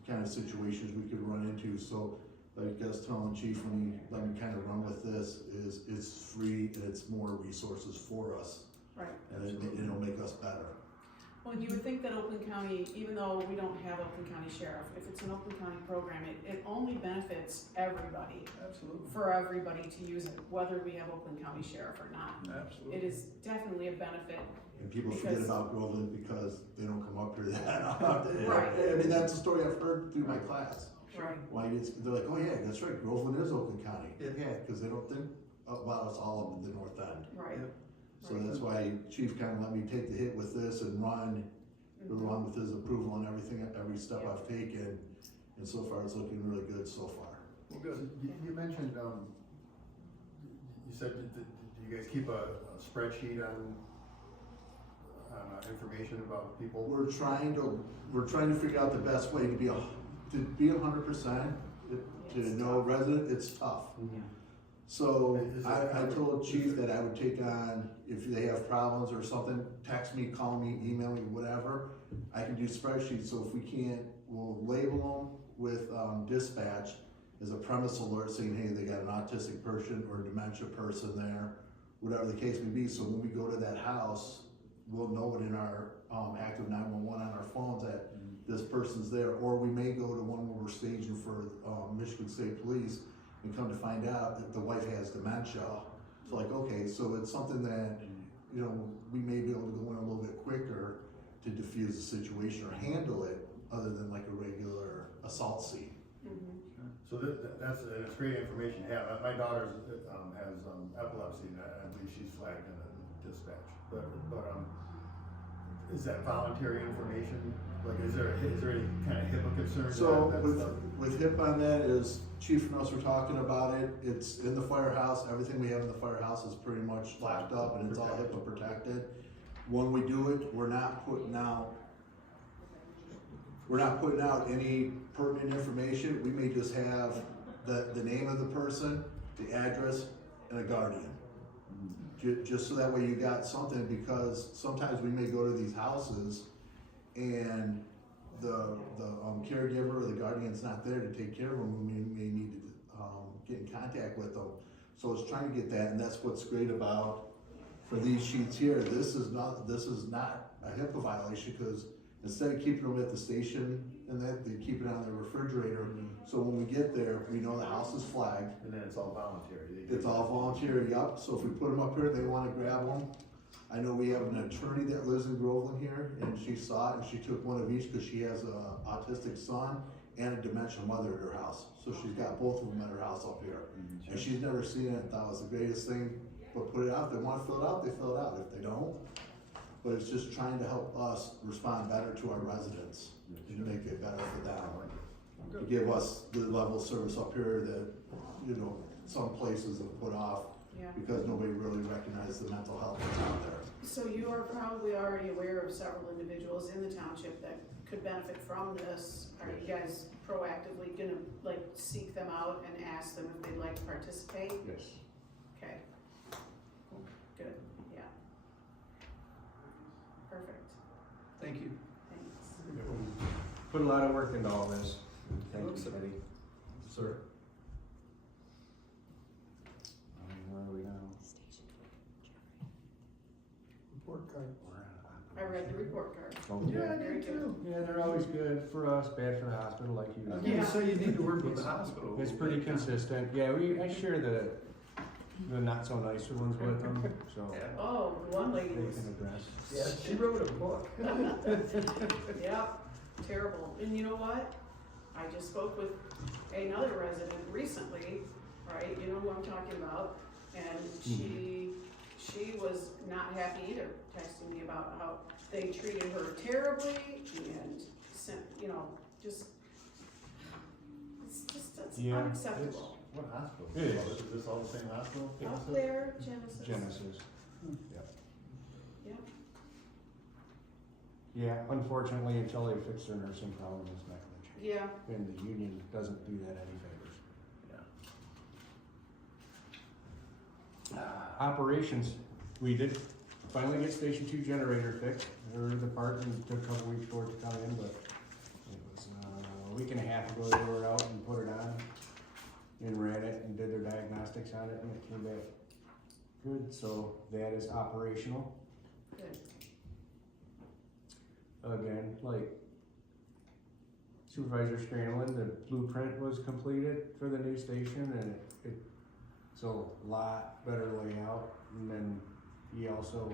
kind of situations we could run into. So like I was telling Chief when he let me kind of run with this is it's free and it's more resources for us. Right. And it'll make us better. Well, you would think that Oakland County, even though we don't have Oakland County Sheriff, if it's an Oakland County program, it only benefits everybody. Absolutely. For everybody to use it, whether we have Oakland County Sheriff or not. Absolutely. It is definitely a benefit. And people forget about Groveland because they don't come up here that often. Right. I mean, that's a story I've heard through my class. Right. Why they're like, oh yeah, that's right, Groveland is Oakland County. Yeah, because they don't think about us all up in the north end. Right. So that's why Chief kind of let me take the hit with this and run really one with his approval and everything, every step I've taken, and so far it's looking really good so far. Well, good. You mentioned, you said, do you guys keep a spreadsheet on information about people? We're trying to figure out the best way to be 100%, to know resident, it's tough. So I told Chief that I would take on, if they have problems or something, text me, call me, email me, whatever. I can do spreadsheets, so if we can't, we'll label them with dispatch as a premise alert saying, hey, they got an autistic person or a dementia person there, whatever the case may be. So when we go to that house, we'll know it in our active 911 on our phones that this person's there. Or we may go to one where we're staging for Michigan State Police and come to find out that the wife has dementia. So like, okay, so it's something that, you know, we may be able to go in a little bit quicker to diffuse the situation or handle it other than like a regular assault scene. So that's great information to have. My daughter has epilepsy, and I believe she's flagged in a dispatch. But is that voluntary information? Like, is there any kind of HIPAA concerns? So with HIPAA on that is, Chief and us were talking about it. It's in the firehouse. Everything we have in the firehouse is pretty much locked up and it's all HIPAA protected. When we do it, we're not putting out any pertinent information. We may just have the name of the person, the address, and a guardian. Just so that way you got something, because sometimes we may go to these houses and the caregiver or the guardian's not there to take care of them. We may need to get in contact with them. So it's trying to get that, and that's what's great about for these sheets here. This is not a HIPAA violation, because instead of keeping them at the station and that, they keep it on their refrigerator. So when we get there, we know the house is flagged. And then it's all voluntary. It's all voluntary, yup. So if we put them up here, they wanna grab them. I know we have an attorney that lives in Groveland here, and she saw it, and she took one of each, because she has a autistic son and a dementia mother at her house. So she's got both of them at her house up here. And she's never seen it and thought it was the greatest thing, but put it out. If they wanna fill it out, they fill it out. If they don't, but it's just trying to help us respond better to our residents and make it better for them. To give us the level of service up here that, you know, some places have put off because nobody really recognizes the mental health that's out there. So you are probably already aware of several individuals in the township that could benefit from this. Are you guys proactively gonna like seek them out and ask them if they'd like to participate? Yes. Okay. Good, yeah. Perfect, Thank you. thanks. Put a lot of work into all this. Thank you, Eddie. Sir? Where are we now? Report card. I read the report card. Oh, Yeah, I Very did good. too. Yeah, they're always good for us, bad for the hospital, like you. I was gonna say, you need to work with the hospital. It's pretty consistent. Yeah, I share the not so nicer ones with them, so Yeah. Oh, one lady they was, can address. Yeah, she wrote a book. yep, terrible. And you know what? I just spoke with another resident recently, right, you know who I'm talking about, and she was not happy either, texting me about how they treated her terribly and sent, you know, it's Yeah, unacceptable. What hospital? It is. Is this all the same hospital? Up there, Genesis. Genesis. Yeah. Yeah, unfortunately, until they fix their nursing problem, it's not gonna change. Yeah, And the union doesn't do that any favors. Operations, we did finally get Station 2 generator fixed. Ordered the part and it took a couple weeks for it to come in, but it was a week and a half ago they were out and put it on and ran it and did their diagnostics on it, and it came back good, so that is operational. good. Again, like Supervisor Scranlin, the blueprint was completed for the new station, and it's a lot better layout. And then he also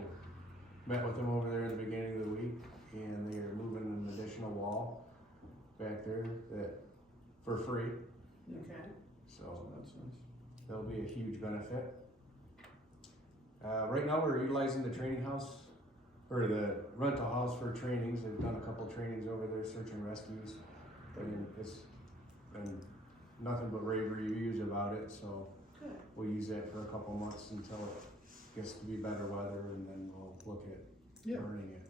met with them over there in the beginning of the week, and they are moving an additional wall back there that for free. Okay. So That's nice. that'll be a huge benefit. Right now, we're utilizing the training house or the rental house for trainings. They've done a couple trainings over there, search and rescues. And it's been nothing but rave reviews about it, so Good. we'll use that for a couple months until it gets to be better weather, and then we'll look at Yeah. burning it.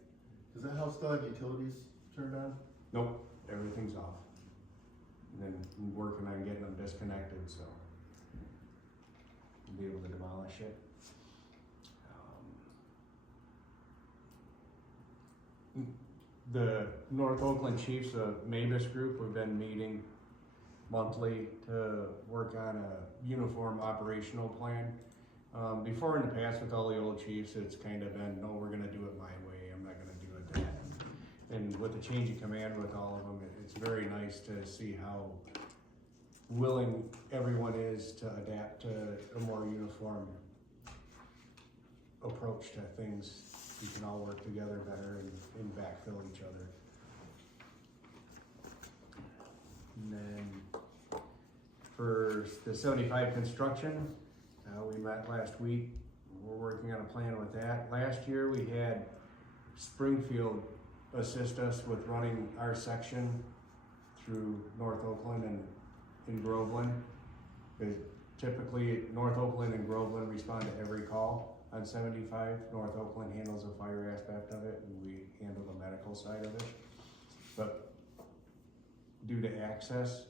Does that house still have utilities turned on? Nope, everything's off. And then I'm working on getting them disconnected, so we'll be able to demolish it. The North Oakland Chiefs, Mavis group, we've been meeting monthly to work on a uniform operational plan. Before in the past with all the old chiefs, it's kind of been, no, we're gonna do it my way, I'm not gonna do it that. And with the change of command with all of them, it's very nice to see how willing everyone is to adapt to a more uniform approach to things. We can all work together better and backfill each other. And then for the 75 construction, we met last week. We're working on a plan with that. Last year we had Springfield assist us with running our section through North Oakland and in Groveland. Typically North Oakland and Groveland respond to every call on 75. North Oakland handles the fire aspect of it, and we handle the medical side of it. But due to access,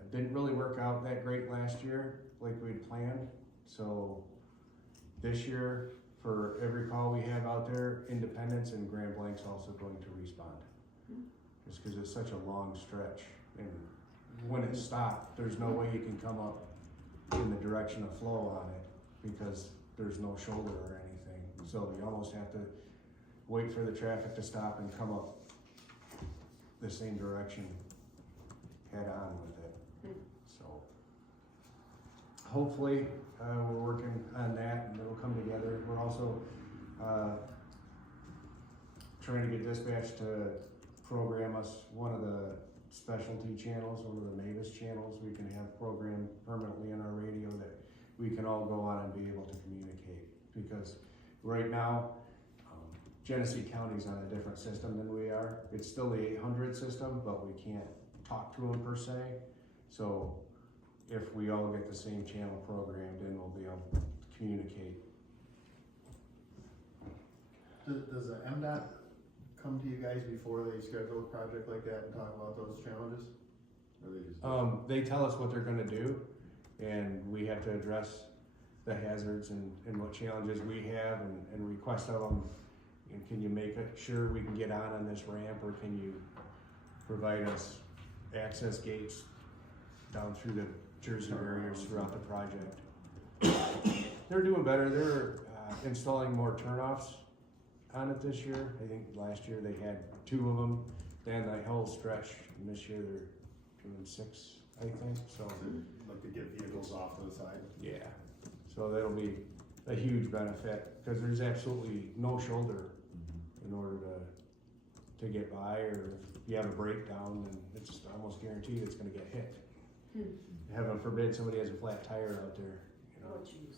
it didn't really work out that great last year like we'd planned. So this year, for every call we have out there, Independence and Grand Blank's also going to respond. Just because it's such a long stretch, and when it stopped, there's no way you can come up in the direction of flow on it because there's no shoulder or anything. So you almost have to wait for the traffic to stop and come up the same direction head on with it. So hopefully we're working on that and it'll come together. We're also trying to get dispatch to program us one of the specialty channels, one of the Mavis channels we can have programmed permanently in our radio that we can all go on and be able to communicate. Because right now, Genesee County's on a different system than we are. It's still the 800 system, but we can't talk to them per se. So if we all get the same channel programmed in, we'll be able to communicate. Does the MDOT come to you guys before they schedule a project like that and talk about those challenges? Or they just They tell us what they're gonna do, and we have to address the hazards and what challenges we have and request of them. And can you make it sure we can get on this ramp, or can you provide us access gates down through the Jersey barriers throughout the project? They're doing better. They're installing more turnoffs on it this year. I think last year they had 2 of them down the whole stretch, and this year they're doing 6, I think. So like to get vehicles off to the side? yeah, so that'll be a huge benefit because there's absolutely no shoulder in order to get by, or if you have a breakdown, then it's almost guaranteed it's going to get hit. Heaven forbid somebody has a flat tire out there, you know. Oh, jeez.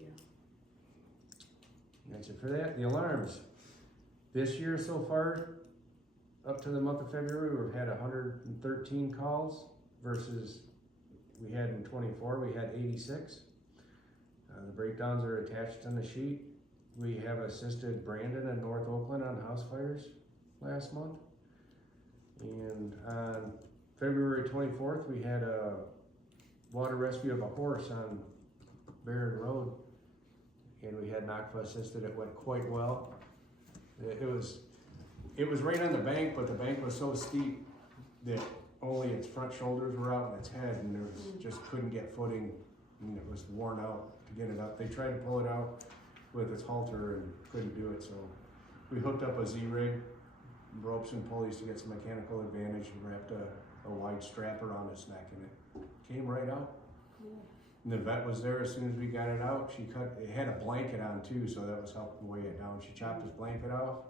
Yeah. That's it for that. The alarms. This year so far, up to the month of February, we've had 113 calls versus we had in 24, we had 86. The breakdowns are attached on the sheet. We have assisted Brandon and North Oakland on house fires last month. And on February 24th, we had a water rescue of a horse on Barron Road. And we had NACFA assisted. It went quite well. It was right on the bank, but the bank was so steep that only its front shoulders were out and its head, and there was just couldn't get footing, and it was worn out to get it up. They tried to pull it out with its halter and couldn't do it, so we hooked up a Z-rig, ropes and pulleys to get some mechanical advantage, and wrapped a wide strap around its neck, and it came right out. And the vet was there as soon as we got it out. It had a blanket on too, so that was helping weigh it down. She chopped his blanket off,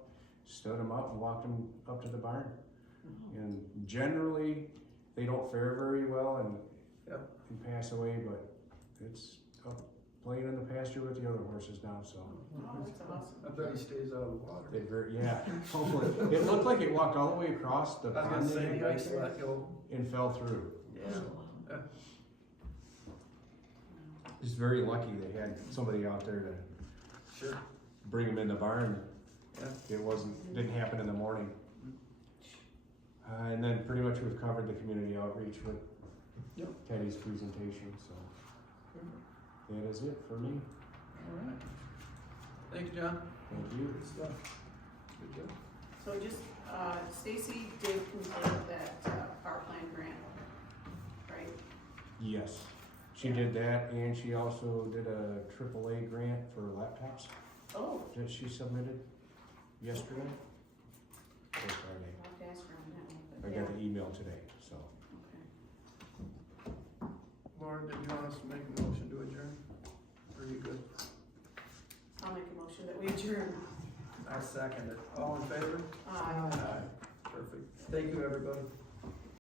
stood him up, and walked him up to the barn. And generally, they don't fare very well and pass away, but it's playing in the pasture with the other horses now, so. Oh, that's awesome. I bet he stays out of the water. It very, yeah, hopefully. It looked like it walked all the way across the I was gonna pond say the ice there let go. and fell through. Yeah. Just very lucky they had somebody out there to Sure. bring them in the barn. Yeah. It didn't happen in the morning. And then pretty much we've covered the community outreach with Yep. Teddy's presentation, so that is it for me. All right. Thank you, John. Thank you. Good stuff. Good job. So just, Stacy did complete that, power plant grant, right? Yes, she did that, and she also did a AAA grant for laptops Oh, that she submitted yesterday or Friday. I'll have to ask her on that one, I but got yeah, the email today, so. okay. Laura, did you want us to make a motion to adjourn? Or are you good? I'll make a motion that we adjourn. I second it. All in favor? Aye. Perfect. Thank you, everybody.